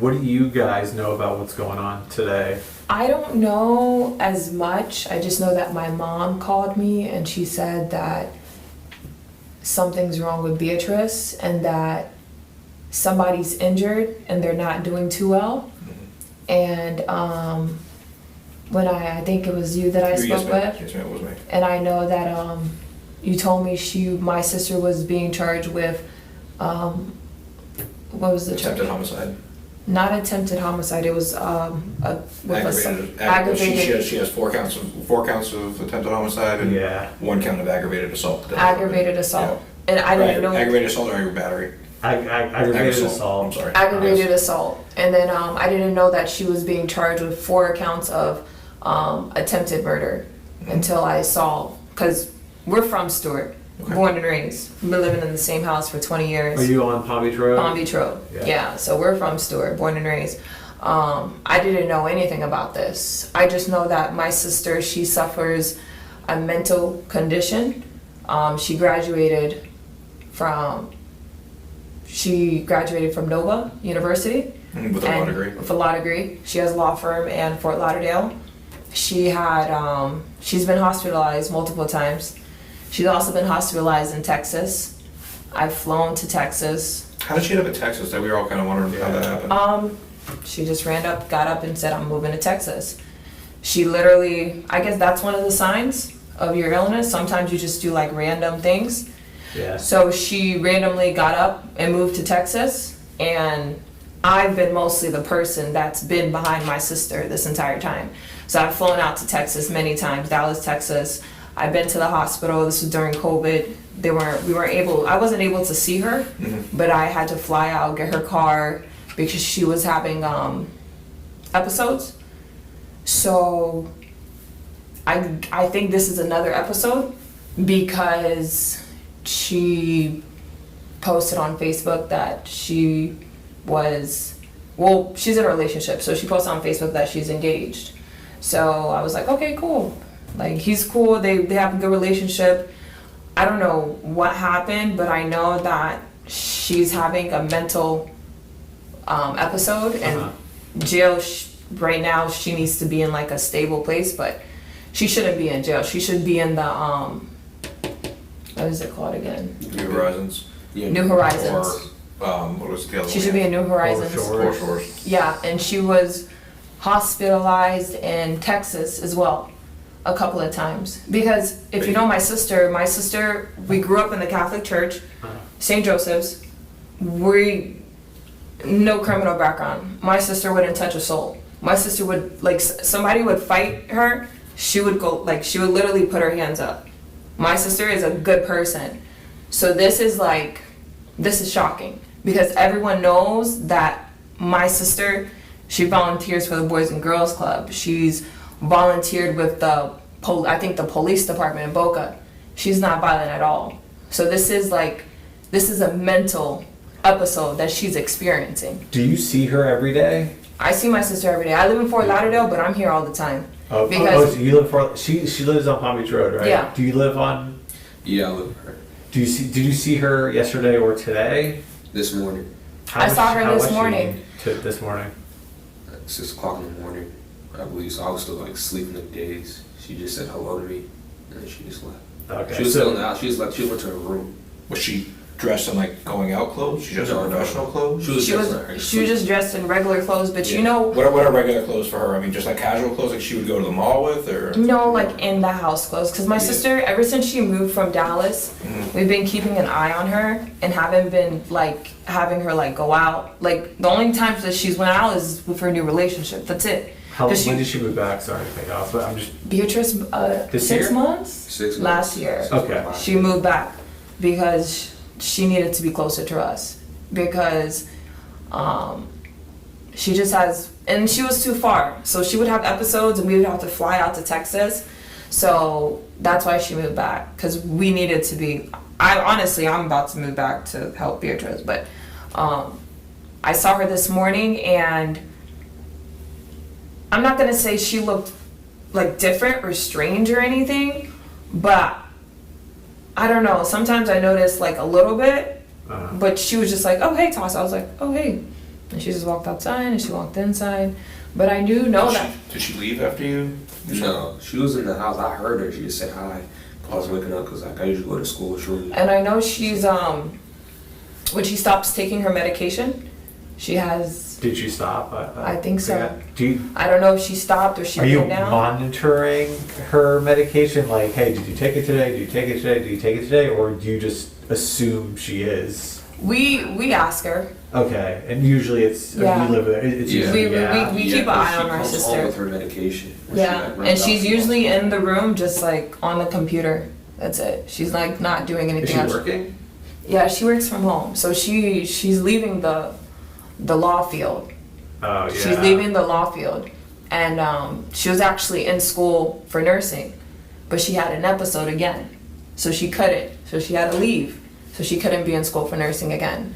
What do you guys know about what's going on today? I don't know as much. I just know that my mom called me and she said that something's wrong with Beatrice and that somebody's injured and they're not doing too well. And when I think it was you that I spoke with. Yes, ma'am, it was me. And I know that you told me my sister was being charged with what was the charge? Attempted homicide. Not attempted homicide. It was aggravated. She has four counts of attempted homicide and one count of aggravated assault. Aggravated assault. Yeah. And I didn't know. Aggravated assault or battery. Aggravated assault. I'm sorry. Aggravated assault. And then I didn't know that she was being charged with 4 counts of attempted murder until I saw, because we're from Stewart. Okay. Born and raised. We've been living in the same house for 20 years. Are you on Palm Beach Road? Palm Beach Road. Yeah, so we're from Stewart, born and raised. I didn't know anything about this. I just know that my sister, she suffers a mental condition. She graduated from Nova University. With a law degree. With a law degree. She has a law firm in Fort Lauderdale. She's been hospitalized multiple times. She's also been hospitalized in Texas. I've flown to Texas. How did she end up in Texas? That we were all kind of wondering how that happened. She just got up and said, I'm moving to Texas. She literally, I guess that's one of the signs of your illness. Sometimes you just do like random things. Yeah. So she randomly got up and moved to Texas. And I've been mostly the person that's been behind my sister this entire time. So I've flown out to Texas many times, Dallas, Texas. I've been to the hospital. This was during COVID. I wasn't able to see her, but I had to fly out, get her car because she was having episodes. So I think this is another episode because she posted on Facebook that she was, well, she's in a relationship, so she posted on Facebook that she's engaged. So I was like, okay, cool. Like, he's cool, they have a good relationship. I don't know what happened, but I know that she's having a mental episode, and jail right now, she needs to be in like a stable place, but she shouldn't be in jail. She should be in the, what is it called again? New Horizons. Yeah, New Horizons. Or, what was the other She one? should be in New Horizons. Poor Shores. Yeah, and she was hospitalized in Texas as well a couple of times. Because if you know my sister, we grew up in the Catholic Church, St. Joseph's. No criminal background. My sister wouldn't touch a soul. My sister would, like, somebody would fight her, she would go, like, she would literally put her hands up. My sister is a good person. So this is shocking because everyone knows that my sister, she volunteers for the Boys and Girls Club. She's volunteered with the police department in Boca. She's not violent at all. So this is a mental episode that she's experiencing. Do you see her every day? I see my sister every day. I live in Fort Lauderdale, but I'm here all the time. So you live she lives on Palm Beach Road, right? Yeah. Do you live on? Yeah, I live with her. Did you see her yesterday or today? This morning. I saw her this morning. This morning. At 6 o'clock in the morning, I believe. So I was still like sleeping in days. She just said hello to me, and then she just left. Okay. She was still in the house. She went to her room. Was she dressed in like going out clothes? She just in professional clothes? She was just dressed in regular clothes, but you know. What are regular clothes for her? I mean, just like casual clothes, like she would go to the mall with, or? No, like in the house clothes. Because my sister, ever since she moved from Dallas, we've been keeping an eye on her and haven't been like having her like go out. Like the only times that she's went out is with her new relationship. That's it. When did she move back? Sorry to take off, but I'm just. Beatrice, this 6 year? months? 6 months. Last year. Okay. She moved back because she needed to be closer to us because she just has, and she was too far, so she would have episodes and we would have to fly out to Texas, so that's why she moved back, because we needed to be. I'm about to move back to help Beatrice, but I saw her this morning and I'm not gonna say she looked like different or strange or anything, but I don't know. Sometimes I notice like a little bit, but she was just like, "Oh hey, Toss." I was like, "Oh hey," and she just walked outside and she walked inside. But I do know that. Did she leave after you? No, she was in the house. I heard her. She just said hi. I was waking up because like I usually go to school shortly. And I know she's when she stops taking her medication, she has. Did she stop? I think so. Yeah. I don't know if she stopped or she Are you went down. monitoring her medication? Like, hey, did you take it today? Did you take it today? Did you take it today? Or do you just assume she is? We ask her. Okay, and usually it's you live there. It's usually we keep an eye on our She sister. comes home with her medication. Yeah, and she's usually in the room just like on the computer. That's it. She's like not doing anything else. Is she working? Yeah, she works from home. So she's leaving the law field. Oh yeah. She's leaving the law field, and she was actually in school for nursing, but she had an episode again, so she couldn't. So she had to leave. So she couldn't be in school for nursing again.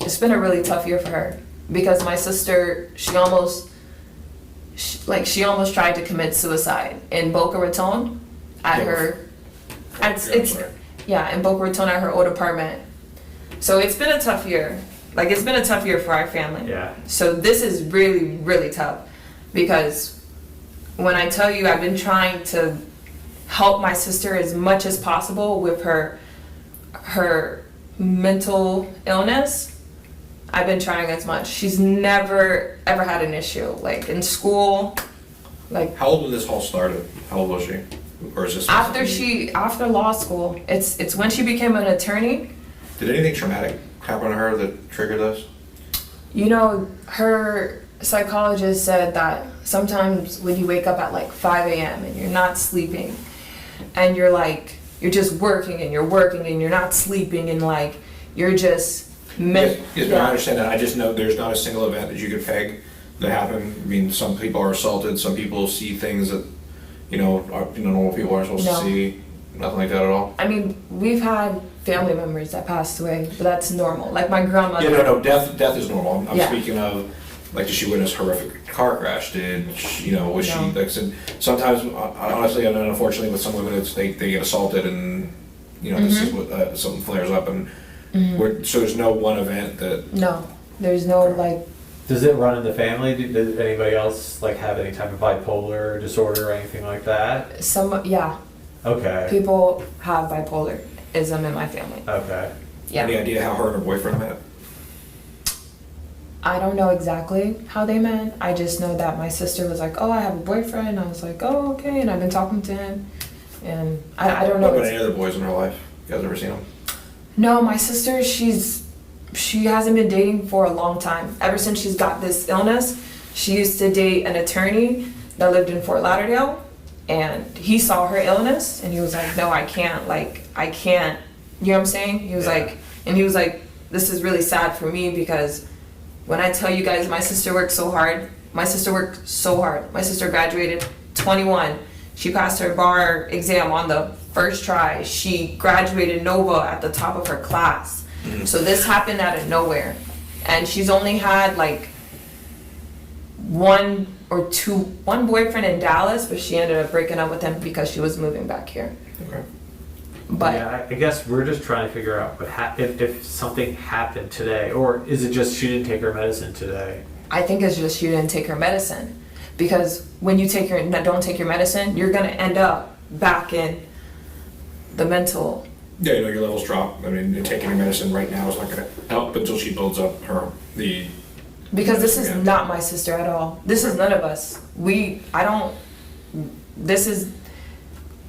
It's been a really tough year for her because my sister, she almost tried to commit suicide in Boca Raton at in Boca Raton at her old apartment. So it's been a tough year. Like it's been a tough year for our family. Yeah. So this is really, really tough because when I tell you I've been trying to help my sister as much as possible with her mental illness, I've been trying as much. She's never ever had an issue like in school. Like how old when this all started? How old was she? Or is this after law school? It's when she became an attorney. Did anything traumatic happen to her that triggered this? You know, her psychologist said that sometimes when you wake up at like 5 a.m. and you're not sleeping and you're just working and you're not sleeping and like you're just Yes, but I understand that. I just know there's not a single event that you could peg that happened. I mean, some people are assaulted. Some people see things that, normal people aren't supposed to No. see. Nothing like that at all. I mean, we've had family members that passed away, but that's normal. Like my grandmother. Yeah, no, death is normal. I'm Yeah. speaking of, like, did she witness horrific car crash? Was she, No. like I said, sometimes, honestly, and unfortunately with some women, they get assaulted and, this is what, something flares up and, so there's no one event that. No, there's no like. Does it run in the family? Does anybody else like have any type of bipolar disorder or anything like that? Yeah. Okay. People have bipolarism in my family. Okay. Yeah. Any idea how her and her boyfriend met? I don't know exactly how they met. I just know that my sister was like, "Oh, I have a boyfriend." I was like, "Oh, okay," and I've been talking to him, and I don't know. What about any other boys in her life? You guys ever seen them? No, my sister, she hasn't been dating for a long time. Ever since she's got this illness, she used to date an attorney that lived in Fort Lauderdale, and he saw her illness, and he was like, "No, I can't. Like, I can't." You know what I'm saying? He was like, "This is really sad for me because when I tell you guys, my sister worked so hard. My sister worked so hard. My sister graduated 21. She passed her bar exam on the first try. She graduated Nova at the top of her class. So this happened out of nowhere. And she's only had like one boyfriend in Dallas, but she ended up breaking up with him because she was moving back here. Okay. But yeah, I guess we're just trying to figure out if something happened today, or is it just she didn't take her medicine today? I think it's just she didn't take her medicine. Because when you don't take your medicine, you're gonna end up back in the mental. Yeah, your levels drop. I mean, taking your medicine right now is not going to help until she builds up Because this is not my sister at all. This is none of us.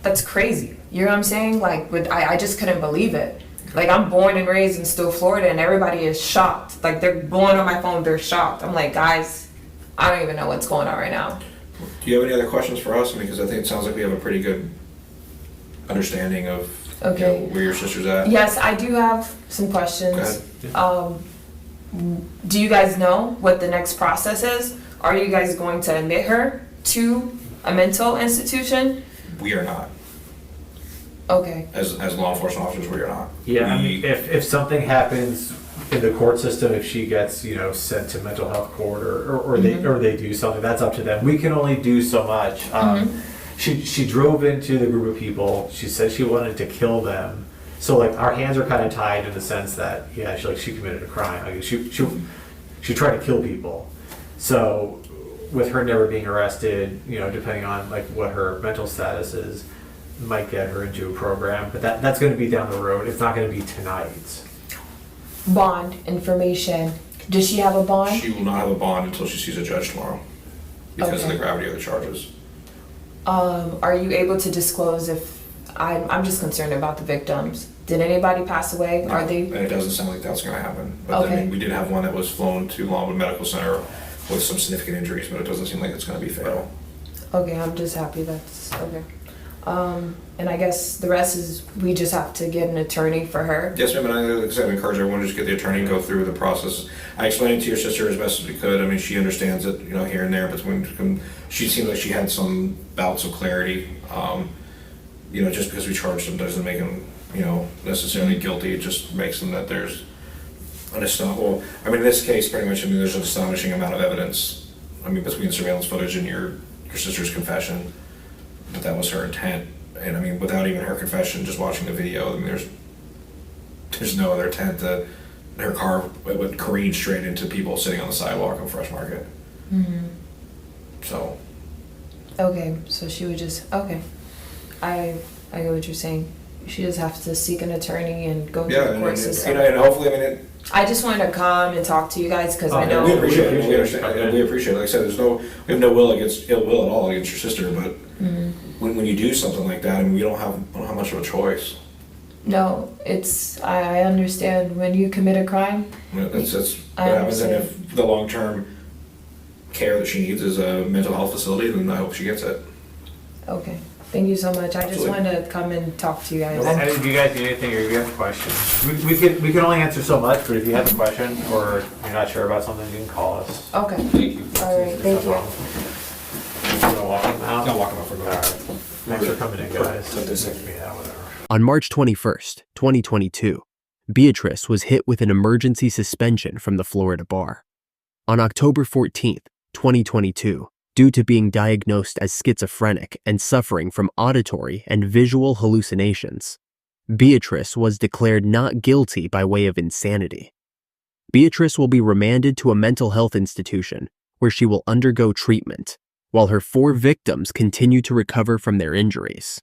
That's crazy. You know what I'm saying? Like, I just couldn't believe it. Like, I'm born and raised in still Florida, and everybody is shocked. Like, they're blowing on my phone, they're shocked. I'm like, guys, I don't even know what's going on right now. Do you have any other questions for us? Because I think it sounds like we have a pretty good understanding of where your sister's at. Yes, I do have some questions. Go ahead. Do you guys know what the next process is? Are you guys going to admit her to a mental institution? We are not. Okay. As law enforcement officers, we are not. Yeah, I mean, if something happens in the court system, if she gets sent to mental health court or they do something, that's up to them. We can only do so much. She drove into the group of people. She said she wanted to kill them. So like our hands are kind of tied in the sense that she committed a crime. Like she tried to kill people. So with her never being arrested, depending on like what her mental status is, might get her into a program. But that's going to be down the road. It's not going to be tonight. Bond information. Does she have a bond? She will not have a bond until she sees a judge tomorrow because of the gravity of the charges. Are you able to disclose if I'm just concerned about the victims? Did anybody pass away? No, Are they? And it doesn't sound like that's going to happen. But I mean, we did have one that was flown to Longwood Medical Center with some significant injuries, but it doesn't seem like it's going to be fatal. Okay, I'm just happy that's okay. And I guess the rest is we just have to get an attorney for her. Yes, ma'am, and like I said, I encourage everyone to just get the attorney and go through the process. I explained it to your sister as best as we could. I mean, she understands it, here and there. Between she seemed like she had some bouts of clarity. Just because we charge them doesn't make them, necessarily guilty. It just makes them that there's an in this case, pretty much, there's an astonishing amount of evidence. Between surveillance footage and your sister's confession, that was her intent. And without even her confession, just watching the video, there's no other intent that her car would careen straight into people sitting on the sidewalk of Fresh Market. Mm-hmm. So. Okay, so she would just I get what you're saying. She just has to seek an attorney and go through the court system. And hopefully, I just wanted to come and talk to you guys because I know we appreciate it. We understand. We appreciate it. Like I said, we have no ill will at all against your sister, but when you do something like that, we don't have much of a choice. No, I understand when you commit a crime. That's what happens, and if the long-term care that she needs is a mental health facility, then I hope she gets it. Okay. Thank you so much. I just wanted to come and talk to you guys. And if you guys need anything or you have questions, we can only answer so much, but if you have a question or you're not sure about something, you can call us. Okay. Thank you. All right. Thank you. You gonna walk them out? I'll walk them out for All right. Thanks for coming in, guys. Put this in. Yeah, whatever. On March 21st, 2022, Beatrice was hit with an emergency suspension from the Florida bar. On October 14th, 2022, due to being diagnosed as schizophrenic and suffering from auditory and visual hallucinations, Beatrice was declared not guilty by way of insanity. Beatrice will be remanded to a mental health institution where she will undergo treatment, while her 4 victims continue to recover from their injuries.